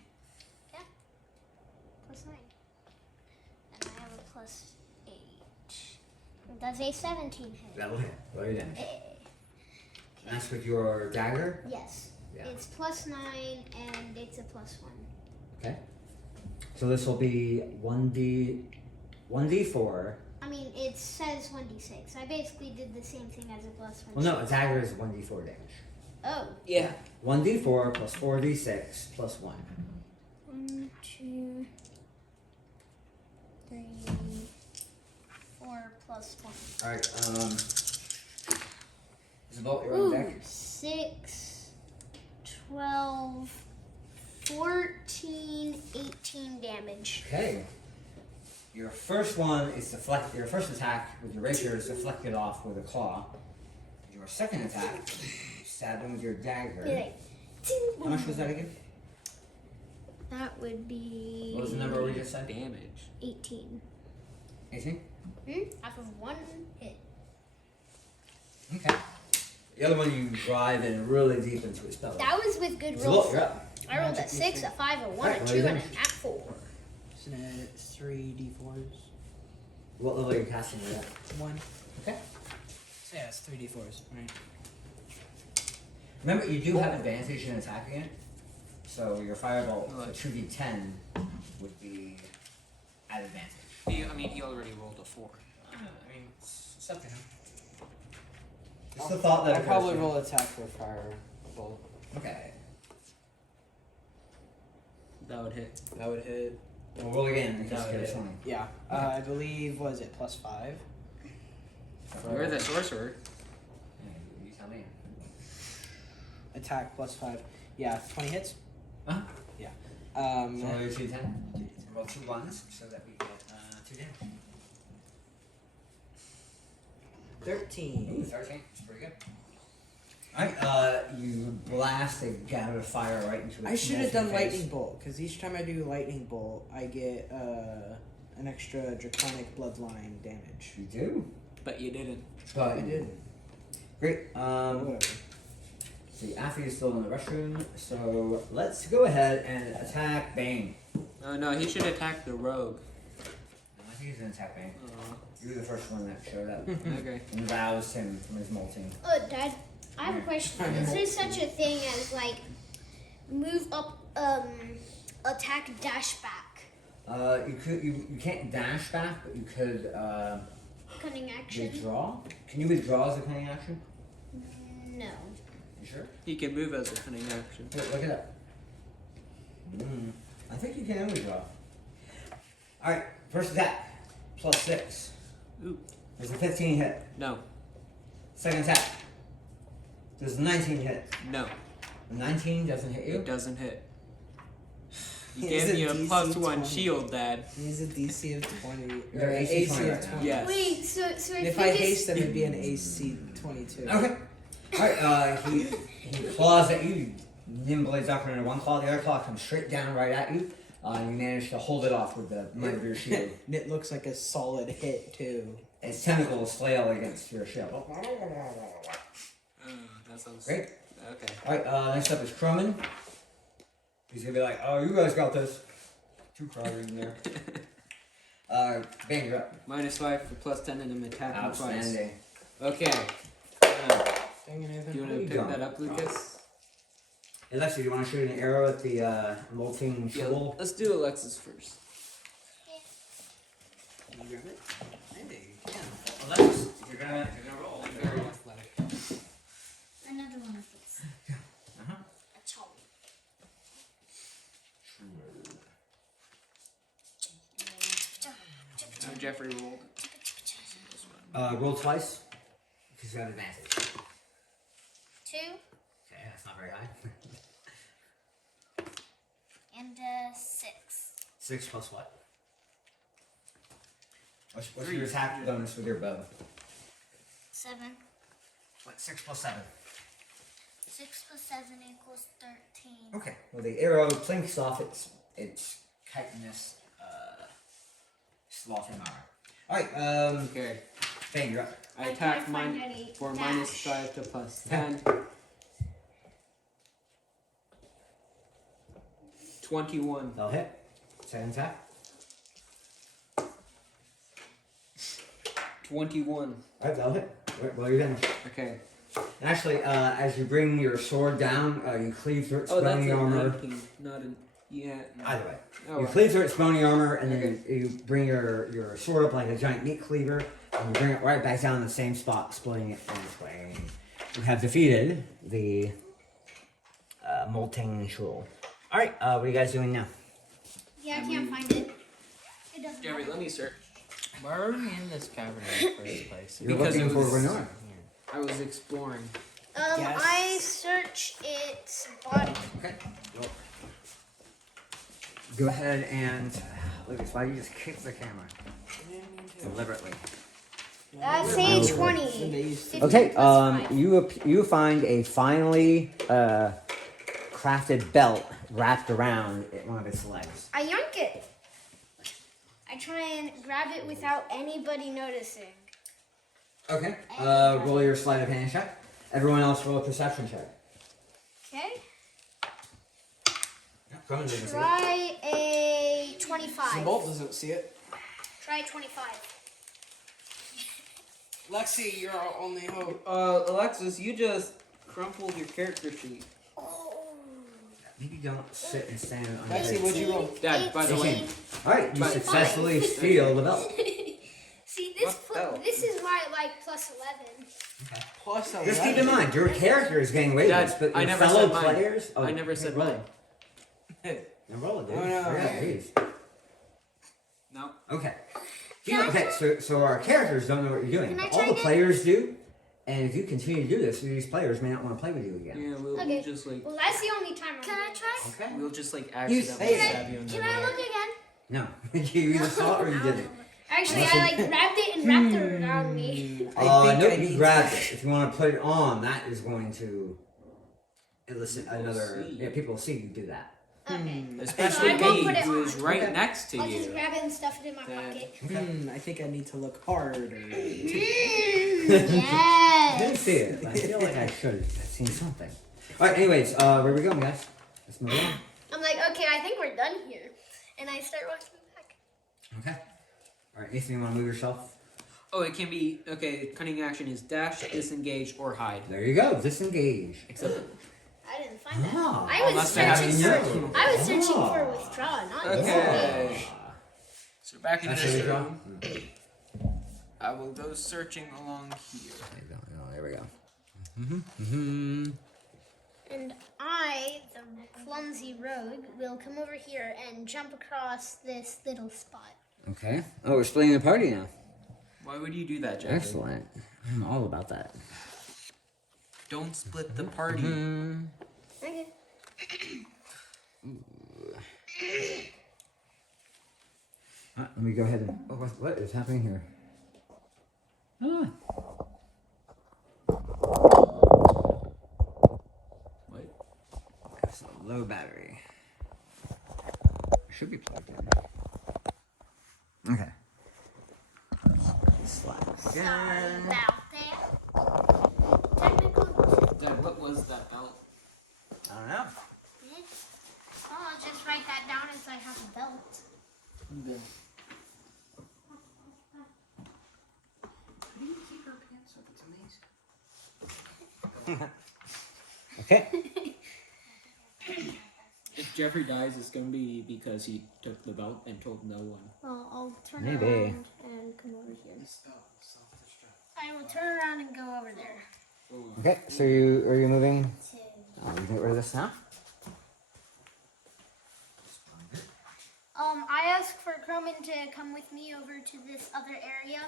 And I have a +8. Does a 17 hit? That'll hit. Roll your damage. Eh. That's with your dagger? Yes. Yeah. It's +9 and it's a +1. Okay. So this will be 1d4. I mean, it says 1d6. I basically did the same thing as a +1. Well, no, a dagger is 1d4 damage. Oh. Yeah. 1d4 plus 4d6 plus 1. 1, 2, 3, 4 plus 1. Alright, Isabel, you're on deck. 6, 12, 14, 18 damage. Okay. Your first one is your first attack with your rapier is deflected off with a claw. Your second attack, you stab him with your dagger. How much was that again? That would be. What was the number we just said? Damage. 18. 18? Off of 1 hit. Okay. The other one you drive in really deep into his belly. That was with good Isabel, rolls. you're up. I rolled a 6, a 5, a 1, Right, a what 2, is and a it? nat 4. Isn't it 3d4s? What level are you casting it at? 1. Okay. So yeah, it's 3d4s. Right. Remember, you do have advantage in attacking it. So your firebolt What? for 2d10 would be at advantage. He already rolled a 4. I mean, it's up to him. Just the thought that I'll occurs probably to you. roll attack for fire bolt. Okay. That would hit. That would hit Well, roll again and just No, get a yeah. 20. Yeah. I believe, was it +5? You're the sorcerer. You tell me. Attack +5. Yeah, 20 hits? Uh-huh. Yeah. So roll your 2d10. Roll 2 ones so that we get 2 damage. 13. Ooh, 13. That's pretty good. Alright, you blast a gouge of fire right into its I should have done molten face. lightning bolt, because each time I do lightning bolt, I get an extra draconic bloodline damage. You do? But you didn't. But I didn't. Great. Whatever. See, Affy is still in the restroom, so let's go ahead and attack Bane. Oh no, he should attack the rogue. No, I think he's gonna attack Bane. Oh, You were the first one that showed up okay. and roused him from his molting. Dad, I have a question. Is there such a thing as like move up, attack, dash back, You can't dash back, but you could cunning action? withdraw. Can you withdraw as a cunning action? No. You sure? He can move as a cunning action. Here, look it up. I think you can withdraw. Alright, first attack. +6. Ooh. There's a 15 hit. No. Second attack. There's a 19 hit. No. The 19 doesn't hit you. It doesn't hit. He Is gave me it a DC +1 20? shield, Dad. He's a DC of 20. You're or AC 20 of right now. 20. Yes. Wait, so If I haste him, it'd be an AC 22. Okay. Alright, he claws at you. You nimbly duck under one claw. The other claw comes straight down right at you. And you manage to hold it off with the might of your shield. It looks like a solid hit, too. Its tentacles flail against your shield. That sounds Great. Okay. Alright, next up is Croman. He's gonna be like, oh, you guys got this. 2 Crowders in there. Bang, you're up. -5 for +10 and I'm attacking twice. Outstanding. Okay. Dang it, Nathan. Do you want What are to you pick doing? that up, Lucas? Alexia, you want to shoot an arrow at the molting Yeah, shoal? let's do Alexis first. Can you grab it? Hey, yeah. Alexis, you're gonna roll. Very athletic. Another one of these. Uh-huh. A chop. Jeffrey rolled. Roll twice. Because you have advantage. 2 Okay, that's not very high. and 6. 6 plus what? What's your attack bonus with your bow? 7. What, 6 plus 7? 6 plus 7 equals 13. Okay. Well, the arrow clinks off its chitinous sloth in armor. Alright, Okay. Bang, you're up. I I attack can't find mine any for dash. -5 to +10. 21. That'll hit. Second attack. 21. Alright, that'll hit. Well, you're done. Okay. And actually, as you bring your sword down, you cleave through its Oh, that's bony a armor. 19, not an. Yeah. Either way. Oh, You well. cleave through its bony armor, and then you bring your sword up like a giant meat cleaver, and you bring it right back down in the same spot, splitting it in twain. You have defeated the molting shoal. Alright, what are you guys doing now? Yeah, I can't find it. It doesn't. Jerry, let me search. Why are we in this cavern in the first place? You're Because looking it for was- Gwenore. I was exploring. Yes. I search its body. Okay. Go ahead and Lucas, why do you just kick the camera deliberately? Say No. 20. 15 Okay, plus 5. you find a finely crafted belt wrapped around one of its legs. I yank it. I try and grab it without anybody noticing. Okay. Roll your sleight of hand check. Everyone else roll a perception check. Okay. Come and Try a 25. Bolt doesn't see it. Try a 25. Lexi, you're our only hope. Alexis, you just crumpled your character sheet. Oh. Maybe don't sit and stand on Lexi, your what'd you roll? Dad, by the way, Alright, you But- successfully steal the belt. See, this What belt? this is why I like +11. Plus 11. Just keep in mind, your character is getting weighted, Dad, but I your never fellow said mine. players. I never said roll mine. it. Now roll it, dude. Oh, no. Hurry up, please. No. Okay. Okay, so our characters don't know what you're doing. Can I But try all the again? players do. And if you continue to do this, these players may not want to play with you again. Yeah, we'll Okay. just like Well, that's the only time. Can I try? Okay. we'll just like You accidentally say it. stab you in the Can neck. I look again? No. You either saw it or you didn't. Actually, I like grabbed it and wrapped it around me. No, you grabbed it. If you want to put it on, that is going to elicit another. see. Yeah, people will see you do that. Okay. Especially I won't me, put it who on. is right Okay. next to I'll just you. grab it and stuff it in my Then- pocket. I think I need to look harder. I Yes. didn't see it. But I feel like I should have seen something. All right. Anyways, where are we going, guys? Let's move on. I'm like, okay, I think we're done here, and I start walking back. Okay. All right, Nathan, you want to move yourself? Oh, it can be okay. Cunning action is dash, disengage, or hide. There you go. Disengage. Except I didn't find that. Ah. I was Unless they have searching. a No. circle. I was searching for withdraw, not disengage. Okay. So back in That's this where we go. room, I will go searching along here. There you go. Oh, there we go. Mm-hmm. And I, the clumsy rogue, will come over here and jump across this little spot. Okay. Oh, we're splitting the party now. Why would you do that, Jeffrey? Excellent. I'm all about that. Don't split the party. Okay. Let me go ahead and. Oh, what is happening here? Ah. What? It's a low battery. Should be plugged in. Okay. Slacks. Sorry about that. Technical. Dad, what was that belt? I don't know. Oh, I'll just write that down as I have a belt. Good. How do you keep her pants up? It's amazing. Okay. If Jeffrey dies, it's gonna be because he took the belt and told no one. Well, I'll turn Maybe. around and come over here. I will turn around and go over there. Okay. So are you moving? Oh, you get rid of this now. I asked for Croman to come with me over to this other area.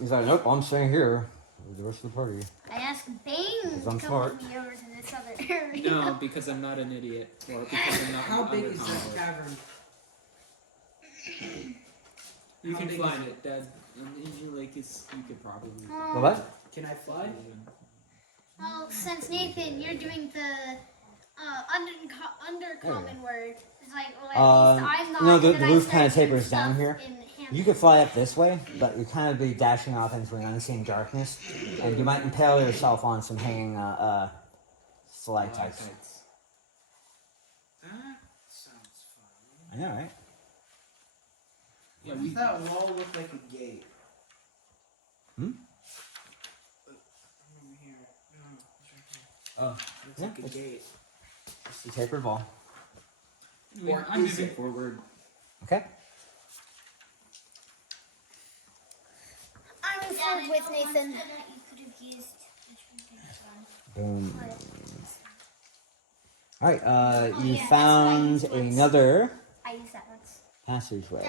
He's like, nope, I'm staying here with the rest of the party. I asked Bane Because to I'm come smart. with me over to this other area. No, because I'm not an idiot, or because I'm not. How an big is undercover. this cavern? You How can big find is it, Dad. And you like it's you could probably. The what? Can I fly? Well, since Nathan, you're doing the undercommon word, it's like, well, at least I'm not. no, the and then I roof start kinda doing tapers down stuff here. in hand- You could fly up this way, but you kind of be dashing off into an unseen darkness, and you might impale yourself on some hanging stalactites. That sounds fun. I know, right? Yeah, What we. does that wall look like a gate? Hmm? Over here. No, it's right here. Oh, Looks yeah, like a it's- gate. it's the tapered ball. I'm moving forward. Okay. I'm in front with Nathan. That you could have used. Which one? Boom. All right. You yeah, that's found what I used once. another I used that once. passageway. I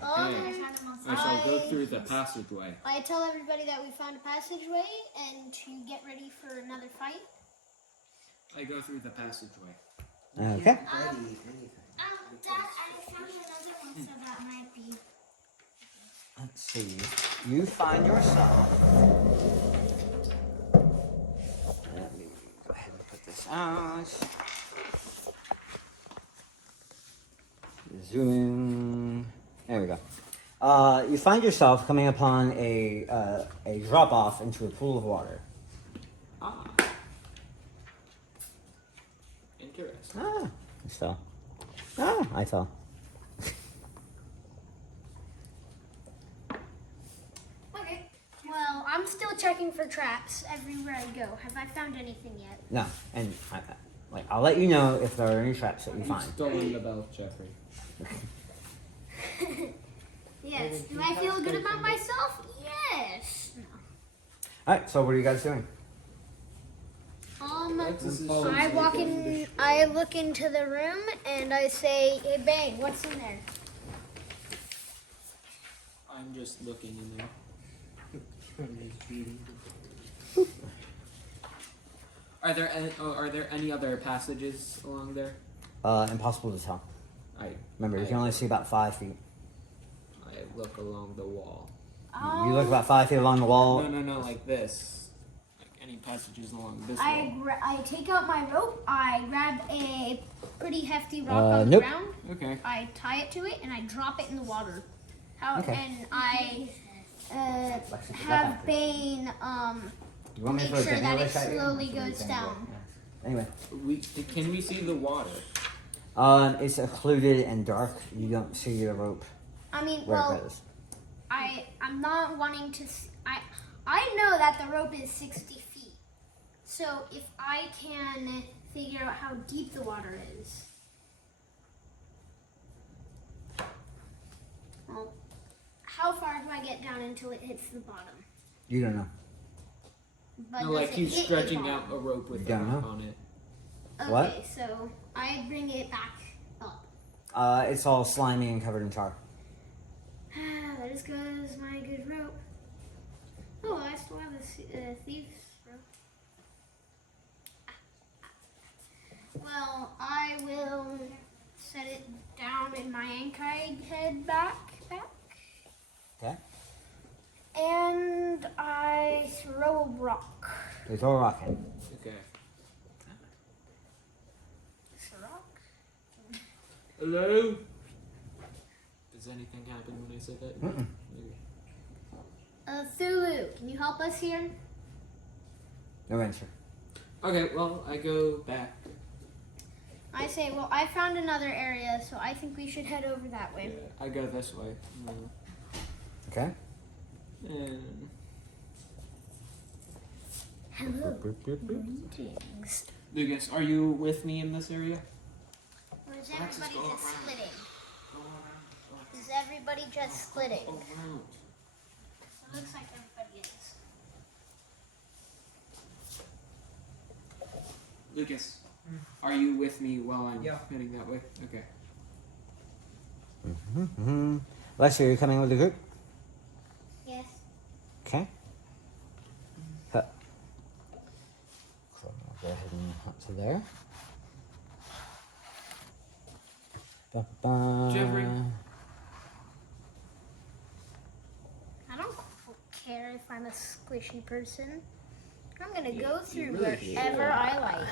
found them on I shall go through the passageway. I tell everybody that we found a passageway and to get ready for another fight. I go through the passageway. Okay. Ready, anything. Dad, I found another one, so that might be. Let's see. You find yourself. Let me go ahead and put this out. Zoom in. There we go. You find yourself coming upon a drop off into a pool of water. Ah. Interesting. Ah, I fell. Ah, I fell. Okay. Well, I'm still checking for traps everywhere I go. Have I found anything yet? No, and I'll let you know if there are any traps that you find. Stolen the belt, Jeffrey. Yes. Do I feel good about myself? Yes. No. All right. So what are you guys doing? Alexis is I walk in. I look into the room and I say, "Hey, Bang, what's in there?" I'm just looking in there. Are there any other passages along there? Impossible to tell. I Remember, you can only see about 5 feet. look along the wall. You look about 5 feet along the wall. No, like this. Like any passages along this I wall. I take out my rope. I grab a pretty hefty rock on the Nope. ground. Okay. I tie it to it and I drop it in the water. Okay. And I Lexi, put that have back there. Bane You want me make to sure put a that vanilla it shot here? slowly That's what goes you're saying, down. yeah. Anyway, Can we see the water? it's occluded and dark. You don't see the rope I mean, where well, it goes. I'm not wanting to. I know that the rope is 60 feet. So if I can figure out how deep the water is. Well, how far do I get down until it hits the bottom? You don't know. But No, like does it he's hit the stretching bottom? out a rope with a Don't rock know. on it. Okay, What? so I bring it back up. It's all slimy and covered in tar. That is good as my good rope. Oh, I still have a thief's rope. Well, I will set it down in my anchor. I head back. Okay. And I throw a rock. You throw a rock in. Okay. It's a rock. Hello? Does anything happen when I say that? Mm-mm. Thulu, can you help us here? No answer. Okay, well, I go back. I say, well, I found another area, so I think we should head over that way. I go this way. Okay. And Hello. Greetings. Lucas, are you with me in this area? Or is everybody just splitting? Is everybody just splitting? It looks like everybody is. Lucas, are you with me while I'm Yeah. heading that way? Okay. Mm-hmm. Lexi, are you coming with the group? Yes. Okay. Cut. Cool. I'll go ahead and hunt to there. Ba-ba. Jeffrey. I don't care if I'm a squishy person. I'm gonna go through really wherever should. I like.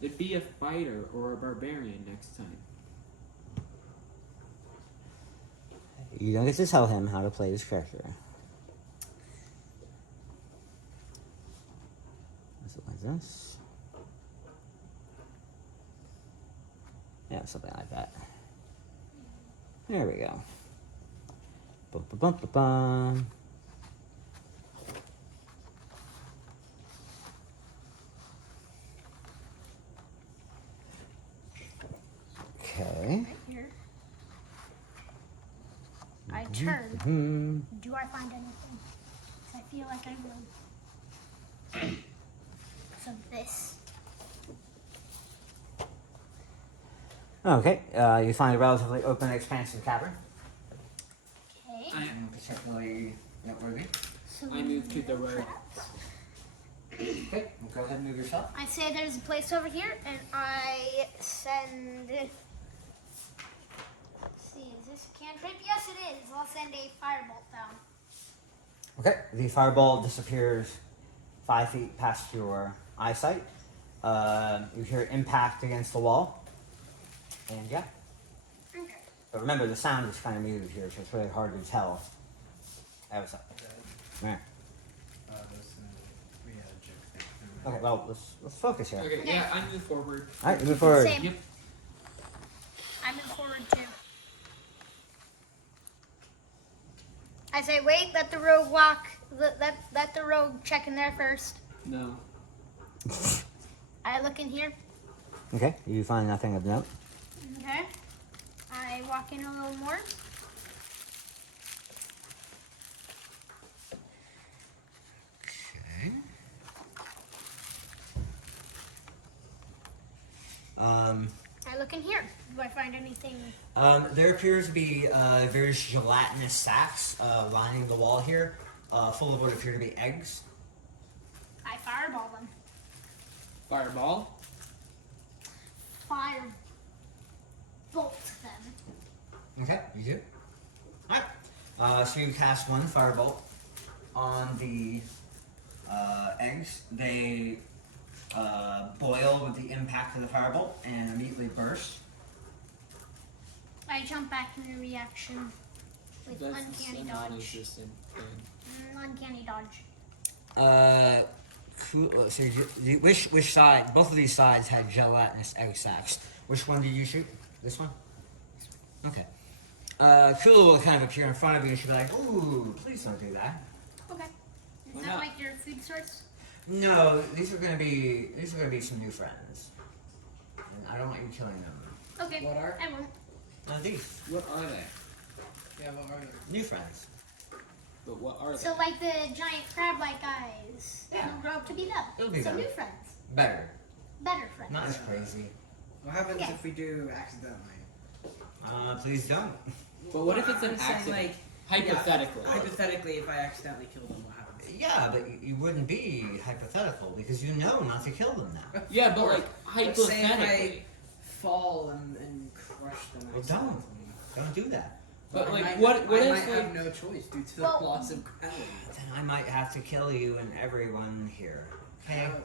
It'd be a fighter or a barbarian next time. You don't get to tell him how to play this character. Is it like this? Yeah, something like that. There we go. Bum, bum, bum, bum, bum. Okay. Right here. I turn. Hmm. Do I find anything? I feel like I will. So this. Okay, you find a relatively open, expansive cavern. Okay. And particularly noteworthy. So I move to the road. Okay, well, go ahead and move yourself. I say there's a place over here, and I send. Let's see, is this a cantrip? Yes, it is. I'll send a firebolt down. Okay, the fireball disappears 5 feet past your eyesight. You hear impact against the wall. And yeah. Okay. But remember, the sound is kind of muted here, so it's really hard to tell. That was up. Right. Okay, well, let's focus here. Okay, yeah, I move forward. All right, move forward. Same. Yep. I move forward too. I say, wait, let the rogue walk. Let the rogue check in there first. No. I look in here. Okay, you find nothing of note. Okay. I walk in a little more. I look in here. Do I find anything? There appears to be various gelatinous sacks lining the wall here, full of what appear to be eggs. I fireball them. Fireball. Fire bolt them. Okay, you do. Alright. So you cast one firebolt on the eggs. They boil with the impact of the firebolt and immediately burst. I jump back in reaction with That's uncanny a dodge. non-existent thing. Uncanny dodge. Cool. So which side? Both of these sides had gelatinous egg sacs. Which one did you shoot? This one? Okay. Kula will kind of appear in front of you and she'll be like, "Ooh, please don't do that." Okay. Is Why that not? like your food source? No, these are gonna be some new friends, and I don't want you killing them. Okay. What are? I won't. These What are they? Yeah, what are they? new friends. But what are they? So like the giant crab-like guys. Yeah. Will grow up to be them. It'll be so them. new friends. Better, Better friends. not as crazy. What happens Yes. if we do accidentally? Please don't. But what if it's an I'm saying, accident? like, Hypothetically. Yeah, hypothetically, if I accidentally kill them, what happens? Yeah, but you wouldn't be hypothetical because you know not to kill them now. Yeah, but Or- like Let's say if hypothetically. I fall and crush them. Well, accidentally. Don't do that. But I like, might- what I if might like have no choice due to the Well- loss of gravity. Then I might have to kill you and everyone here. Okay? That-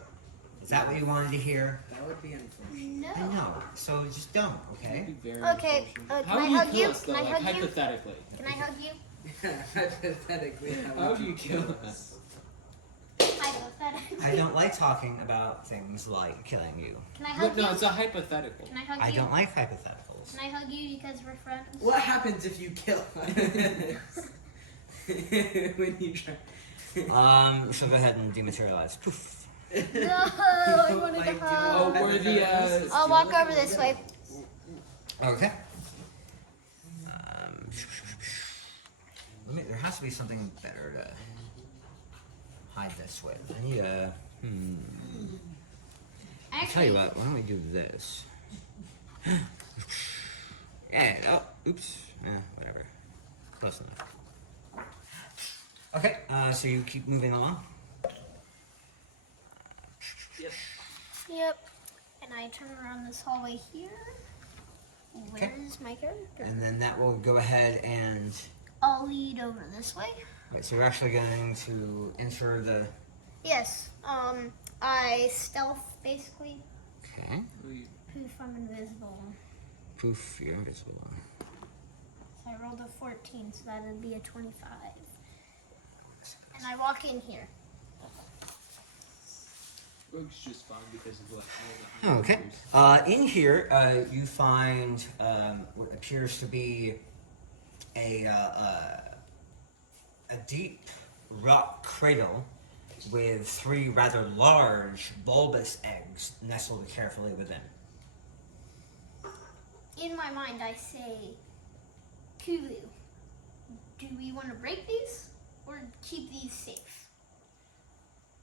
Is that what you wanted to hear? That would be unfortunate. No. I know. So just don't. Okay? That'd be very Okay, unfortunate. can How I would you hug kill you? us though? Can I Like hug you? hypothetically. Can I hug you? Hypothetically, How do you kill us? Hypothetically. I don't like talking about things like killing you. Can I hug But no, you? it's a hypothetical. Can I hug I you? don't like hypotheticals. Can I hug you because we're friends? What happens if you kill? When you try. So go ahead and dematerialize. Poof. No, I wanted Like, to do you know Oh, hug. where the I'll walk over this way. Okay. There has to be something better to hide this with. I need a. I'll tell you Actually, what. Why don't we do this? Yeah. Oh. Oops. Whatever. Close enough. Okay. So you keep moving along. yep. And I turn around this hallway here. Okay. Where's my character? And then that will go ahead and. I'll lead over this way. Wait, so you're actually going to enter the. Yes. I stealth basically. Okay. Poof, I'm invisible. Poof, you're invisible. So I rolled a 14, so that would be a 25. And I walk in here. Rogue's just fine because of what all the Okay. In here, you find what appears to be a deep rock cradle with 3 rather large bulbous eggs nestled carefully within. In my mind, I say, Kulu, do we want to break these or keep these safe?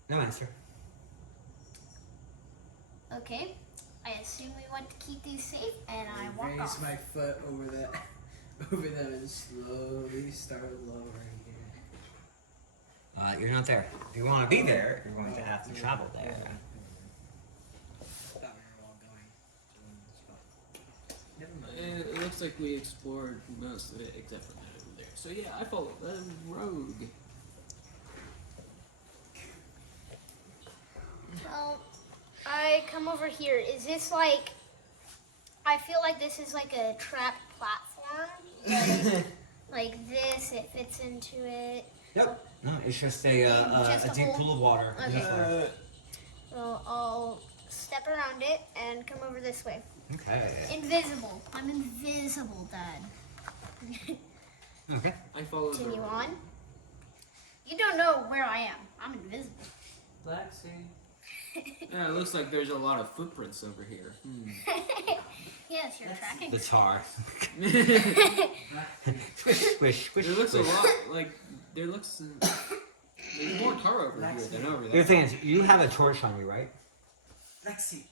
No answer. Okay. I assume we want to keep these safe, and I walk Raise off. my foot over them and slowly start lowering it. You're not there. If you want to be there, you're going to have to travel there. Thought we were all going to one spot. Never mind. And it looks like we explored most of it except for that over there. So yeah, I follow the rogue. Well, I come over here. Is this like... I feel like this is like a trap platform. Like this, it fits into it. Yep. No, it's just a Just a deep hole? pool of water. Okay. Just water. So I'll step around it and come over this way. Okay. Invisible. I'm invisible, Dad. Okay. I follow the Continue rogue. on. You don't know where I am. I'm invisible. Lexi. Yeah, it looks like there's a lot of footprints over here. Yes, you're tracking. The tar. There Squish, squish, looks a squish. lot like there looks. There's more tar over here than over The there. thing is, you have a torch on you, right? Lexi.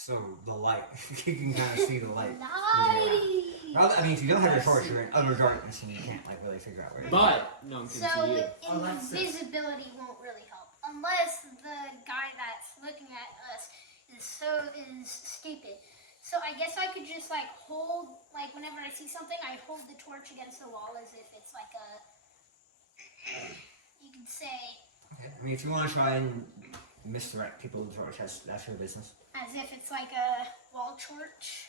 So the light, you can kind of see the light. Nice. Rather, I mean, if you don't have your torch, you're in utter darkness and you can't like really figure out where. It is. But no one can see So you. Oh, that's it. invisibility won't really help unless the guy that's looking at us is stupid. So I guess I could just like hold, like whenever I see something, I hold the torch against the wall as if it's like a, you could say, Okay. I mean, if you want to try and misdirect people with the torch, that's your business. as if it's like a wall torch.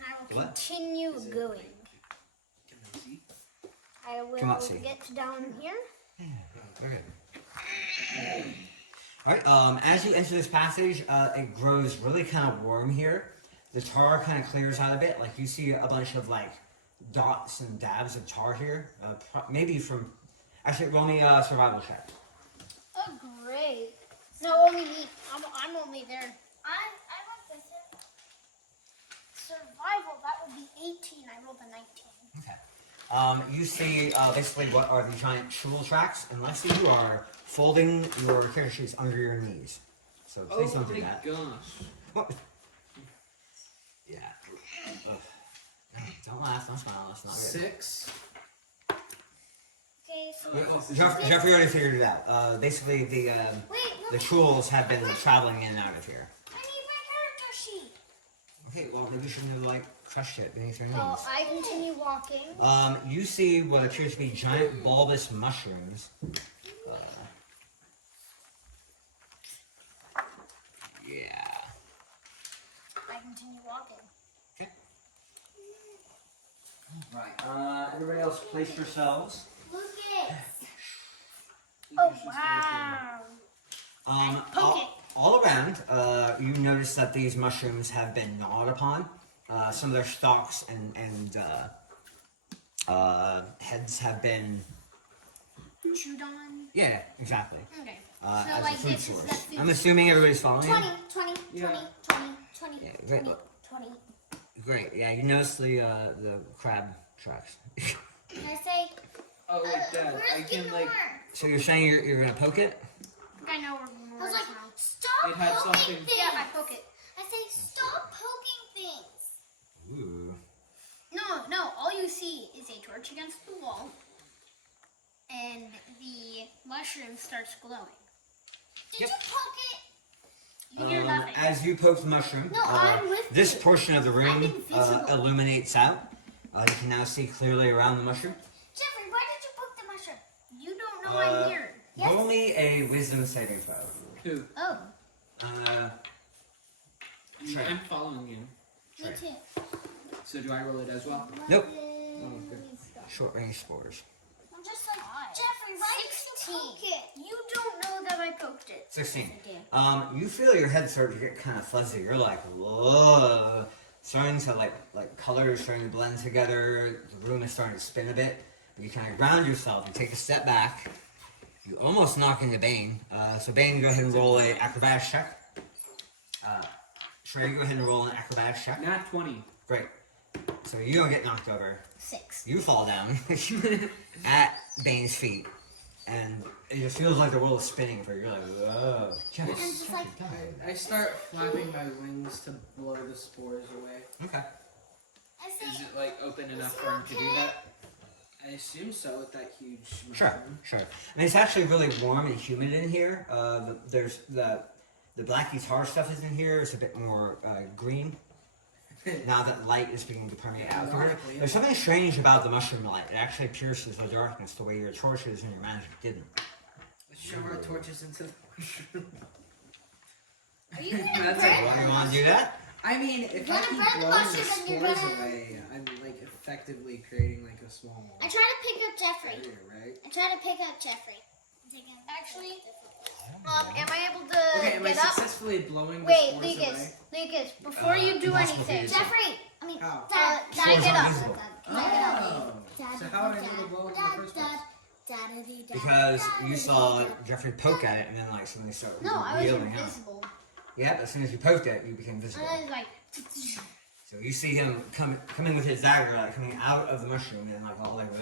I will What? continue Is it going. Can I see? I will Cannot see. get down here. Okay. Alright, as you enter this passage, it grows really kind of warm here. The tar kind of clears out a bit. Like, you see a bunch of, like, dots and dabs of tar here. Maybe from... Actually, roll me a survival check. Oh, great. No, only me. I'm only there. I'm up with it. Survival, that would be 18. I rolled a 19. Okay. You see, basically, what are the giant shovel tracks. And let's see, you are folding your character sheets under your knees. So please Oh don't do my that. gosh. Oh. Yeah. Ugh. No, don't laugh, don't smile, that's not good. 6. Okay, so Jeffrey already figured it out. Basically, the Wait, the tools have been traveling in and out of here. I need my character sheet. Okay, well, maybe you shouldn't have, like, crushed it beneath your knees. I continue walking. You see what appears to be giant bulbous mushrooms. Yeah. I continue walking. Okay. Right. Everybody else, place yourselves. Lucas. Oh, wow. Poke it. All around, you notice that these mushrooms have been gnawed upon. Some of their stalks and heads have been. Chewed on. Yeah, exactly. Okay. As like a food this is source. the food I'm assuming everybody's following. 20, 20, Yeah. 20, 20, 20, Yeah, great. 20, 20. Great. Yeah, you notice the crab tracks. Can I say, Oh wait, Dad, I where's can like. Gwenore? So you're saying you're gonna poke it? I know where I more was is like, now. stop It had poking something- things. Yeah, I poke it. I say, stop poking things. Ooh. No, all you see is a torch against the wall, and the mushroom starts glowing. Did Yep. you poke it? You hear nothing. As you poke the mushroom, No, I'm with this you. portion of the room I'm invisible. illuminates out. You can now see clearly around the mushroom. Jeffrey, why did you poke the mushroom? You don't know I'm here. Yes. Roll me a wisdom saving throw. Who? Oh, Sure. I'm following you. Me too. So do I roll it as well? Nope. okay. Short range spores. I'm just like, Jeffrey, why did you poke it? you don't know that I poked it. 16. Yes, You feel your head start to get kind of fuzzy. You're like, whoa. Starting to like colors starting to blend together. The room is starting to spin a bit. But you kind of ground yourself. You take a step back. You almost knock into Bane. So Bane, go ahead and roll a acrobatics check. Trey, go ahead and roll an acrobatics check. Not 20. Great. So you don't get knocked over. 6. You fall down at Bane's feet. And it just feels like the world is spinning for you. You're like, whoa. Check it. just like- I start flapping my wings to blow the spores away. Okay. I Is say, it like open enough for him to do that? I assume so with that huge Sure, mushroom. sure. And it's actually really warm and humid in here. There's the black guitar stuff is in here. It's a bit more green. Now that light is beginning to permeate out through it. Ironically, There's something strange about the mushroom light. It actually pierces the darkness the way your torches and your magic didn't. Let's shove our torches into the mushroom. are you gonna That's burn? a- What, you want to do that? I mean, if You're I gonna keep burn the blowing the mushroom and you're spores gonna- away, I'm like effectively creating like a small I try to pick up Jeffrey. barrier, right? I try to pick up Jeffrey. Actually, am I able to Okay, am I get up? successfly blowing the Wait, spores away? Lucas, before you do impossible for you anything, to Jeffrey, I mean, How? Dad, Did I get are up? invisible. Can I get up? Oh. So how did I know to blow it in the first place? Because you saw Jeffrey poke at it and then like suddenly start No, I was reeling out. invisible. Yep, as soon as you poked it, you became visible. And I was like, So you see him coming with his dagger, like coming out of the mushroom, and like all like,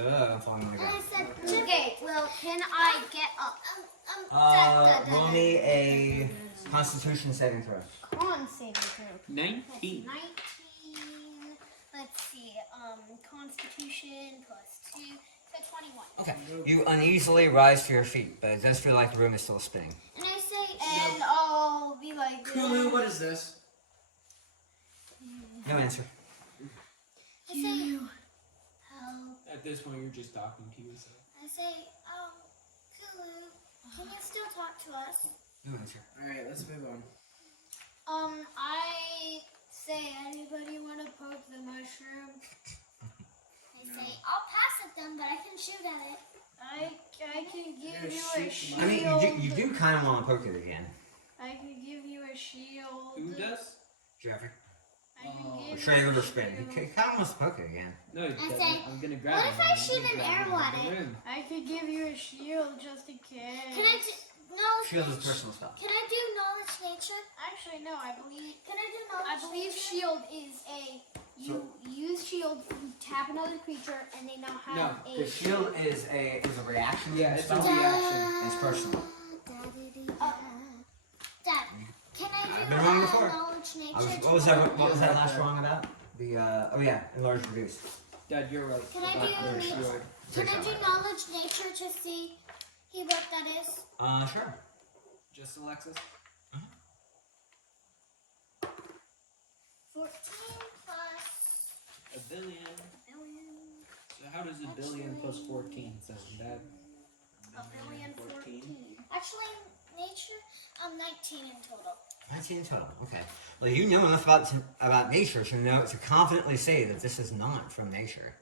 falling on the And I ground. said, Okay, well, can I get up? Roll me a Constitution saving throw. Con saving throw. 19. 19. Let's see. Constitution plus 2. So 21. Okay. You uneasily rise to your feet, but it does feel like the room is still spinning. and I say, And I'll be like, Kulu, what is this? No answer. I say, help. At this point, you're just talking to yourself. I say, Kulu, can you still talk to us? No answer. Alright, let's move on. I say, anybody want to poke the mushroom? I say, I'll pass at them, but I can shoot at it. I can give you shoot a the shield. I mean, you do kind of want to poke it again. I can give you a shield. Who does? Jeffrey. I can give Trying you to a overspin. He shield. kind of wants to poke it again. No, he doesn't. say, I'm gonna grab what him. if I I'm shoot gonna an grab arrow him at in the it? room. I could give you a shield just in case. Can I no? Shield is a personal spell. Can I do knowledge nature? Actually, no. I believe Can I do I knowledge believe nature? shield is a you use shield, you tap another creature, and they now have The a shield is a reaction. Yeah, it's a spell. reaction. It's personal. Dad, can I I've do been wrong before. knowledge nature? What was that last wrong about? The oh yeah, enlarged reduce. Dad, you're right. Can I About do your nature? shield. Can I do knowledge nature to see what that is? Sure. Just Alexis? 14 plus A billion. billion. So how does a billion plus 14 sound, Dad? A billion 14. Actually, nature, 19 in total. 19 in total. Okay. Well, you know enough about nature to confidently say that this is not from nature.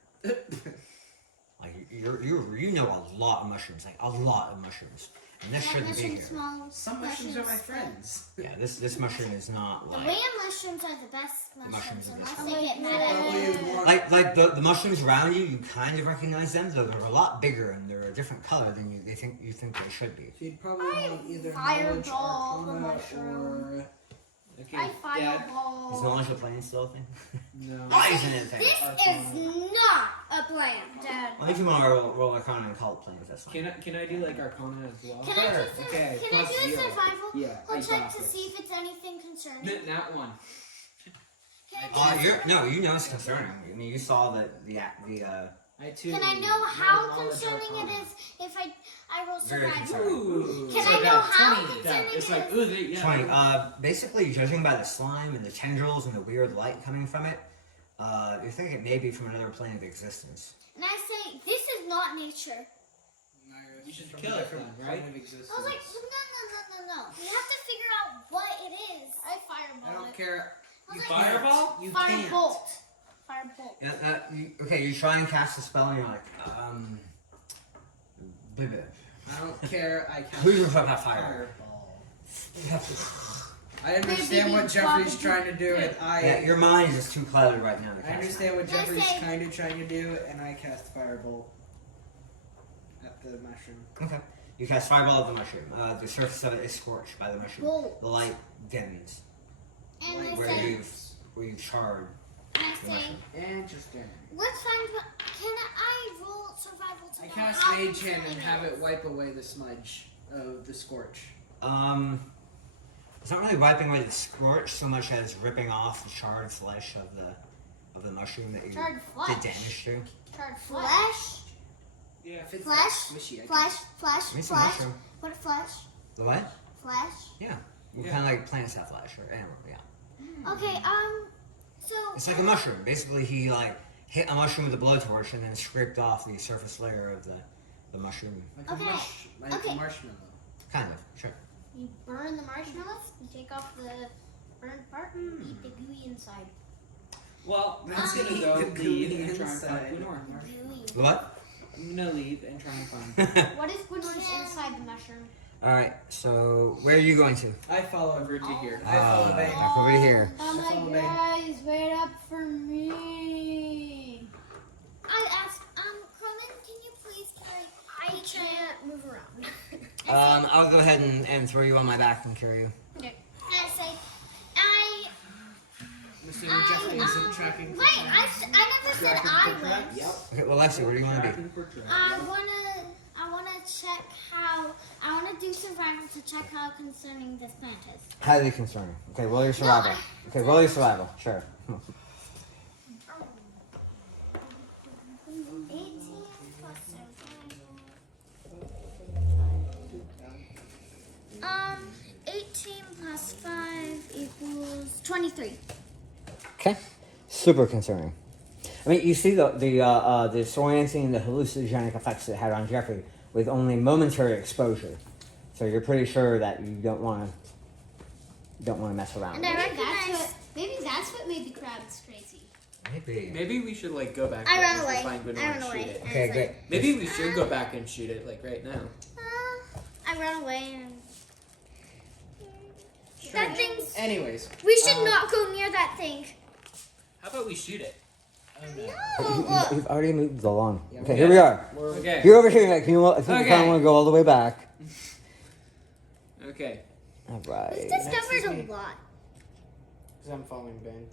Like you know a lot of mushrooms, like a lot of mushrooms, and this shouldn't be here. Some mushrooms are my friends. Yeah, this mushroom is not The like ram mushrooms are the best mushrooms mushrooms are unless the they get mad at me. like the mushrooms around you. You kind of recognize them, though they're a lot bigger and they're a different color than you think they should be. So you'd probably need either knowledge, fireball the arcana, mushroom. or... Okay, I Dad. fireball. Is knowledge of plane still a thing? No. Why isn't it a thing? This is not a plan. Dad. Well, if you want to roll Arcana and call it planes, that's fine. Can I do like Arcana as well? Can I Sure. do, Okay, can I plus do a 0. survival? Yeah, I I'll check got to this. see if it's anything concerning. Not one. Can I do You know it's concerning. I mean, you saw the I too Can I know how concerning it is if I roll Very survival? concerning. Ooh. Can So I know Dad, how 20, concerning Dad. It's it like, is? ooh, yeah. 20. Basically, judging by the slime and the tendrils and the weird light coming from it, you think it may be from another plane of existence. And I say, this is not nature. You should From kill a it different then, right? plane of existence. I was like, no. We have to figure out what it is. I I fireball don't it. care. I was You like, can't. Fireball? You can't. Firebolt. Firebolt. Yeah, okay, you try and cast a spell and you're like, blah, blah. I don't care. I can't. Who's your fucking fire? I understand what Jeffrey's trying to do, and Yeah, your mind is just too clouded right now to I cast understand what Can I Jeffrey's say- kind of trying to do, and I cast Firebolt at the mushroom. Okay. You cast Fireball at the mushroom. The surface of it is scorched by the mushroom. Bolt. The light dims and I where say, you've charred and I the say, mushroom. Interesting. let's find. Can I roll survival to I know cast how Mage Hand and concerning have it it wipe away the smudge of the scorch. It's not really wiping away the scorch so much as ripping off the charred flesh of the mushroom that you Charred did flesh. damage to. Charred is. flesh. Flesh, Yeah. If it's Flesh? that squishy, I can- flesh, It's a flesh. mushroom. What flesh? The what? Flesh. Yeah. Yeah. Kind of like plants have flesh or animal. Yeah. Okay. So. It's like a mushroom. Basically, he like hit a mushroom with a blowtorch and then scraped off the surface layer of the mushroom. Like Okay, like okay. a marshmallow. Kind of. Sure. You burn the marshmallows, you take off the burnt part, and eat the gooey inside. Well, I'm Let's gonna eat go the leave gooey and try and inside. find Gwenore. Gooey. What? I'm gonna leave and try and find What is Gwenore's inside the mushroom? All right. So where are you going to? I follow over to here. I Ah, follow Bang. back over to here. Oh my my guys, wait up for me. I asked. Cronin, can you please carry? I can't move around. I'll go ahead and throw you on my back and carry you. I say, I'm assuming Jeffrey Is it tracking for Wait, traps? I never said I went. Yep. Okay, well, Lexi, where do you want to be? Tracking for traps. I wanna check how. I wanna do survival to check how concerning this plant is. Highly concerning. Okay, roll your survival. Okay, roll your survival. Sure. 18 plus survival. 18 plus 5 equals 23. Okay. Super concerning. I mean, you see the disorienting and the hallucinogenic effects it had on Jeffrey with only momentary exposure. So you're pretty sure that you don't want to mess around. And I recognize. Maybe that's what made the crabs crazy. Maybe. Maybe we should like go back. I to ran it away. and find Gwenore I ran and away. shoot it. Okay, great. Maybe we should go back and shoot it like right now. I ran away and. That thing's. Anyways. We should not go near that thing. How about we shoot it? Oh no. No. You've already moved along. Yeah, Okay, we here we are. We're Okay. You're over here. Like, you know, I think you Okay. kind of want to go all the way back. Okay. All We right. discovered me. a lot. Because I'm following Ben.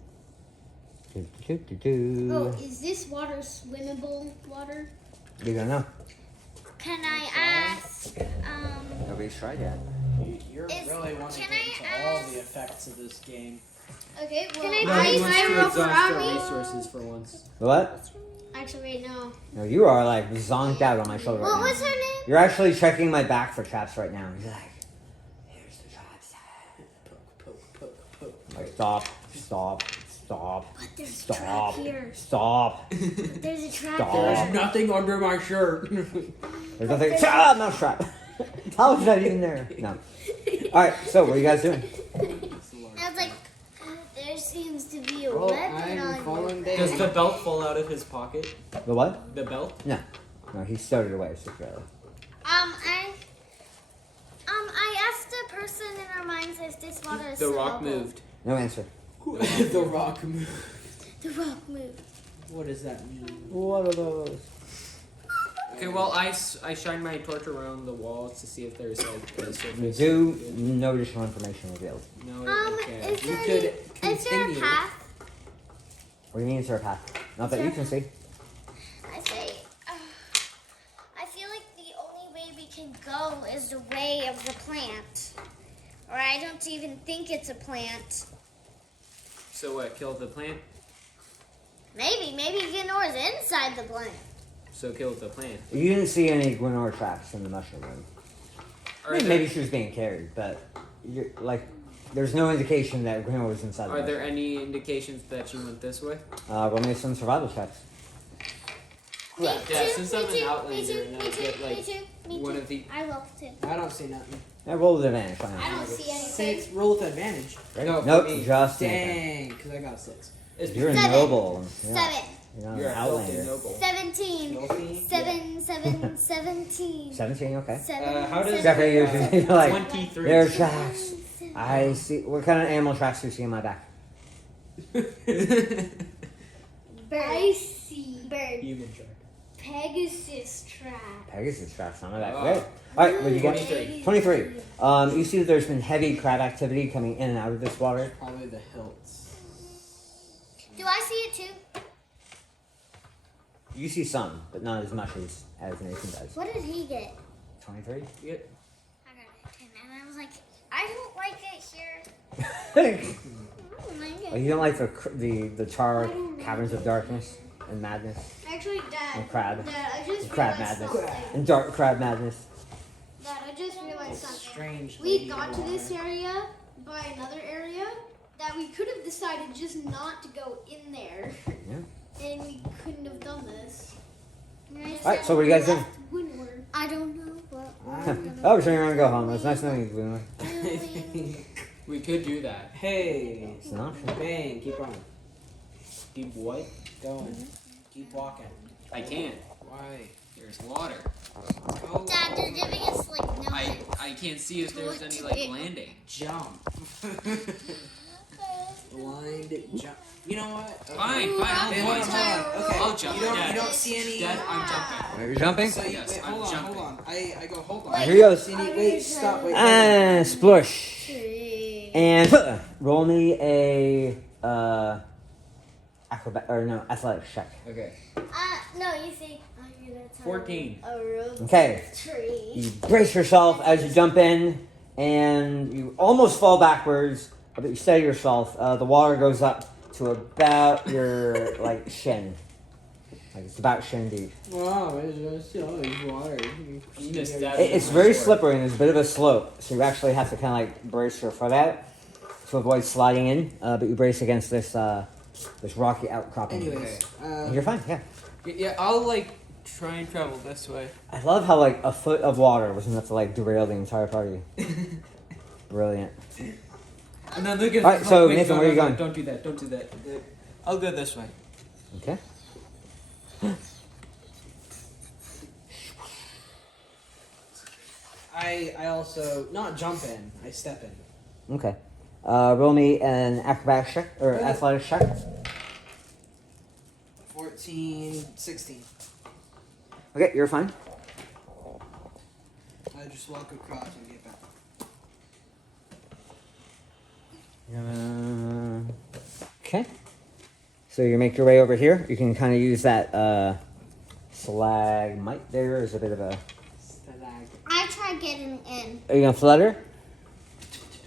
Oh, is this water swimmable water? You don't know. Can I ask? Nobody's tried yet. You're Is- really wanting to can get I into all ask- the effects of this game. Okay, well, Can I No, he please wants high to rope exhaust around our me? resources for once. What? actually, wait, no. No, you are like zonked out on my shoulder right What now. was her name? You're actually checking my back for traps right now. You're like, here's the traps. Poke. Like, stop. But there's a trap Stop. here. Stop. There's a trap Stop. here. There's nothing under my shirt. There's nothing. Ah, mouse trap. How is that even there? No. Alright, so what are you guys doing? I was like, there seems to be a Well, weapon I'm on following you. Ben. Does the belt fall out of his pocket? The what? The belt? No, he stowed it away securely. I asked the person in our minds if this water is The rock swimmable. moved. No answer. The rock moved. The rock moved. What does that mean? What are those? Okay, well, I shine my torch around the wall to see if there's like a surface. Do no additional information revealed. No, okay. Is there, could is there a continue. path? What do you mean is there a path? Not that you can see. I say, I feel like the only way we can go is the way of the plant. Or I don't even think it's a plant. So what? Kill the plant? Maybe Genore's inside the plant. So kill the plant. You didn't see any Gwenore traps in the mushroom room. I Are mean, there, maybe she was being carried, but you're, like, there's no indication that Gwenore was inside the are mushroom. there any indications that she went this way? Roll me some survival checks. Me Yeah, too, since me I'm an too, outlander me too, and I me too, get, like, me too, me one too. of the- I will too. I don't see nothing. Yeah, roll with advantage. Why not? I don't see anything. 6, roll with advantage. Right? No, for nope, me. just anything. Dang, because I got a 6. It's You're a 7. noble. Yeah. 7. You're not You're an a healthy outlander. noble. 17. Filthy? 17. 17, okay. 7. How does- Jeffrey, you're like, 23. there are tracks. I see. What kind of animal tracks do you see on my back? I see bird. Human shark. Pegasus trap. Pegasus tracks on my back. Oh. Great. All right, what do you get? 23. 23. You see that there's been heavy crab activity coming in and out of this water. Probably the hilts. Do I see it too? You see some, but not as much as Nathan does. What did he get? 23? You get- I got a 10. And I was like, I don't like it here. Oh, I don't like it. you don't like the tar caverns of darkness and madness Actually, Dad. and crab Dad, I just crab realized madness something. and dark crab madness. Dad, I just realized something. Strange. We lady got to water. this area by another area that we could have decided just not to go in there. Yeah. And we couldn't have done this. Alright, so what are you guys doing? Windward. I don't know what Oh, we're turning around and go home. It was nice knowing you, Gwenore. doing. We could do that. Hey, It's an option. bang, keep running. Deep what? Going. Keep walking. I can't. Why? There's water. Go. Dad, they're giving us like no. I can't see if there's any like landing. Jump. Blind jump. You know what? Okay. Fine, Ooh, fine. I'm I'll Hold on, jump. hold on. Okay. I'll jump. You don't, Dad. you don't see any. Dad, I'm jumping. Are you jumping? So you, Yes, wait, I'm hold on, jumping. hold on. I go, hold on. Wait. Here he goes. See any, wait, stop, wait. hold on. And splush. And roll me a athletics check. Okay. No, you see, I'm gonna tell 14. a road Okay. tree. You brace yourself as you jump in, and you almost fall backwards, but you steady yourself. The water goes up to about your like shin. Like it's about shin deep. Wow, it's always water. You missed that. It's very slippery and there's a bit of a slope, so you actually have to kind of like brace your foot out to avoid sliding in. But you brace against this this rocky outcropping. Anyways, And you're fine. Yeah. Yeah, I'll like try and travel this way. I love how like a foot of water was enough to like derail the entire party. Brilliant. And then look at. Alright, so, wait, Nathan, no, where are you no, going? Don't do that. Don't do that. I'll go this way. Okay. I also not jump in. I step in. Okay. Roll me an acrobatics check or athletics check. 14, 16. Okay, you're fine. I just walk across and get back. Okay. So you make your way over here. You can kind of use that stalagmite there as a bit of a. I tried getting in. Are you gonna flutter?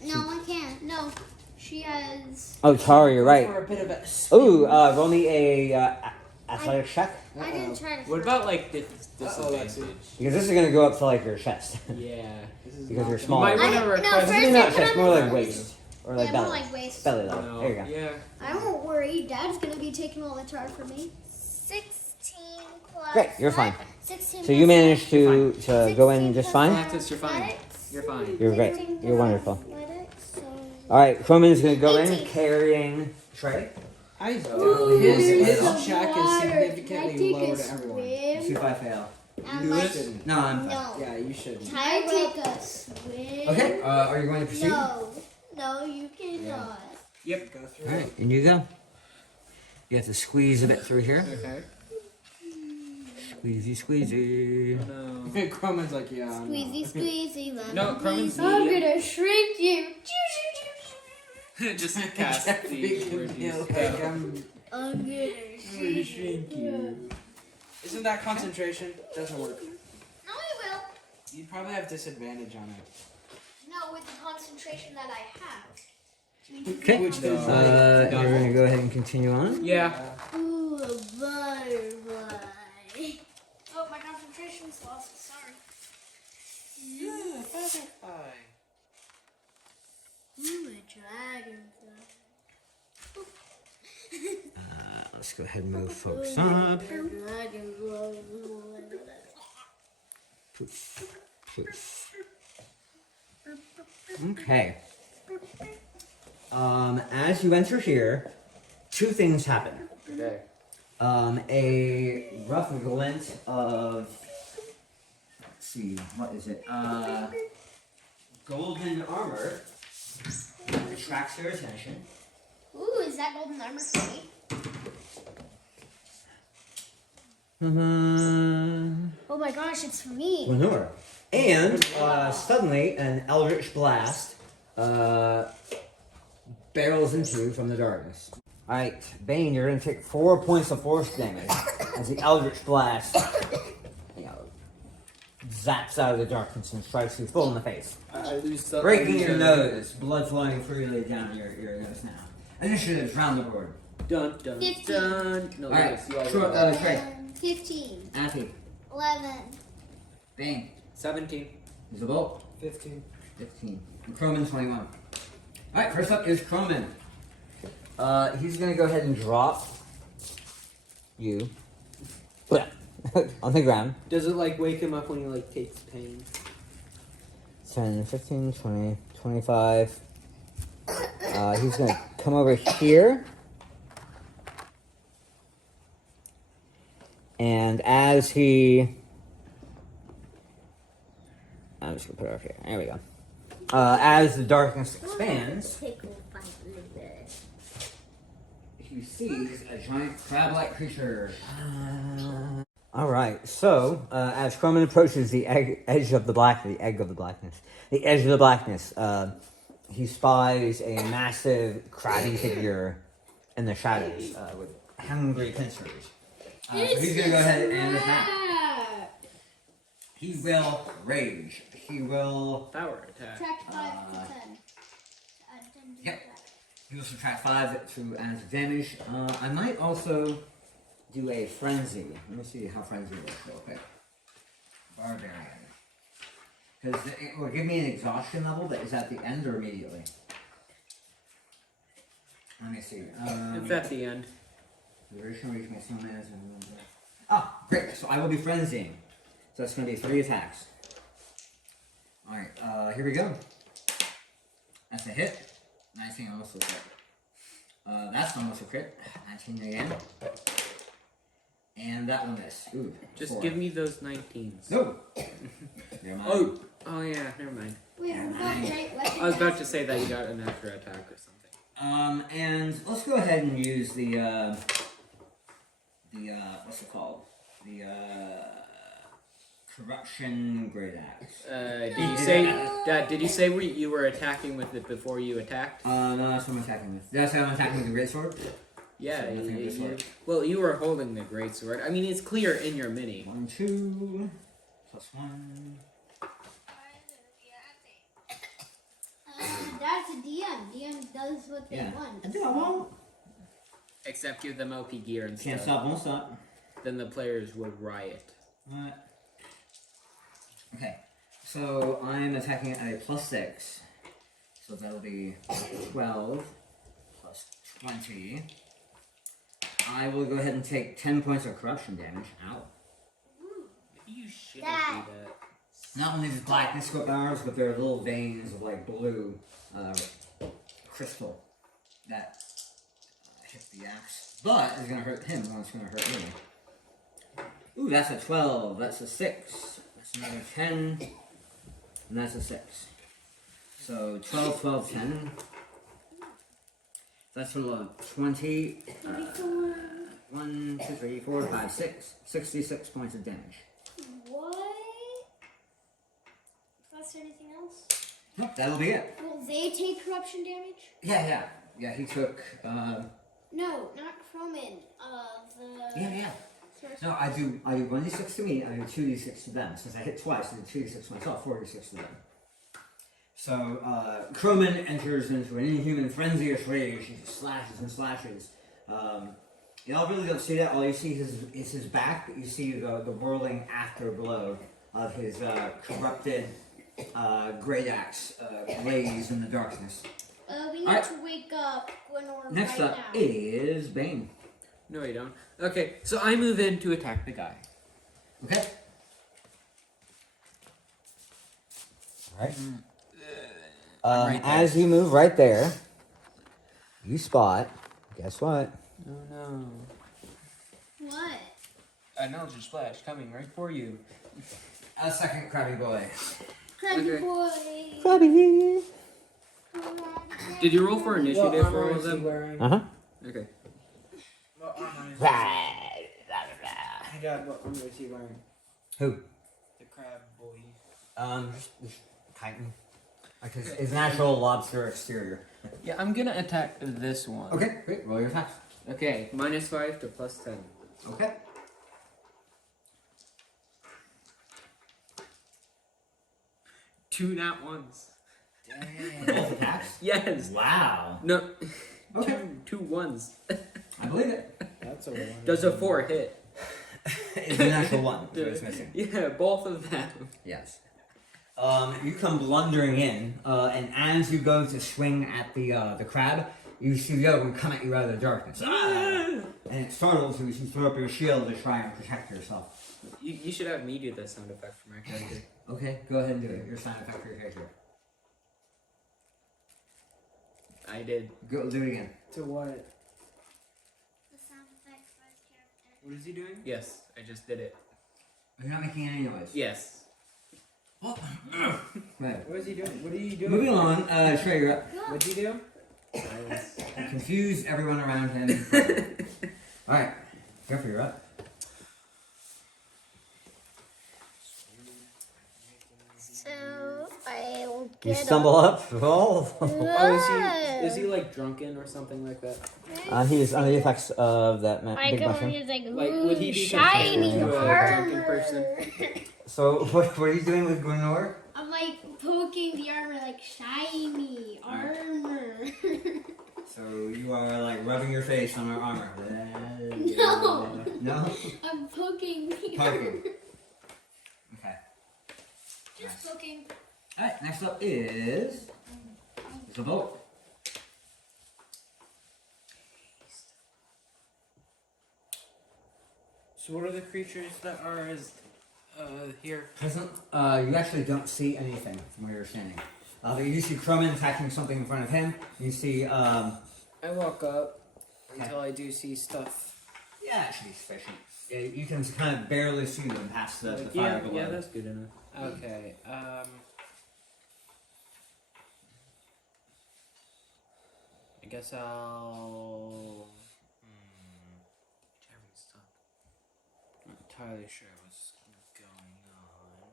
No, I can't. No, she has. Oh, Tarry, you're right. For a bit of a spin. Ooh, roll me a athletics check I didn't try to. What about like Uh-oh, disadvantage? because this is gonna go up to like your chest Yeah. This is because not you're the- small. might I wanna didn't- no, request. first Maybe I not put chest, on more the- like waist or like Yeah, belly. more like waist. Belly level. No. There you go. Yeah. I won't worry. Dad's gonna be taking all the tar for me. 16 plus. Great, you're fine. 16 So you plus managed to 16 go in just plus fine. Athletics, you're fine. athletics. You're fine. You're great. 16 You're plus wonderful. athletics, so- All right, Croman's gonna go in 18. carrying Trey. His there's check water. is Can I significantly take lower a to everyone. swim? if I fail. And do like, it? Shouldn't. No, I'm fine. no. Yeah, you shouldn't. I take a swim. Okay. Are you going to proceed? No, no, you cannot. Yep. Go through. All right, in you go. You have to squeeze a bit through here. Okay. Squeezy, squeezy. No. Croman's like, yeah. I'm Squeezy, not. squeezy, lemon. No, Croman's I'm medium. gonna shrink you. Just cast the Big reduce deal, like, spell. I'm gonna gonna shrink you. Isn't that concentration? Doesn't work. No, I will. You'd probably have disadvantage on it. No, with the concentration that I have. Okay. Which does You're gonna go ahead and continue on. Yeah. Ooh, a butterfly. Oh, my concentration's lost. Sorry. Yeah, butterfly. Ooh, a dragonfly. Let's go ahead and move folks up. Dragonfly. Poof, poof. Okay. As you enter here, two things happen. Okay. A rough glint of, let's see, what is it? Golden armor attracts your attention. Ooh, is that golden armor for me? Oh my gosh, it's for me. Gwenore. And suddenly an eldritch blast barrels into you from the darkness. Alright, Bane, you're gonna take 4 points of force damage as the eldritch blast zaps out of the darkness and strikes you full in the face. I lose the. Breaking your nose, blood flowing freely down your nose now. Initiatives round the board. Dun dun 15. dun. No, Alright, yes, you all sure, roll. Trey. 15. Athy. 11. Bane. 17. Isabel. 15. 15. And Croman, 21. Alright, first up is Croman. He's gonna go ahead and drop you on the ground. Does it like wake him up when he like takes pain? 10, 15, 20, 25. He's gonna come over here. And as he... I'm just gonna put it up here. There we go. As the darkness expands, he sees a giant crab-like creature. Alright, so as Croman approaches the edge of the blackness, he spies a massive crabby figure in the shadows with hungry pincers. So he's gonna go ahead and attack. He will rage. He will. Power attack. Subtract 5 to 10. Yep. He will subtract 5 to add damage. I might also do a frenzy. Let me see how frenzy works real quick. Barbarian. Because it will give me an exhaustion level that is at the end or immediately. Let me see. It's at the end. Duration reach my snowman is ah, great. So I will be frenzying. So that's going to be 3 attacks. Alright, here we go. That's a hit. 19 almost a crit. That's almost a crit. 19 again. And that one missed. Ooh, Just 4. give me those 19s. No! Never mind. Oh yeah, never mind. Wait, what about great weapon? I was about to say that you got an extra attack or something. And let's go ahead and use the what's it called? The, Corruption Great Axe. Did you say you were attacking with it before you attacked? No, that's what I'm attacking with. Did I say I'm attacking with the Great Sword? Yeah, So nothing with the sword. well, you were holding the great sword. I mean, it's clear in your mini. 1, 2, plus 1. That's a DM. DM does what they want. I think I won't. Except give them OP gear and Can't stuff. stop, won't stop. Then the players will riot. What? Okay, so I'm attacking at a +6. So that'll be 12 plus 20. I will go ahead and take 10 points of corruption damage. Ow. Maybe you shouldn't Dad. do that. Not only these black Nisco bars, but there are little veins of like blue crystal that hit the axe. But it's gonna hurt him more than it's gonna hurt me. Ooh, that's a 12. That's a 6. That's another 10. And that's a 6. So 12, 12, 10. That's a lot. 20. 1, 2, 3, 4, 5, 6. 66 points of damage. What? Plus anything else? Nope, that'll be it. Will they take corruption damage? Yeah. He took. No, not Croman. The. Yeah. No, I do 1d6 to me, I do 2d6 to them. Since I hit twice, I do 2d6 myself, 4d6 to them. So, Croman enters into an inhuman frenzy of rage. He just slashes and slashes. Y'all really don't see that. All you see is his back, but you see the whirling afterglow of his corrupted great axe blaze in the darkness. We need Alright. to wake up Gwenore Next right up now. is Bane. No, you don't. Okay, so I move in to attack the guy. Okay. Alright. Right there. As you move right there, you spot, guess what? Oh no. What? An Eldritch Splash coming right for you. A second crabby boy. Crabby Okay. boy. Crabby! Did you roll for What initiative for armor all of is he them? wearing? Uh-huh. Okay. What armor is he wearing? Hey Dad, what armor is he wearing? Who? The crab boy. Just chitin. Like his natural lobster exterior. Yeah, I'm gonna attack this one. Okay, great. Roll your attacks. Okay, -5 to +10. Okay. Two nat ones. Both attacks? Yes. Wow. No. Okay. Two ones. I believe it. That's a one. Does a 4 hit? It's a natural one. That's what it's missing. Yeah, both of them. Yes. You come blundering in, and as you go to swing at the crab, you see the other one come at you out of the darkness. Ah! And it startles you as you throw up your shield to try and protect yourself. You should have me do the sound effect for my character. Okay, go ahead and do it. Your sound effect for your character. I did. Go do it again. To what? The sound effect for his character. What is he doing? Yes, I just did it. You're not making any noise. Yes. What? Right. What is he doing? What are you doing? Moving on, Trey, you're up. What'd you do? Confuse everyone around him. Alright, Jeffrey, you're up. So I will You get stumble up. Oh. Oh, is he? Is he like drunken or something like that? He is under the effects of that big mushroom. He's like, Like, would he be shiny comparable to a drunken armor. person? So what are you doing with Gwenore? I'm like poking the armor, like shiny armor. So you are like rubbing your face on her armor. No. No? I'm poking the Poking. armor. Okay. Just poking. Alright, next up is the vote. So what are the creatures that are here? Present, you actually don't see anything from where you're standing. You see Crumman attacking something in front of him. You see, I walk up Okay. until I do see stuff. yeah, actually sufficient. Yeah, you can kind of barely see them past the Like, fire yeah, below. yeah, that's good enough. Okay. I guess I'll. Not entirely sure what's going on.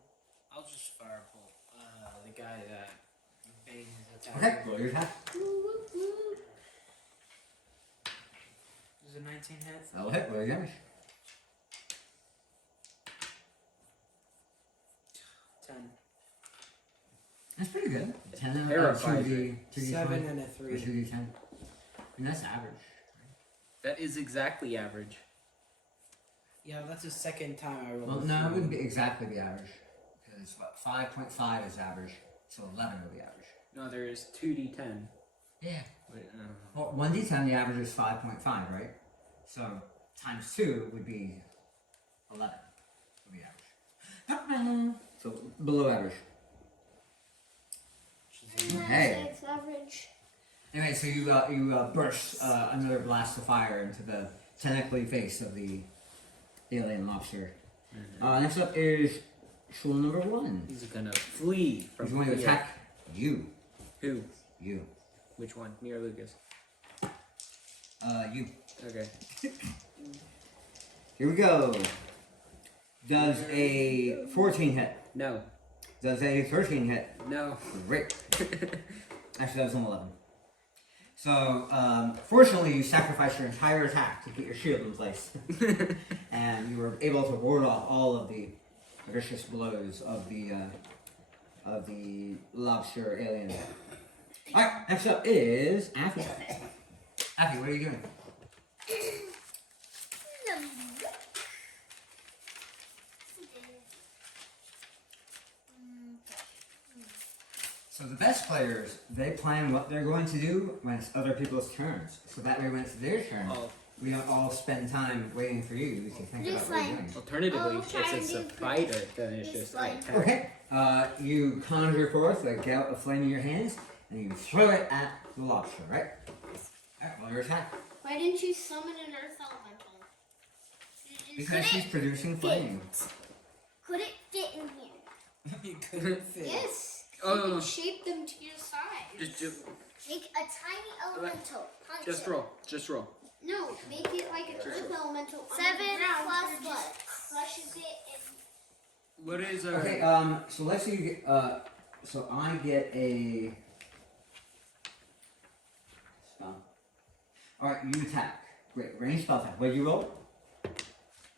I'll just firebolt the guy that Bane is attacking. Okay, roll your attack. Does a 19 hit? That'll hit, roll your damage. 10. That's pretty good. 10 Terrified. 2d 7 and a or 3. 2d10. I mean, that's average. That is exactly average. Yeah, that's the second time I rolled. Well, a no, it three. wouldn't be exactly the average. Because what, 5.5 is average, so 11 will be average. No, there is 2d10. Yeah. Wait, Well, 1d10, the average is 5.5, right? So times 2 would be 11. Would be average. So below average. Hey. It's average. Anyway, so you burst another blast of fire into the tentacly face of the alien lobster. Next up is Shul number 1. He's gonna flee from He's going to fear. attack you. Who? You. Which one? Me or Lucas? You. Okay. Here we go. Does a 14 hit? No. Does a 13 hit? No. Great. Actually, that was an 11. So, fortunately, you sacrificed your entire attack to get your shield in place. And you were able to ward off all of the vicious blows of the lobster alien. Alright, next up is Affy. Affy, what are you doing? So the best players, they plan what they're going to do when it's other people's turns. So that way when it's their turn, Oh. we don't all spend time waiting for you. We can think about what you're doing. Alternatively, Oh, try if and it's a do fighter, then it's this just one. like attack. Okay, you conjure forth a gout of flame in your hands, and you throw it at the lobster, right? Alright, well, your attack. Why didn't you summon an earth elemental? Because she's producing flame. Could it fit in here? You couldn't fit. Yes. Oh, You no, no. can shape them to your size. Just Make a tiny elemental. Punch just it. roll. Just roll. No, make it like an earth elemental. on the 7 ground plus and what? just crushes it and What is Okay, so let's say you get, so I get a spell. Alright, you attack. Great, range spell attack. What did you roll?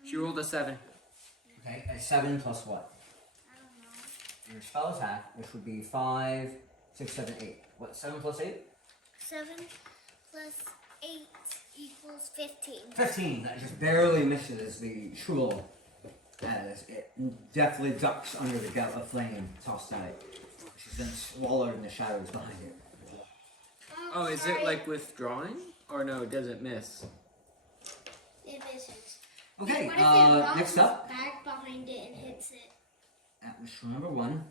She rolled a 7. Okay, a 7 plus what? I don't know. Your spell attack, which would be 5, 6, 7, 8. What, 7 plus 8? 7 plus 8 equals 15. 15. That just barely misses the shul. As it definitely ducks under the gout of flame tossed at it. She's been swallowed in the shadows behind it. Oh, is it like withdrawing? Or no, does it miss? It misses. Okay, what if it runs next up. back behind it and hits it? That was shul number 1.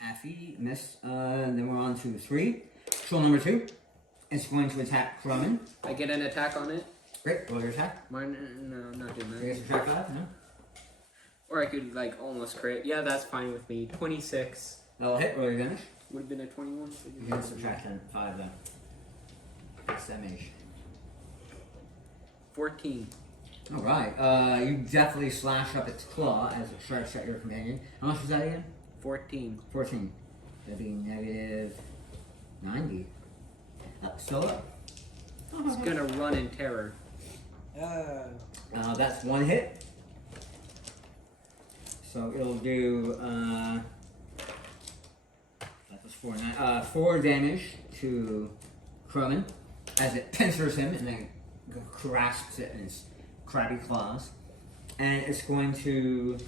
Affy missed. Then we're on to 3. Shul number 2. It's going to attack Crumman. I get an attack on it? Great, roll your attack. Mine, no, not doing I that. guess subtract 5, no? Or I could like almost crit. Yeah, that's fine with me. 26. That'll hit, roll your damage. Would have been a 21. You can subtract 5 then. That's damage. 14. Alright, you definitely slash up its claw as it strikes at your companion. How much was that again? 14. 14. That'd be negative 90. Still up. It's gonna run in terror. That's one hit. So it'll do that was 4 damage to Croman as it pincers him and then grasps it in its crabby claws. And it's going to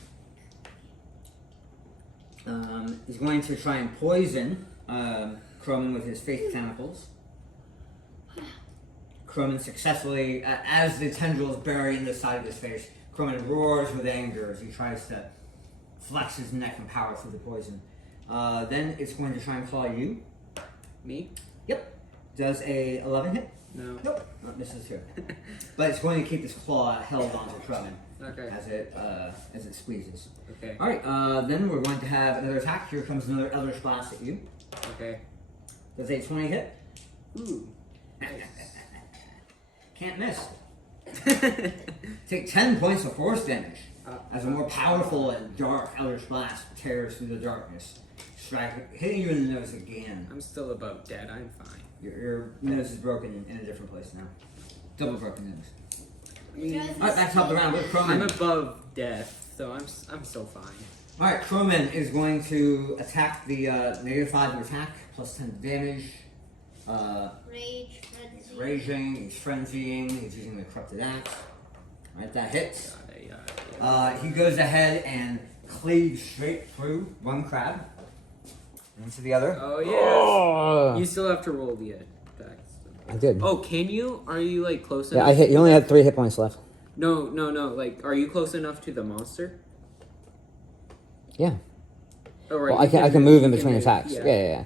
try and poison Croman with his faith tentacles. Croman successfully, as the tendrils bury in the side of his face, Croman roars with anger as he tries to flex his neck and power through the poison. Then it's going to try and claw you. Me? Yep. Does a 11 hit? No. Nope. Oh, misses too. But it's going to keep this claw held onto Croman Okay. as it squeezes. Okay. All right. Then we're going to have another attack. Here comes another Eldritch Blast at you. Okay. Does a 20 hit? Ooh. Can't miss. Take 10 points of force damage as a more powerful and dark Eldritch Blast tears through the darkness, hitting you in the nose again. I'm still about dead. I'm fine. Your nose is broken in a different place now. Double broken nose. I mean, Alright, back top of the round with I'm Croman. above death, so I'm still fine. Alright, Croman is going to attack the -5 to attack, plus 10 damage. Rage, frenzy. He's raging, he's frenzying, he's using the corrupted axe. Alright, that hits. He goes ahead and cleaves straight through one crab into the other. Oh yeah. You still have to roll the attacks. I did. Oh, can you? Are you like close Yeah, enough? I hit. You only had 3 hit points left. No. Like, are you close enough to the monster? Yeah. Oh, right. Well, you I can move in you between move, attacks. Yeah.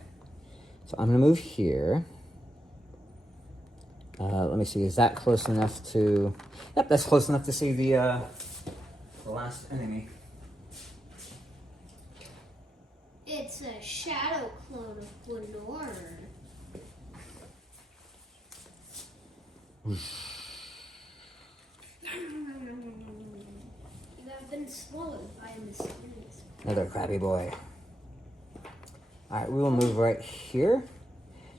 So I'm gonna move here. Let me see. Is that close enough to? Yep, that's close enough to see the last enemy. It's a shadow clone of Gwenore. You have been swallowed by a mysterious. Another crabby boy. All right, we will move right here.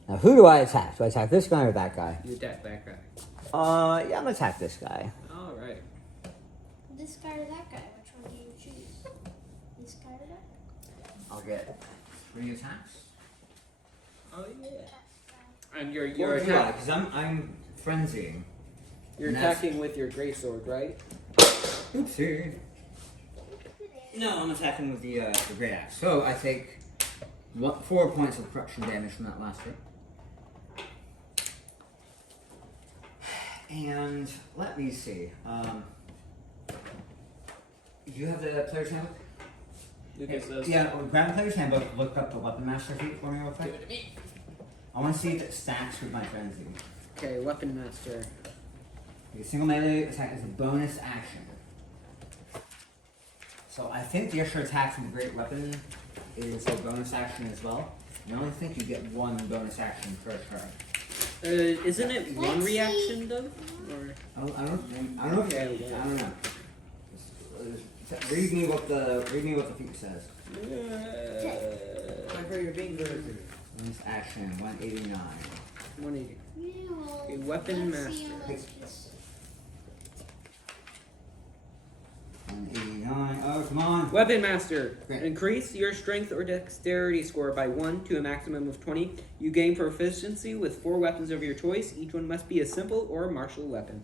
Now, who do I attack? Do I attack this guy or that guy? You attack that guy. Yeah, I'm gonna attack this guy. All right. This guy or that guy? Which one do you choose? This guy or that guy? I'll get 3 attacks. Oh yeah. And you're Yeah, attacking. because I'm frenzying. You're And that's- attacking with your greatsword, right? Oopsie. No, I'm attacking with the great axe. So I take 4 points of corruption damage from that last hit. And let me see. Do you have the player's handbook? Lucas says. Yeah, grab the player's handbook. Look up the weapon master feat for me real quick. Give it to me. I want to see if it stacks with my frenzy. Okay, weapon master. A single melee attack is a bonus action. So I think the extra attack from the great weapon is a bonus action as well. I only think you get 1 bonus action per turn. Isn't it one Let's reaction though? Or I don't know. Read me what the feat says. Bonus action 189. 180. Yeah, well, A weapon let's see master. how much this- 189. Oh, come on. Weapon master. Great. Increase your strength or dexterity score by 1 to a maximum of 20. You gain proficiency with 4 weapons of your choice. Each one must be a simple or martial weapon.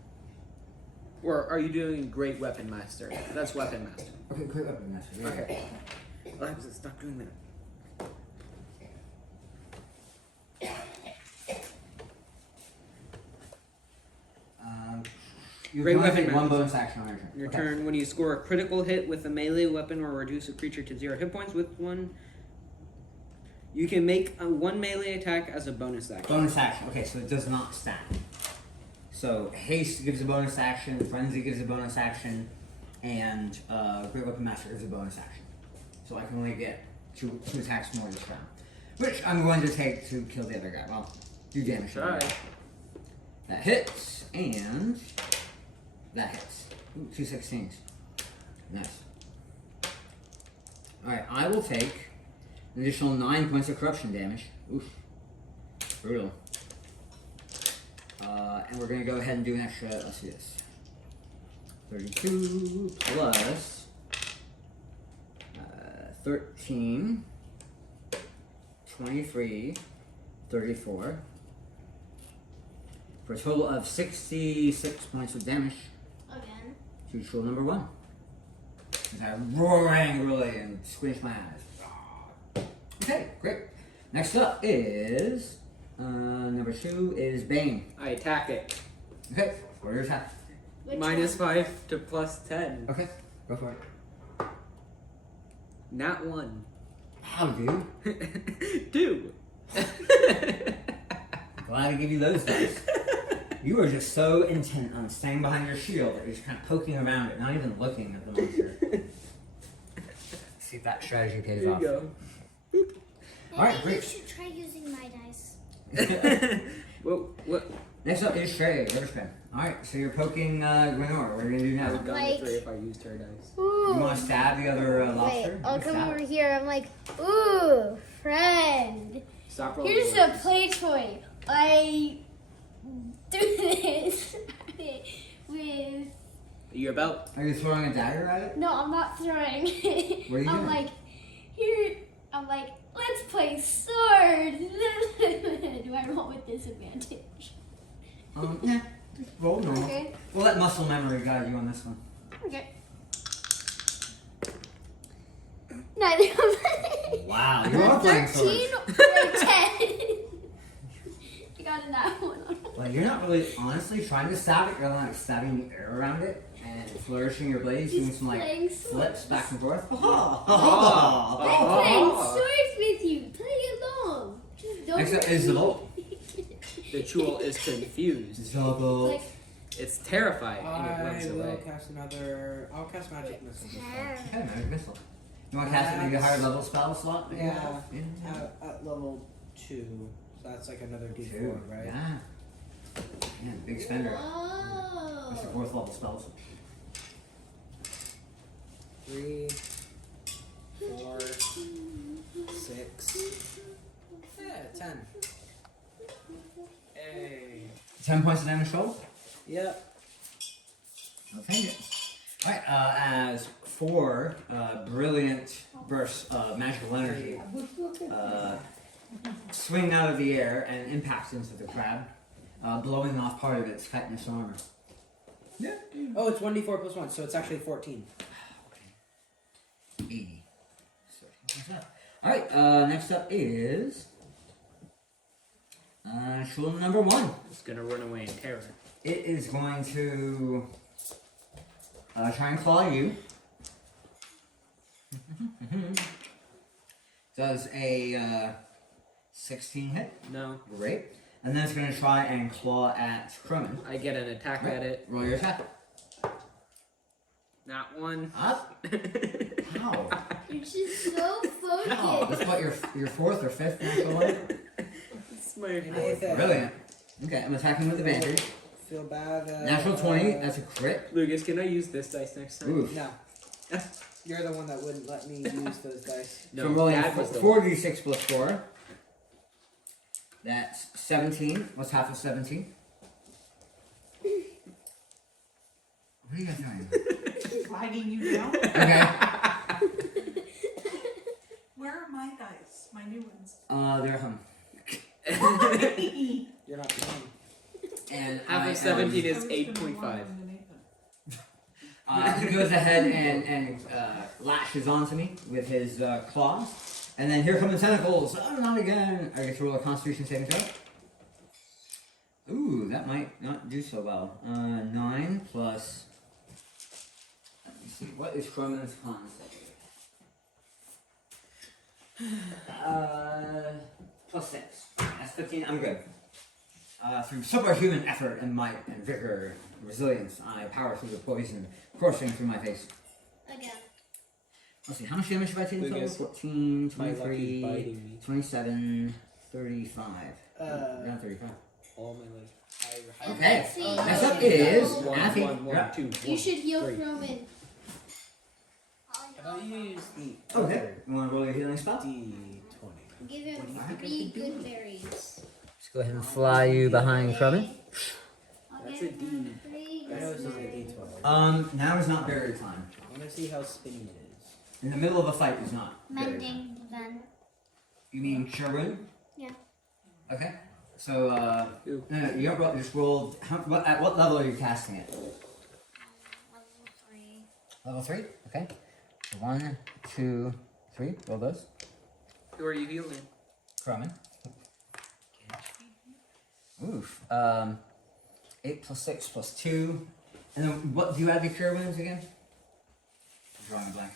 Or are you doing great weapon master? That's weapon master. Okay, great weapon master. Yeah. Okay. Alexa, stop doing that. You Great can only weapon take 1 master. bonus action on your turn. Your Okay. turn, when you score a critical hit with a melee weapon or reduce a creature to 0 hit points with 1, you can make a 1 melee attack as a bonus action. Bonus action. Okay, so it does not stack. So haste gives a bonus action, frenzy gives a bonus action, and great weapon master gives a bonus action. So I can only get two attacks more this round, which I'm going to take to kill the other guy. Well, do damage. to the other Try. guy. That hits and that hits. Ooh, 2 16s. Nice. All right, I will take an additional 9 points of corruption damage. Oof, brutal. And we're gonna go ahead and do an extra, let's do this. 32 plus 13, 23, 34. For a total of 66 points of damage Again. to troll number 1. As I roar angrily and squinch my eyes. Okay, great. Next up is number 2 is Bane. I attack it. Okay, for your attack. Which -5 to +10. Okay, go for it. Not 1. How dude? 2. Glad to give you those dice. You were just so intent on staying behind your shield that you're just kind of poking around it, not even looking at the monster. See if that strategy pays There off. you go. Maybe Alright, you great. should try using my dice. What? Next up is Shrey, Riverspin. Alright, so you're poking Gwenore. What are you gonna do I now? would have gone Like- to 3 if I used her dice. Ooh. You want to stab the other Wait, lobster? I'll You come stab over it. here. I'm like, ooh, friend. Stop rolling. Here's a dice. play toy. I do this with. You're about. Are you throwing a dagger at it? No, I'm not throwing. What are you I'm doing? like, here. I'm like, let's play sword. Do I roll with disadvantage? Yeah. Just roll normal. Okay. We'll let muscle memory guide you on this one. Okay. Neither of them. Wow, you are playing 13 swords. or 10. I got a nat one on it. Well, you're not really honestly trying to stab it. You're like stabbing the air around it and flourishing your blades, doing some like playing flips swords. back and forth. I'm playing swords with you. Play along. Just don't. Next up is the bolt. The Chul is confused. Double. Like, It's terrified and it I runs will away. cast another. I'll cast magic missile. this time. Okay, magic missile. You want to cast it maybe a higher level spell slot? maybe? Yeah. Yeah. At level 2, so that's like another D4, Two. right? Yeah. Yeah, big spender. whoa. That's the 4th level spells. 3, 4, 6. Yeah, 10. Hey. 10 points of damage total. Yep. I'll take it. Alright, as 4 brilliant bursts of magical energy swing out of the air and impact into the crab, blowing off part of its chitinous armor. Yeah. Oh, it's 1d4 plus 1, so it's actually 14. 80. Alright, next up is Shulman number 1. It's gonna run away in terror. It is going to try and claw you. Does a 16 hit? No, Great. And then it's going to try and claw at Croman. I get an attack at it. Roll your attack. Not 1. Up. How? You're just so How? focused. That's what your 4th or 5th natural one? It's my And eighth hit. Brilliant. Okay, I'm attacking with advantage. Feel bad. Natural 20, that's a crit. Lucas, can I use this dice next time? Oof. No. You're the one that wouldn't let me use those dice. So I'm rolling 4d6 plus 4. That's 17. What's half of 17? What are you guys doing? Flagging you down? Okay. Where are my dice? My new ones. They're home. You're not playing. And Half I of 17 am, is 8.5. he goes ahead and lashes onto me with his claws. And then here come the tentacles. Oh, not again. I get to roll a Constitution saving throw. Ooh, that might not do so well. 9 plus... Let me see. What is Croman's con save? Plus 6. That's 15. I'm good. Through superhuman effort and might and vigor and resilience, I power through the poison coursing through my face. Again. Let's see, how much damage have I taken total? Lucas, 14, my lucky's 23, biting me. 27, 35. Around 35. All my life. Okay. See, Next up you is should heal- Matthew. 1, 1, Yeah. 2, You should heal 3. Croman. How about you use the Okay. You want to roll your healing spell? D20? Give him 3 good berries. Let's go ahead and fly you behind Croman. That's a D. I know it's just a D12. Now is not burial time. I want to see how spinny it is. In the middle of a fight is not burial time. Mending then. You mean cure wound? Yeah. Okay. So, no, you just rolled. At what level are you casting it? Level 3. Level 3? Okay. 1, 2, 3. Roll those. Who are you healing? Crummin. Oof. 8 plus 6 plus 2. And then what do you add to cure wounds again? I'm drawing a blank.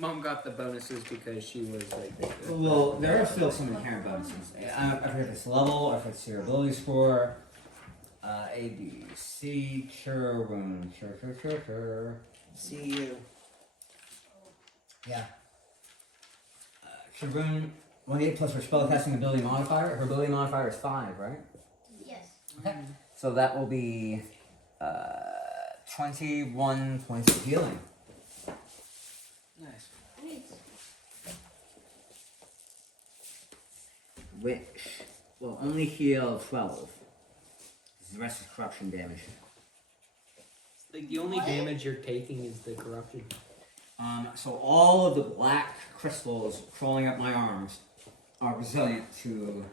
Mom got the bonuses because she was like. Well, there are still some inherent bonuses. I don't know if it's level or if it's your ability score. A, B, C, cure wound. Cure. See you. Yeah. Cure wound. 1d8 plus her spellcasting ability modifier. Her ability modifier is 5, right? Yes. Okay. So that will be 21 points of healing. Nice. Which will only heal 12. The rest is corruption damage. Like the only damage you're taking is the corruption. So all of the black crystals crawling up my arms are resilient to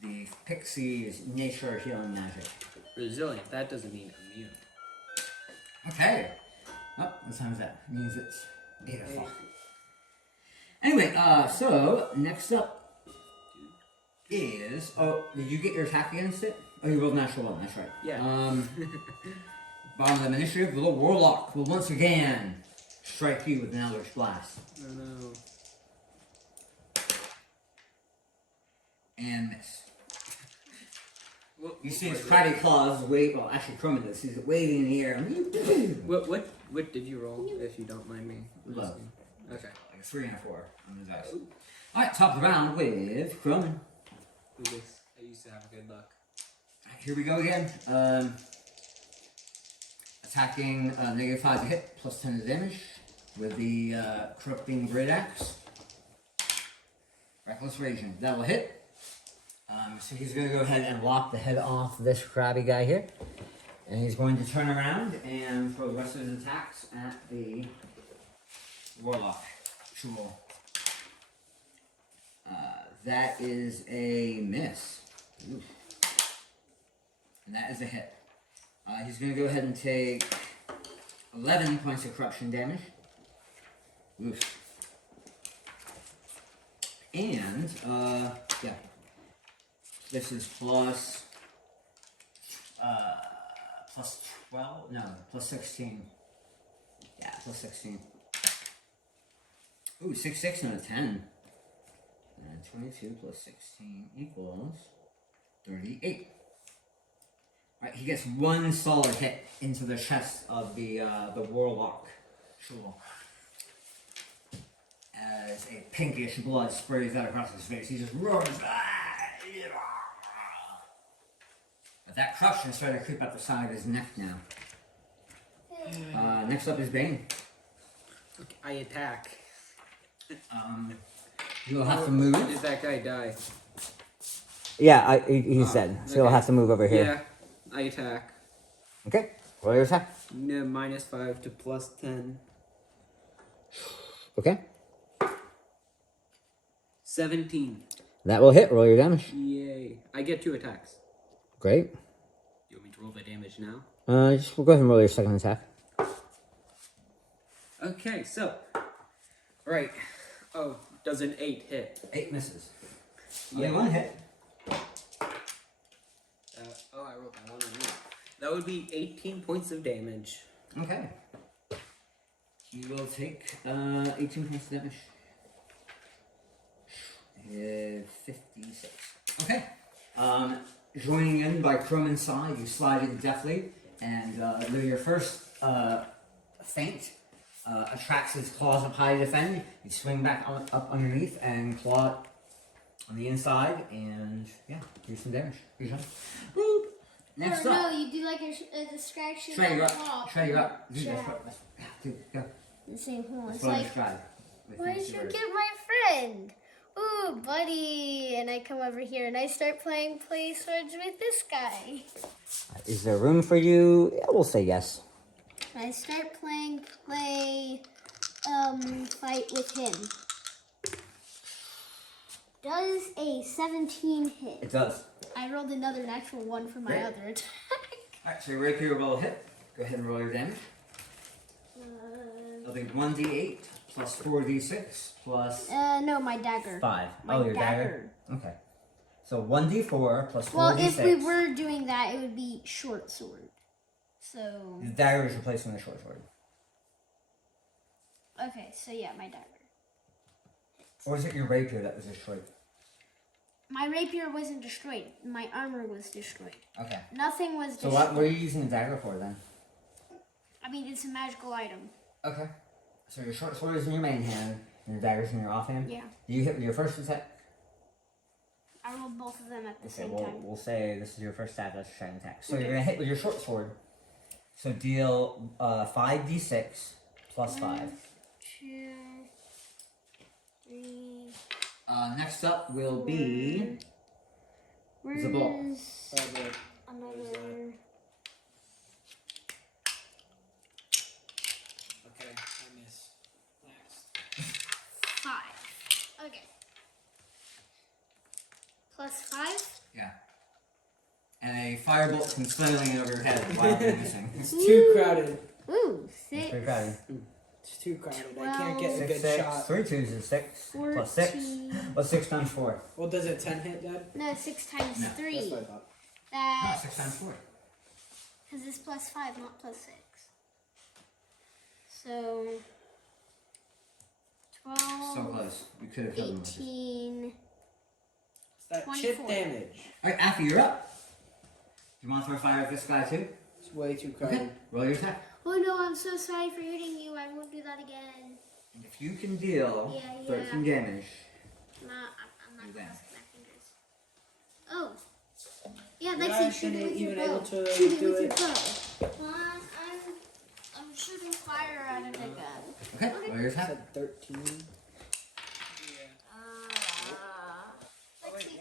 the pixie's nature healing magic. Resilient. That doesn't mean immune. Okay. Oh, what time is that? It means it's 8 o'clock. Anyway, so next up is. Oh, did you get your attack against it? Oh, you rolled natural 1. That's right. Yeah. Bottom of the initiative, the warlock will once again strike you with an Eldritch Blast. Oh no. And miss. What, You see his crabby claws wave. Well, actually, Crumman does. He's waving in the air. What did you roll, if you don't mind me? Low. asking? Okay. Like a 3 and a 4 on the dice. Alright, top of the round with Crumman. Who this? I used to have good luck. Here we go again. Attacking negative 5 to hit, plus 10 to damage with the corrupting great axe. Reckless Raging. That will hit. So he's going to go ahead and lop the head off this crabby guy here. And he's going to turn around and throw the rest of his attacks at the warlock. Sure. That is a miss. Oof. And that is a hit. He's going to go ahead and take 11 points of corruption damage. Oof. And, yeah. This is plus 12? No, plus 16. Yeah, plus 16. Ooh, 6, not a 10. And 22 plus 16 equals 38. Alright, he gets one solid hit into the chest of the warlock. Sure. As a pinkish blood sprays out across his face, he just roars. But that corruption is starting to creep up the side of his neck now. Next up is Bane. Okay, I attack. You'll have to move. Did that guy die? Yeah, he's dead. So you'll okay. have to move over here. Yeah, I attack. Okay, roll your attack. No, -5 to +10. Okay. 17. That will hit. Roll your damage. Yay. I get 2 attacks. Great. You want me to roll the damage now? We'll go ahead and roll your second attack. Okay, so. Right. Oh, does an 8 hit? 8 misses. Yeah. Only 1 hit. I wrote that one on you. That would be 18 points of damage. Okay. He will take 18 points of damage. 56. Okay. Joining in by Crumman's side, you slide in deftly, and though your first feint attracts his claws up high to defend, you swing back up underneath and claw on the inside, and yeah, do some damage. Good job. Boop. Next or up. no, you do like a distraction. Trey, you're on the up. wall. Trey, you're up. Dude, Sure. dude, go. The same one. That's It's what I like, described. Why did you get my friend? ooh, buddy. And I come over here and I start playing play swords with this guy. Is there room for you? Yeah, we'll say yes. I start playing fight with him. Does a 17 hit? It does. I rolled another natural 1 for my Great. other attack. Alright, so your rapier will hit. Go ahead and roll your damage. It'll be 1d8 plus 4d6 plus No, my dagger. 5. My Oh, your dagger? Okay. So 1d4 plus 4d6. Well, if we were doing that, it would be short sword. So. The dagger is replacing the short sword. Okay, so yeah, my dagger. Or is it your rapier that was destroyed? My rapier wasn't destroyed. My armor was destroyed. Okay. Nothing was So destroyed. what are you using the dagger for then? I mean, it's a magical item. Okay. So your short sword is in your main hand, and your dagger's in your offhand? Yeah. Do you hit with your first attack? I rolled both of them at the Okay, same well, time. we'll say this is your first attack, that's your second attack. So Okay. you're going to hit with your short sword. So deal 5d6 plus 5. 2, 3. Next up will be Where's the ball. another? Okay, I miss. Next. 5. Okay. Plus 5. Yeah. And a firebolt comes flailing over your head while you're missing. It's too crowded. Ooh, Pretty 6. crowded. It's too crowded. I can't get a 6, good 6. shot. 3 twos is 6. Plus 6. 14. What's 6 times 4? Well, does it 10 hit, Dad? No, 6 times No, That's 3. what I thought. No, That 6 times 4. because it's plus 5, not plus 6. So 12. So close. You could have killed him. 18. It's that 24. chip damage. Alright, Affy, you're up. Do you want to throw fire at this guy too? It's way too Okay. crowded. Roll your attack. Oh no, I'm so sorry for hitting you. I won't do that again. And if you can deal Yeah, 13 damage, I'm not You win. crossing my fingers. Oh. Yeah, You're Lexi, not shoot it with your even bow. able to Shoot it do with your it. bow. I'm shooting fire out of the gun. okay, roll your I attack. said 13. Lexi,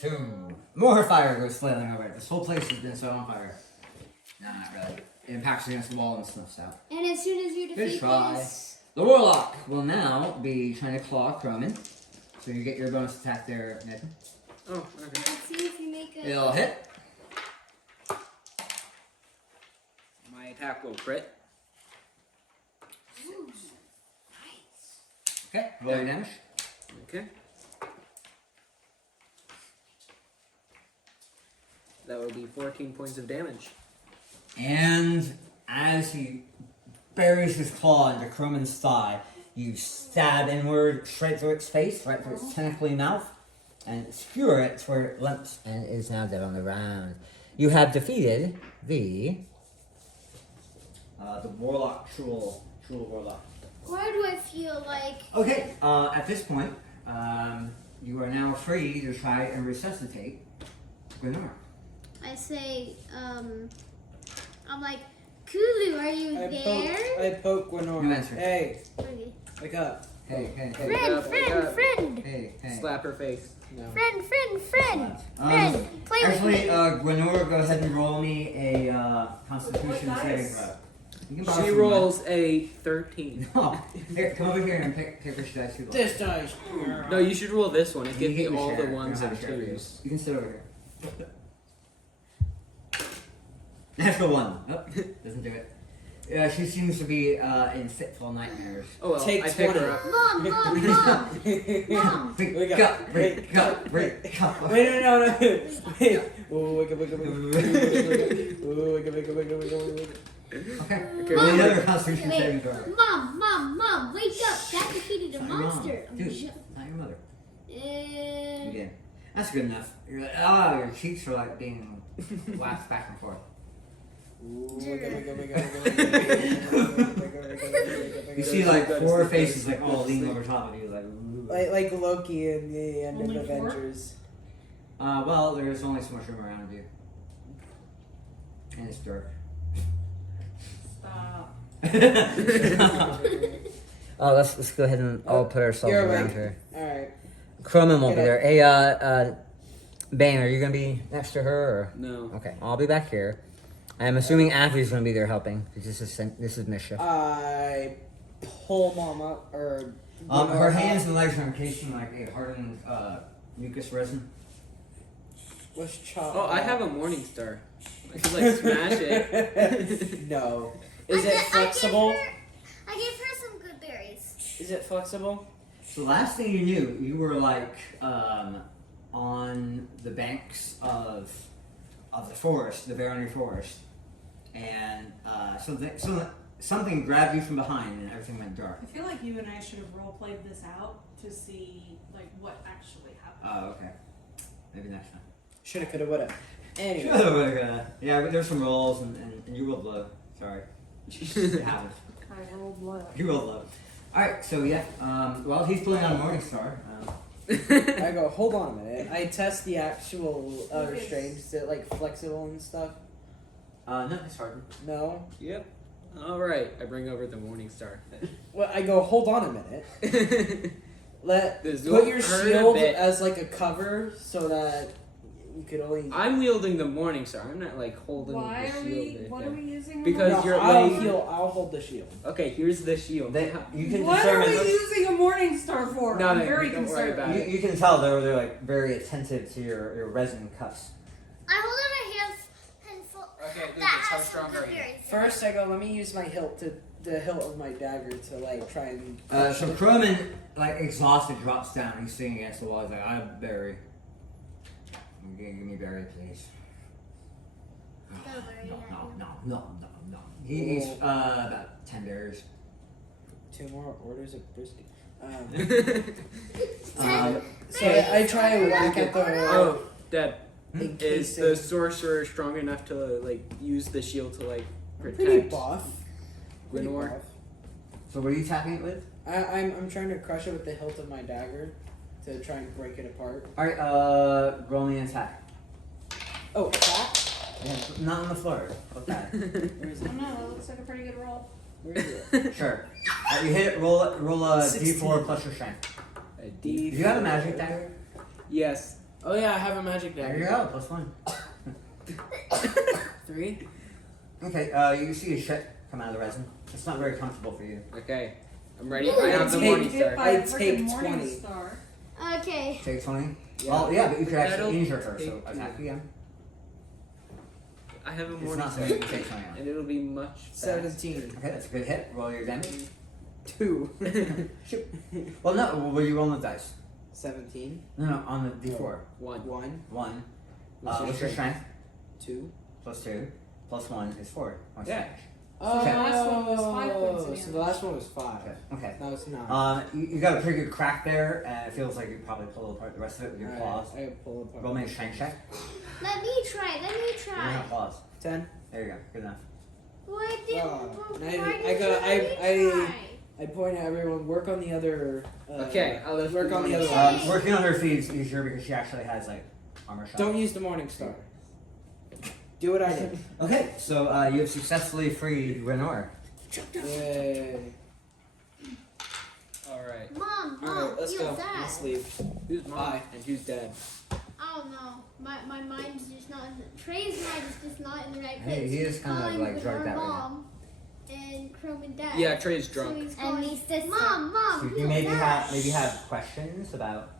Two. More fire goes flailing over it. This whole place has been set on fire. No, not really. It impacts against the wall and snuffs out. and as soon as you defeat try. this, The Warlock will now be trying to claw Croman. So you get your bonus attack there, Nathan. Oh, okay. let's see if you make a. It'll hit. My attack will crit. Ooh, nice. Okay, roll your damage. Okay. That would be 14 points of damage. And as he buries his claw into Croman's thigh, you stab inward straight through its face, right through its tentacly mouth, and skewer it to where it limps and is now dead on the ground. You have defeated the Warlock, Troll Warlock. Why do I feel like Okay, at this point, you are now free to try and resuscitate Gwenore. I say, I'm like, Kulu, are you there? I poke Gwenore. No answer. Hey, Okay. wake up. Hey, hey, hey, Friend, up, friend, wake up. friend, hey, hey. Slap her face. No. friend, friend, friend, Um, friend, play with Actually, me. Gwenore, go ahead and roll me a Constitution saving throw. You can borrow She some rolls a 13. No. Here, come over here and pick which dice you like. This dice. No, you should roll this one. It You gives me get your all share. the ones You don't that have are to share twos. You can sit over here. Natural 1. Oh, doesn't do it. She seems to be in fitful nightmares. Oh well, Take I pick 20. her up. Mom, mom, mom. Wake up, wake up, wake up. Wait, no. Wait. Oh, wake up. Oh, wake up. Okay. Okay, Roll wait, another Constitution Wait. saving throw. Mom, wake up. That defeated a Not your mom. monster. Dude, not your mother. Uh, Again. That's good enough. You're like, oh, your cheeks are like being waxed back and forth. You see like four faces like all leaning over top of you like. Like Loki in the end of Only four? Avengers. Well, there's only so much room around you. And it's dark. Stop. Oh, let's go ahead and all put ourselves You're around right. her. Alright. Croman won't be Good. there. Hey, Bane, are you gonna be next to her? Or? No. Okay, I'll be back here. I'm assuming Avi's gonna be there helping. 'Cause this is mischief. I pull Mom up, or... Her hands and legs are encased in like a hardened mucus resin. Let's chop. Oh, I have a morning star. I could like smash it. No. Is it flexible? I gave her some good berries. Is it flexible? So the last thing you knew, you were like on the banks of the forest, the Verony forest, and something grabbed you from behind, and everything went dark. I feel like you and I should have role played this out to see like what actually happened. Oh, okay. Maybe next time. Shoulda, coulda, woulda. Anyway. Yeah, but there's some rolls, and you rolled low. Sorry. It happens. I rolled low. You rolled low. Alright, so yeah, well, he's pulling on Morningstar. I go, hold on a minute. I test the actual restraints. Is it like flexible and stuff? No, it's hardened. No. Yep. All right. I bring over the morning star. Well, I go, hold on a minute. This Put will your hurt a shield bit. as like a cover so that you could only. I'm wielding the morning star. I'm not like holding Why the are shield. we? or What are we anything. using? Because No, you're I'll late. heal. I'll hold the shield. Okay, here's the shield. You can What are determine. we using a morning star for? No, I'm no, very don't worry concerned. about it. You can tell they're like very attentive to your resin cuffs. I hold out a handful Okay, that Lucas, how has some strong good are you? berries. in it. First, I go, let me use my hilt the hilt of my dagger to like try and. So Croman, like exhausted, drops down. He's sitting against the wall. He's like, "I'm Barry. Give me Barry, please." Go, Barry, No. He's about 10 berries. 2 more orders of brisket. So Berries. I try and whack at the. Oh, Dad. Is encasing. the sorcerer strong enough to like use the shield to like Pretty protect buff. Pretty Gwenore? buff. So what are you tapping it with? I'm trying to crush it with the hilt of my dagger to try and break it apart. All right, roll me an attack. Oh, attack? Yeah, not on the floor. Okay. Where is I it? don't know. That looks like a pretty good roll. Where is it? Sure. You hit it. Roll a 16. d4 plus your strength. A D. D. Do you have a magic dagger? Yes. Oh yeah, I have a magic There dagger. you go. Plus 1. 3. Okay. You see a shit come out of the resin. It's not very comfortable for you. Okay. I'm ready. Ooh, I have the take morning Hit star. by a I take freaking morning 20. star. Okay. Take 20. Yeah. Well, yeah, but you could That'll actually injure her. So take attack two. again. I have a It's morning not star. something you can take 20 on. And it'll be much 17. Okay, that's a good hit. Roll your damage. 2. Well, no. Well, you roll the dice. 17. No, on the d4. 1. 1. 1. What's your What's your strength? strength? 2. Plus 2. Plus 1 is 4. Points Yeah. damage. Oh, the last one was 5 points of so the last one was 5. Okay. That was 9. You got a pretty good crack there, and it feels like you probably pull apart the rest of it with your claws. I pull apart. Roll me a strength check. Let me try. You don't have claws. 10. There you go. Good enough. Why did Oh, why I- did I you go- let I- me I- try? I point at everyone. Work on the other. Okay, I'll lift work the on the morning other. star. One. Working on her feet is easier because she actually has like armor shot. Don't use the morning star. Do what I did. Okay, so you have successfully freed Gwenore. Yay. Alright. Mom, Alright, let's you go. Dad. Let's leave. Who's mom Bye. and who's dad? Oh no, my mind's just not. Trey's mind is just not in the right Hey, place. he is kind of I'm like with drugged our out right now. mom and Chrome and Dad. Yeah, Trey's So drunk. he's And going, me sister. Mom, So you heal maybe Dad." have questions about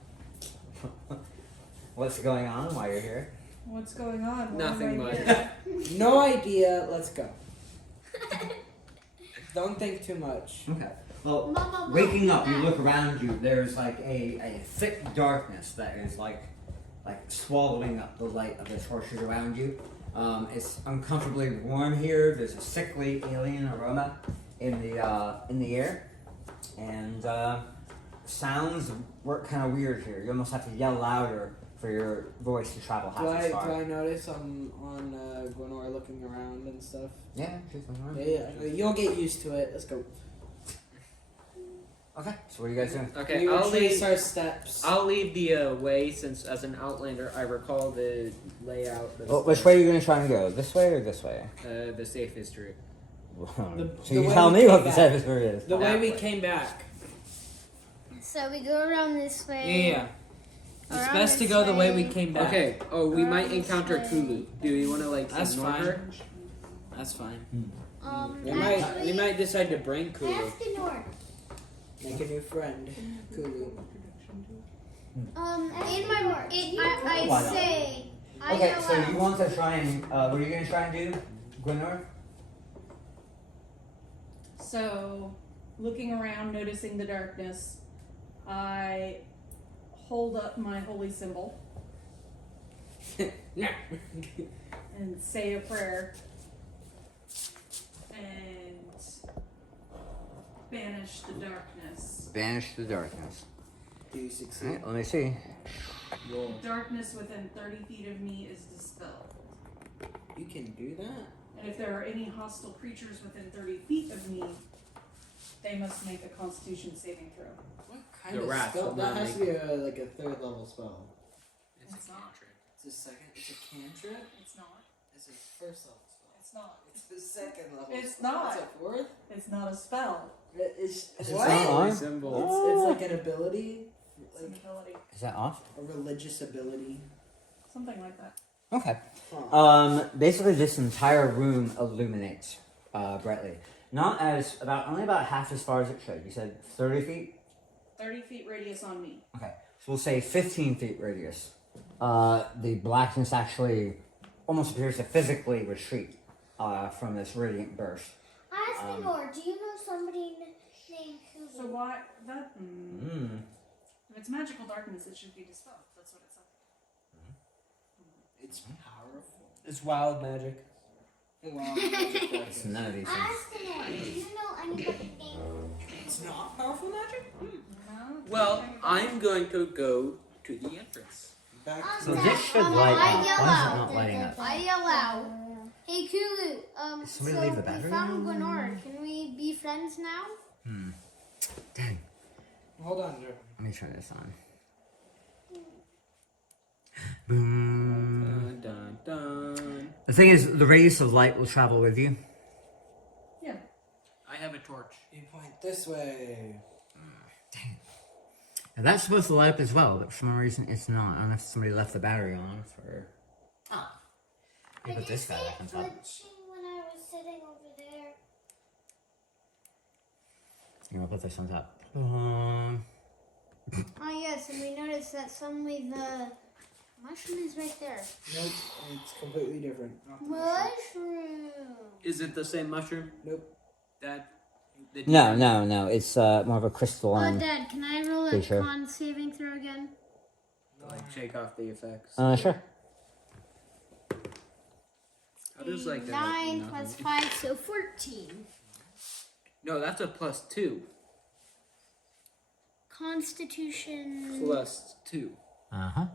what's going on while you're here. What's going on? Why Nothing am I much. here? No idea. Let's go. Don't think too much. Okay. Well, Mama, waking up, you Dad. look around you. There's like a thick darkness that is like swallowing up the light of the torches around you. It's uncomfortably warm here. There's a sickly alien aroma in the air, and sounds work kind of weird here. You almost have to yell louder for your voice to travel half Do as I far. notice on Gwenore looking around and stuff? Yeah, she's going around. Yeah. You'll get used to it. Let's go. Okay, so what are you guys doing? Okay, We I'll retrace lead. our steps. I'll lead the way since, as an outlander, I recall the layout. Of Well, which way are you gonna try and go? This way or this way? The safest route. So you tell me what the safest route is. The way we came back. So we go around this Yeah, way. yeah. It's Around best to this go the way we way. came back. Okay. Oh, we might Around encounter this way. Kulu. Do you want to like That's ignore fine. her? That's fine. We might decide to bring Kulu. Ask the North. Make a new friend. Kulu. In my, I Why not? say, I Okay, yell so out. you want to try and what are you gonna try and do, Gwenore? So, looking around, noticing the darkness, I hold up my holy symbol and say a prayer and banish the darkness. Banish the darkness. Do you succeed? Alright, let me see. Roll. Darkness within 30 feet of me is dispelled. You can do that? And if there are any hostile creatures within 30 feet of me, they must make a constitution saving throw. What kind The of rats spell? will That not has to be like a third level spell. It's not. It's a second. It's a cantrip. It's not. It's a first level spell. It's not. It's the second level. It's spell. not. It's a fourth. It's not a spell. It's Is it what? not on? Symbol. It's like an ability, It's an like ability. Is that off? a religious ability. Something like that. Okay. Huh. Basically this entire room illuminates brightly. Not as only about half as far as it should. You said 30 feet? 30 feet radius on me. Okay. So we'll say 15 feet radius. The blackness actually almost appears to physically retreat from this radiant burst. Ask the North. Do you know somebody named Kulu? So why that? If it's magical darkness, it should be dispelled. That's what it said. It's powerful. It's wild magic. Wow. It's none of these things. Ask the North. Do you know anybody named? It's not powerful magic. No. Well, I'm going to go to the entrance. Back So to this should light I up. yell Why is it out. not lighting up? I yell out. Hey Kulu, Did somebody so leave the we battery found on? Gwenore. Can we be friends now? Dang. Hold on, Joe. Let me turn this on. Boom. Dun, dun, dun. The thing is, the radius of light will travel with you. Yeah. I have a torch. You point this way. Now that's supposed to light up as well, but for some reason it's not. I don't know if somebody left the battery on for. Oh. I Put did this see guy it back on top. glitching when I was sitting over there. You want to put this on top? Oh yes, and we noticed that suddenly the mushroom is right there. Nope, it's completely different. Mushroom. Is it the same mushroom? Nope. That. No. It's more of a Oh, crystalline. Dad, can I roll a Feature. con saving throw again? To, like shake off the effects. Sure. How does like that? 9 nothing? plus 5, so 14. No, that's a +2. Constitution. +2. Uh-huh.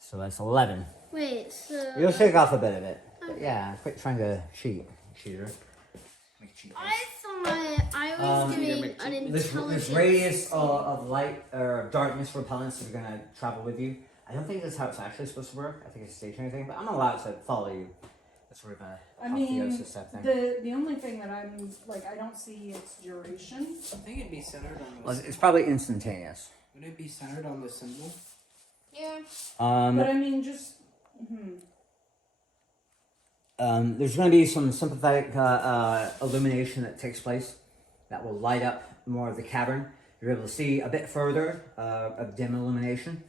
So that's 11. Wait, so. You'll shake off a bit of it. But yeah, quit trying to cheat. Cheater. Make cheat. I thought I was doing an This intelligence. radius of light or darkness repellence is going to travel with you. I don't think that's how it's actually supposed to work. I think it's a stationary thing, but I'm allowed to follow you. That's sort of a I mean, apotheosis type thing. the only thing that I'm like, I don't see its duration. I think it'd be centered on Well, this. it's probably instantaneous. Would it be centered on the symbol? Yeah. But I mean, just. There's going to be some sympathetic illumination that takes place that will light up more of the cavern. You're able to see a bit further of dim illumination.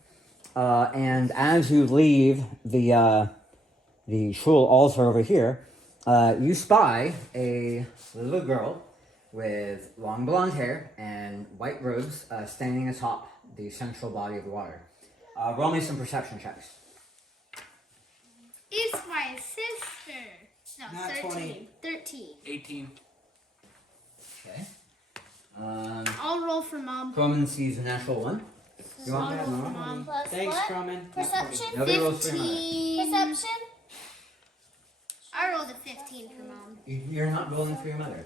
And as you leave the shul altar over here, you spy a little girl with long blonde hair and white robes standing atop the central body of the water. Roll me some perception checks. It's my sister. No, Not 13. 20. 13. 18. Okay. I'll roll for mom. Croman sees a natural one. You want I'll that, roll for Mama? mom. Plus Thanks, what? Croman. Perception? Nobody rolls for your mother. 15. Perception? I rolled a 15 for mom. You're not rolling for your mother.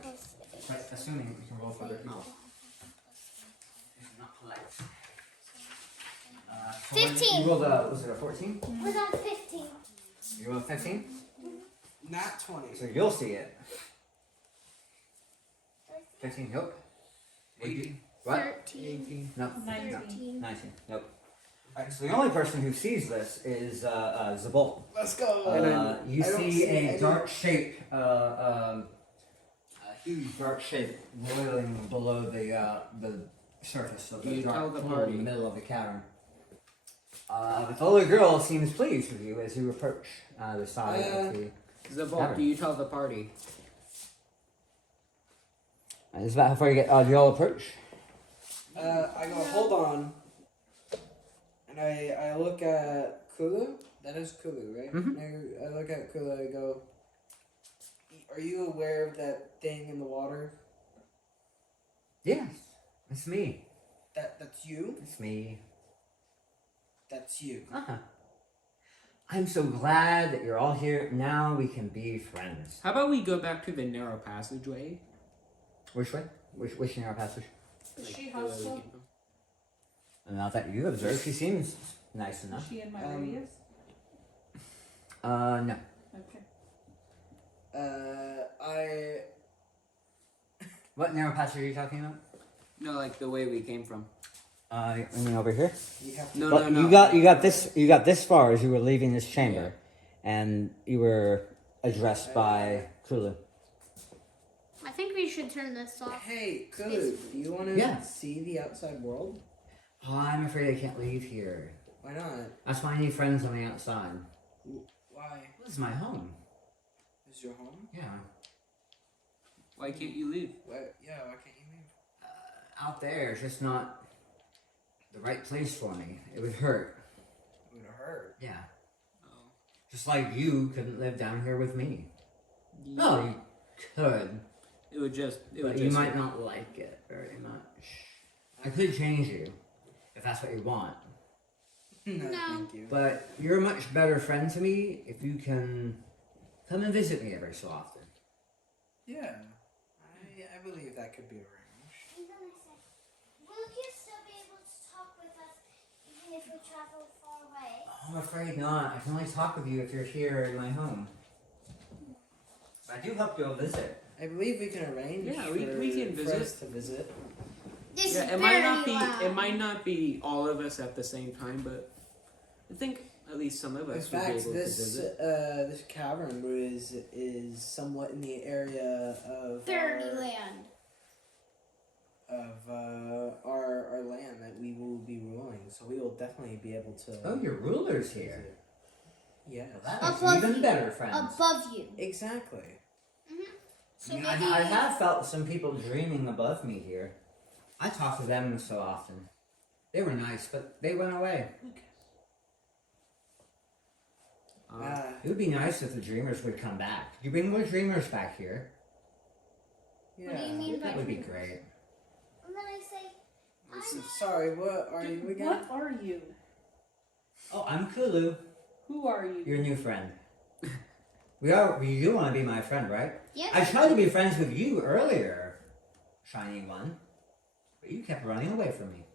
But assuming you can roll for the no. It's not polite. 15. You rolled a, was it a 14? Was on 15. You rolled a 15? Not 20. So you'll see it. 15, nope. 18. What? 13. 18. No. 19. 19, nope. Alright, so the only person who sees this is Zabul. Let's go. You I don't see see a any- dark shape, a huge dark shape boiling below the surface of Do the you tell dark the pool party? in the middle of the cavern. The older girl seems pleased with you as you approach the side of the. Zabul, do you tell the party? This is about how far you get. Do you all approach? I go, hold on. And I look at Kulu. That is Kulu, right? Mhm. I look at Kulu, I go, are you aware of that thing in the water? Yes, it's me. That's you? It's me. That's you. Uh-huh. I'm so glad that you're all here. Now we can be friends. How about we go back to the narrow passageway? Which way? Which narrow passage? Is she the way we hostile? came from? Not that you observe. She seems nice Is enough. she in my radius? No. Okay. I What narrow passage are you talking about? No, like the way we came from. You mean over here? you have to No, Well, no, no. you got this far as you were leaving this chamber, and you were addressed by Kulu. I think we should turn this off. Hey, Kulu, do you want to Yeah. see the outside world? Oh, I'm afraid I can't leave here. Why not? That's why I need friends on the outside. Why? This is my home. This is your home? Yeah. Why can't you leave? Why can't you leave? Out there, it's just not the right place for me. It would hurt. It would hurt. Yeah. Oh. Just like you couldn't live down here with me. No, you could, It would just. It but would you just might not like it very much. I could change you, if that's what you want. No, No. thank you. But you're a much better friend to me if you can come and visit me every so often. Yeah, I believe that could be arranged. And then I said, will you still be able to talk with us even if we travel far away? I'm afraid not. I can only talk with you if you're here in my home. But I do hope you'll visit. I believe we can arrange. Yeah, we can for visit. us to visit. This Yeah, is it might very not be. loud. It might not be all of us at the same time, but I think at least some of In us would be fact, able to visit. this cavern is somewhat in the area of Fairyland. our land that we will be ruling. So we will definitely be able to. Oh, your ruler's here. visit. Yes. Well, that makes Above even you. better friends. Above you. Exactly. So Yeah, maybe I have felt some people dreaming above me here. I talk to them so often. They were nice, but they went away. It would be nice if the dreamers would come back. Could you bring more dreamers back here? Yeah. What do you mean by That would be dreamers? great. And then I say, Sorry, what are you again? What are you? Oh, I'm Kulu, Who are you? your new friend. You do want to be my friend, right? Yes. I tried to be friends with you earlier, Shiny One, but you kept running away from me.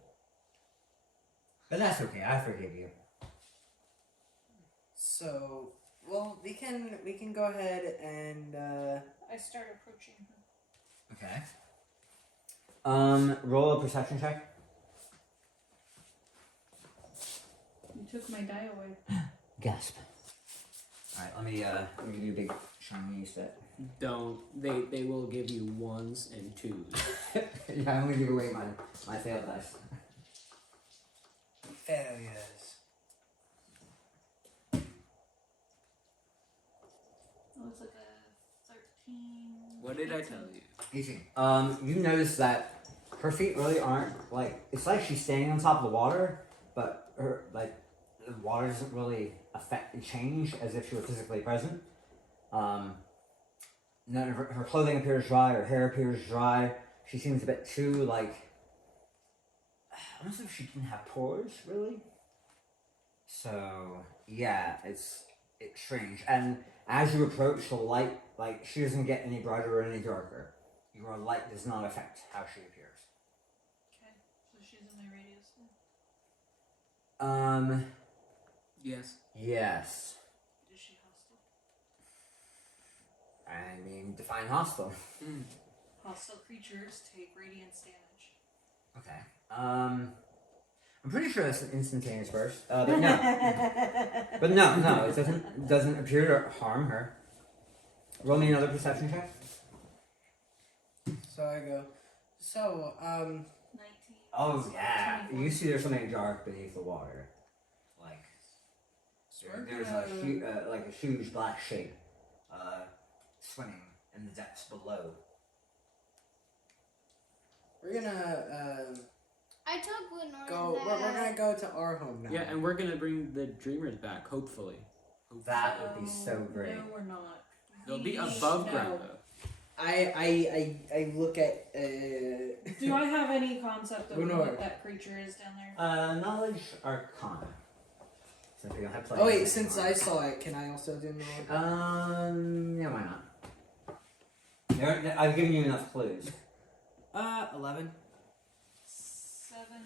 But that's okay, I forgive you. So, well, we can go ahead and I start approaching her. Okay. Roll a perception check. You took my die away. Gasp. Alright, let me do a big shiny set. Don't. They will give you ones and twos. Yeah, I only give away my failed dice. failures. It looks like a 13. What did I tell you? 18. You notice that her feet really aren't it's like she's standing on top of the water, but the water doesn't really change as if she were physically present. None of her clothing appears dry, her hair appears dry. She seems a bit too almost as if she didn't have pores, really. So yeah, it's strange. And as you approach the light, she doesn't get any brighter or any darker. Your light does not affect how she appears. Okay, so she's in my radius then. Yes. Yes. Is she hostile? I mean, define hostile. Hostile creatures take radiance damage. Okay. I'm pretty sure that's an instantaneous burst. But no. But no, it doesn't appear to harm her. Roll me another perception check. So I go. So 19. Oh yeah, 24. you see there's something dark beneath the water, like there's a huge black shape, swimming in the depths below. we're gonna I told Gwenore go. that. We're gonna go to our home now. Yeah, and we're gonna bring the dreamers back, hopefully. That would be so great. No, we're not. They'll be We- above no. ground though. I look at. Do I have any concept of Gwenore. what that creature is down there? Knowledge Arcana. Since we don't have Oh wait, players since anymore. I saw it, can I also do knowledge? Yeah, why not? I've given you enough clues. 11. 17. I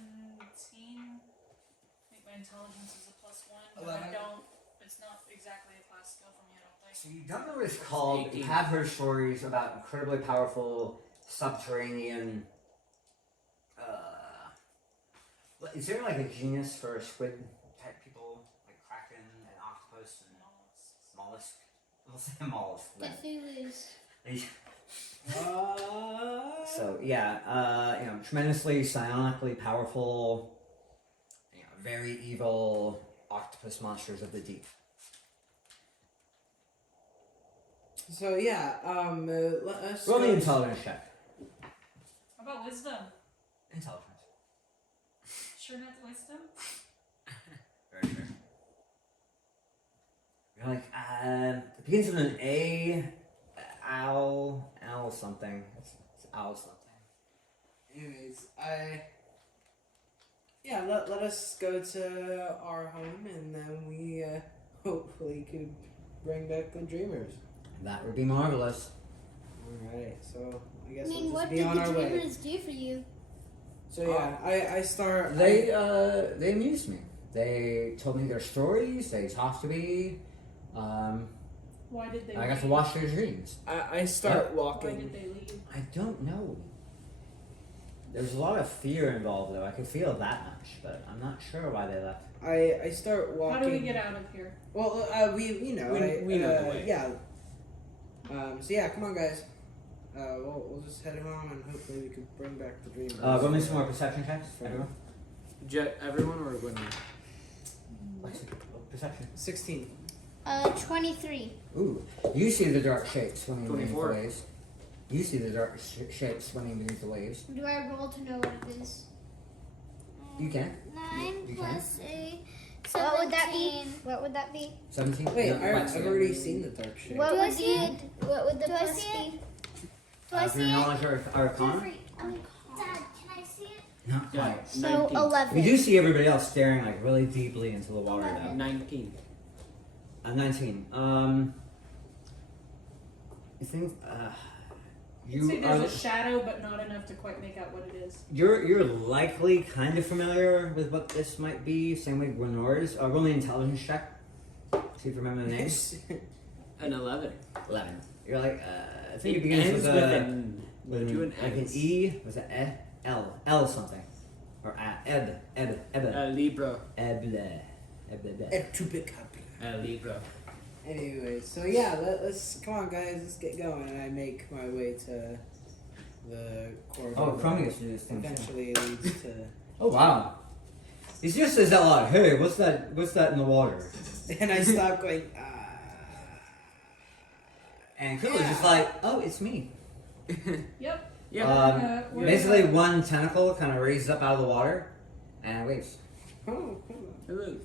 think my intelligence is a +1, but 11. I don't. It's not exactly a class skill for me, I don't think. So you don't know what it's called, but you 18. have heard stories about incredibly powerful subterranean. Is there like a genus for squid type people, like kraken and octopus and mollusk? We'll say mollusk. then. Cthulhu's. So yeah, tremendously psionically powerful, very evil octopus monsters of the deep. So yeah, let us. Roll go- the intelligence check. How about wisdom? Intelligence. Sure, not wisdom? Very sure. You're like, it begins with an A, owl something. It's owl something. Anyways, yeah, let us go to our home and then we hopefully could bring back the dreamers. That would be marvelous. Alright, so I guess I mean, we'll what just be did on the our way. dreamers do for you? So yeah, I start. They amused me. They told me their stories. They talked to me. Why did they I got to leave? watch their dreams. I start Why walking. did they leave? I don't know. There's a lot of fear involved, though. I could feel that much, but I'm not sure why they left. I start walking. How do we get out of here? Well, we know We know the way. Yeah. So yeah, come on, guys. We'll just head home and hopefully we can bring back the dreamers. Go me some more perception checks, everyone. Everyone or Gwenore? Perception. 16. 23. Ooh, you see the dark shape swimming beneath the 24. waves. You see the dark shape swimming beneath the waves. Do I roll to know what it is? You can. 9 You plus 8. What would that be? 17. What would that be? 17. Wait, No, I've right, so- already seen the dark shape. What Do I would see the what would the Do I plus see it? be? Do I For your see it? knowledge or arcana? Dad, can I see it? Not Yeah, quite. So 19. 11. You do see everybody else staring like really deeply into the water though. 19. 19. You think I'd you say are there's a shadow, but not enough to quite make out what it is. you're likely kind of familiar with what this might be. Same way Gwenore is. Roll me an intelligence check. See if you remember the names. An 11. 11. You're like I think it begins Ends with with a an with to an, an like an X. E. Was it L something or eb Libra. eble. Libra. Anyway, so yeah, let's come on, guys. Let's get going. And I make my way to the corridor. Oh, that Crummy used to do this thing. eventually leads to. Oh wow. He just says out loud, "Hey, what's that? What's that in the water?" And I stop going. And Krilla's Yeah. just like, "Oh, it's me." Yep. Yeah. We're Basically, gonna- one tentacle kind of raises up out of the water and waves. Oh, Hello.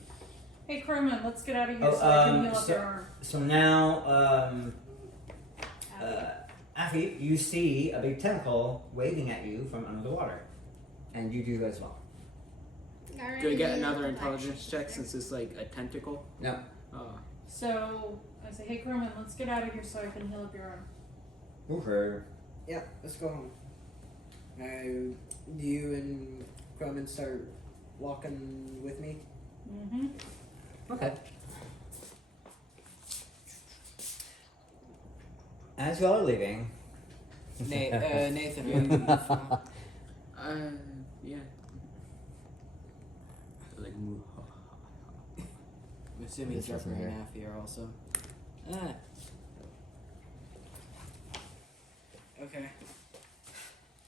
Hey, Crowman, let's get out of here Oh, so I can heal up so- your arm. So now, Affy, you see a big tentacle waving at you from under the water, and you do as well. Do I get another intelligence check since it's like a tentacle? No. Oh. So I say, hey, Crowman, let's get out of here so I can heal up your arm. Over. yeah. Let's go home. You and Crumman start walking with me. Mm-hmm. Okay. as y'all are leaving. Nathan, are you Yeah. like I'm assuming This Jeffrey wasn't and here. Half here also. Ah. Okay.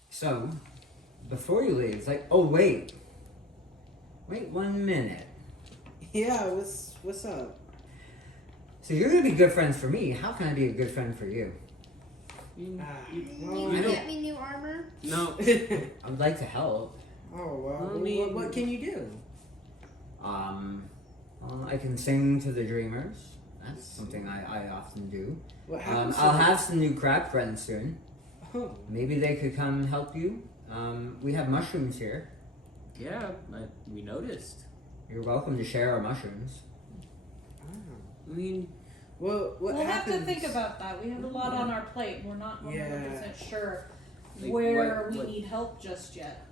So, before you leave, it's like, oh wait 1 minute. Yeah, what's up? So you're gonna be good friends for me. How can I be a good friend for you? You Well, can get me new armor. No. I would like to help. Oh well. I mean- what can you do? I can sing to the dreamers. That's something I often do. What happens? I'll have some new crab friends soon. Oh. Maybe they could come help you. We have mushrooms here. Yeah, we noticed. You're welcome to share our mushrooms. I mean, Well, what We'll happens? have to think about that. We have a lot on our plate. We're not 100% sure Like, where we what- need help just yet.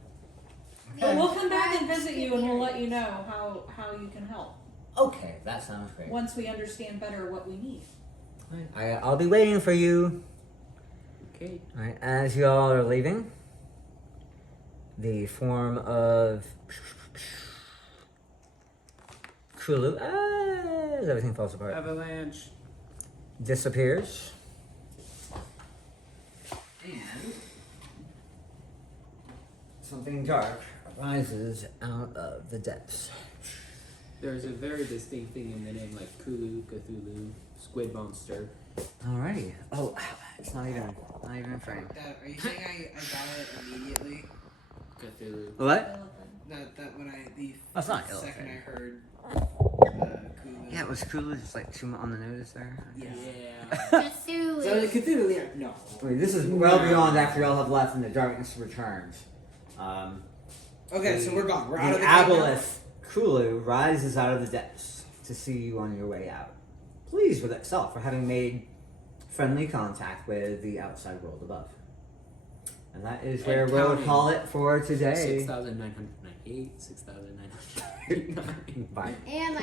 Yeah. But we'll come back and Crabs visit get you, and we'll berries. let you know how you can help Okay, that sounds great. once we understand better what we need. I'll be waiting for you. okay. Alright, as y'all are leaving, the form of Kulu, as everything falls apart, Avalanche. disappears. And something dark rises out of the depths. There's a very distinct thing in the name, like Cthulhu, Cthulhu, Squid Monster. Alrighty. Oh, it's not even in frame. Dad, are you saying I got it immediately? Cthulhu. What? That when the That's not second I elephant. heard Kulu. Yeah, it was Kulu, just like 2 on the nose there. Yeah. Cthulhu. So the Cthulhu, yeah, no. Wait, this is well beyond after y'all have left and the darkness returns. Okay, so we're gone. We're out of The the cave now? aboleth Kulu rises out of the depths to see you on your way out, pleased with itself for having made friendly contact with the outside world above. And that is where we'll counting. call it for today. 6,998, 6,999. Bye. And I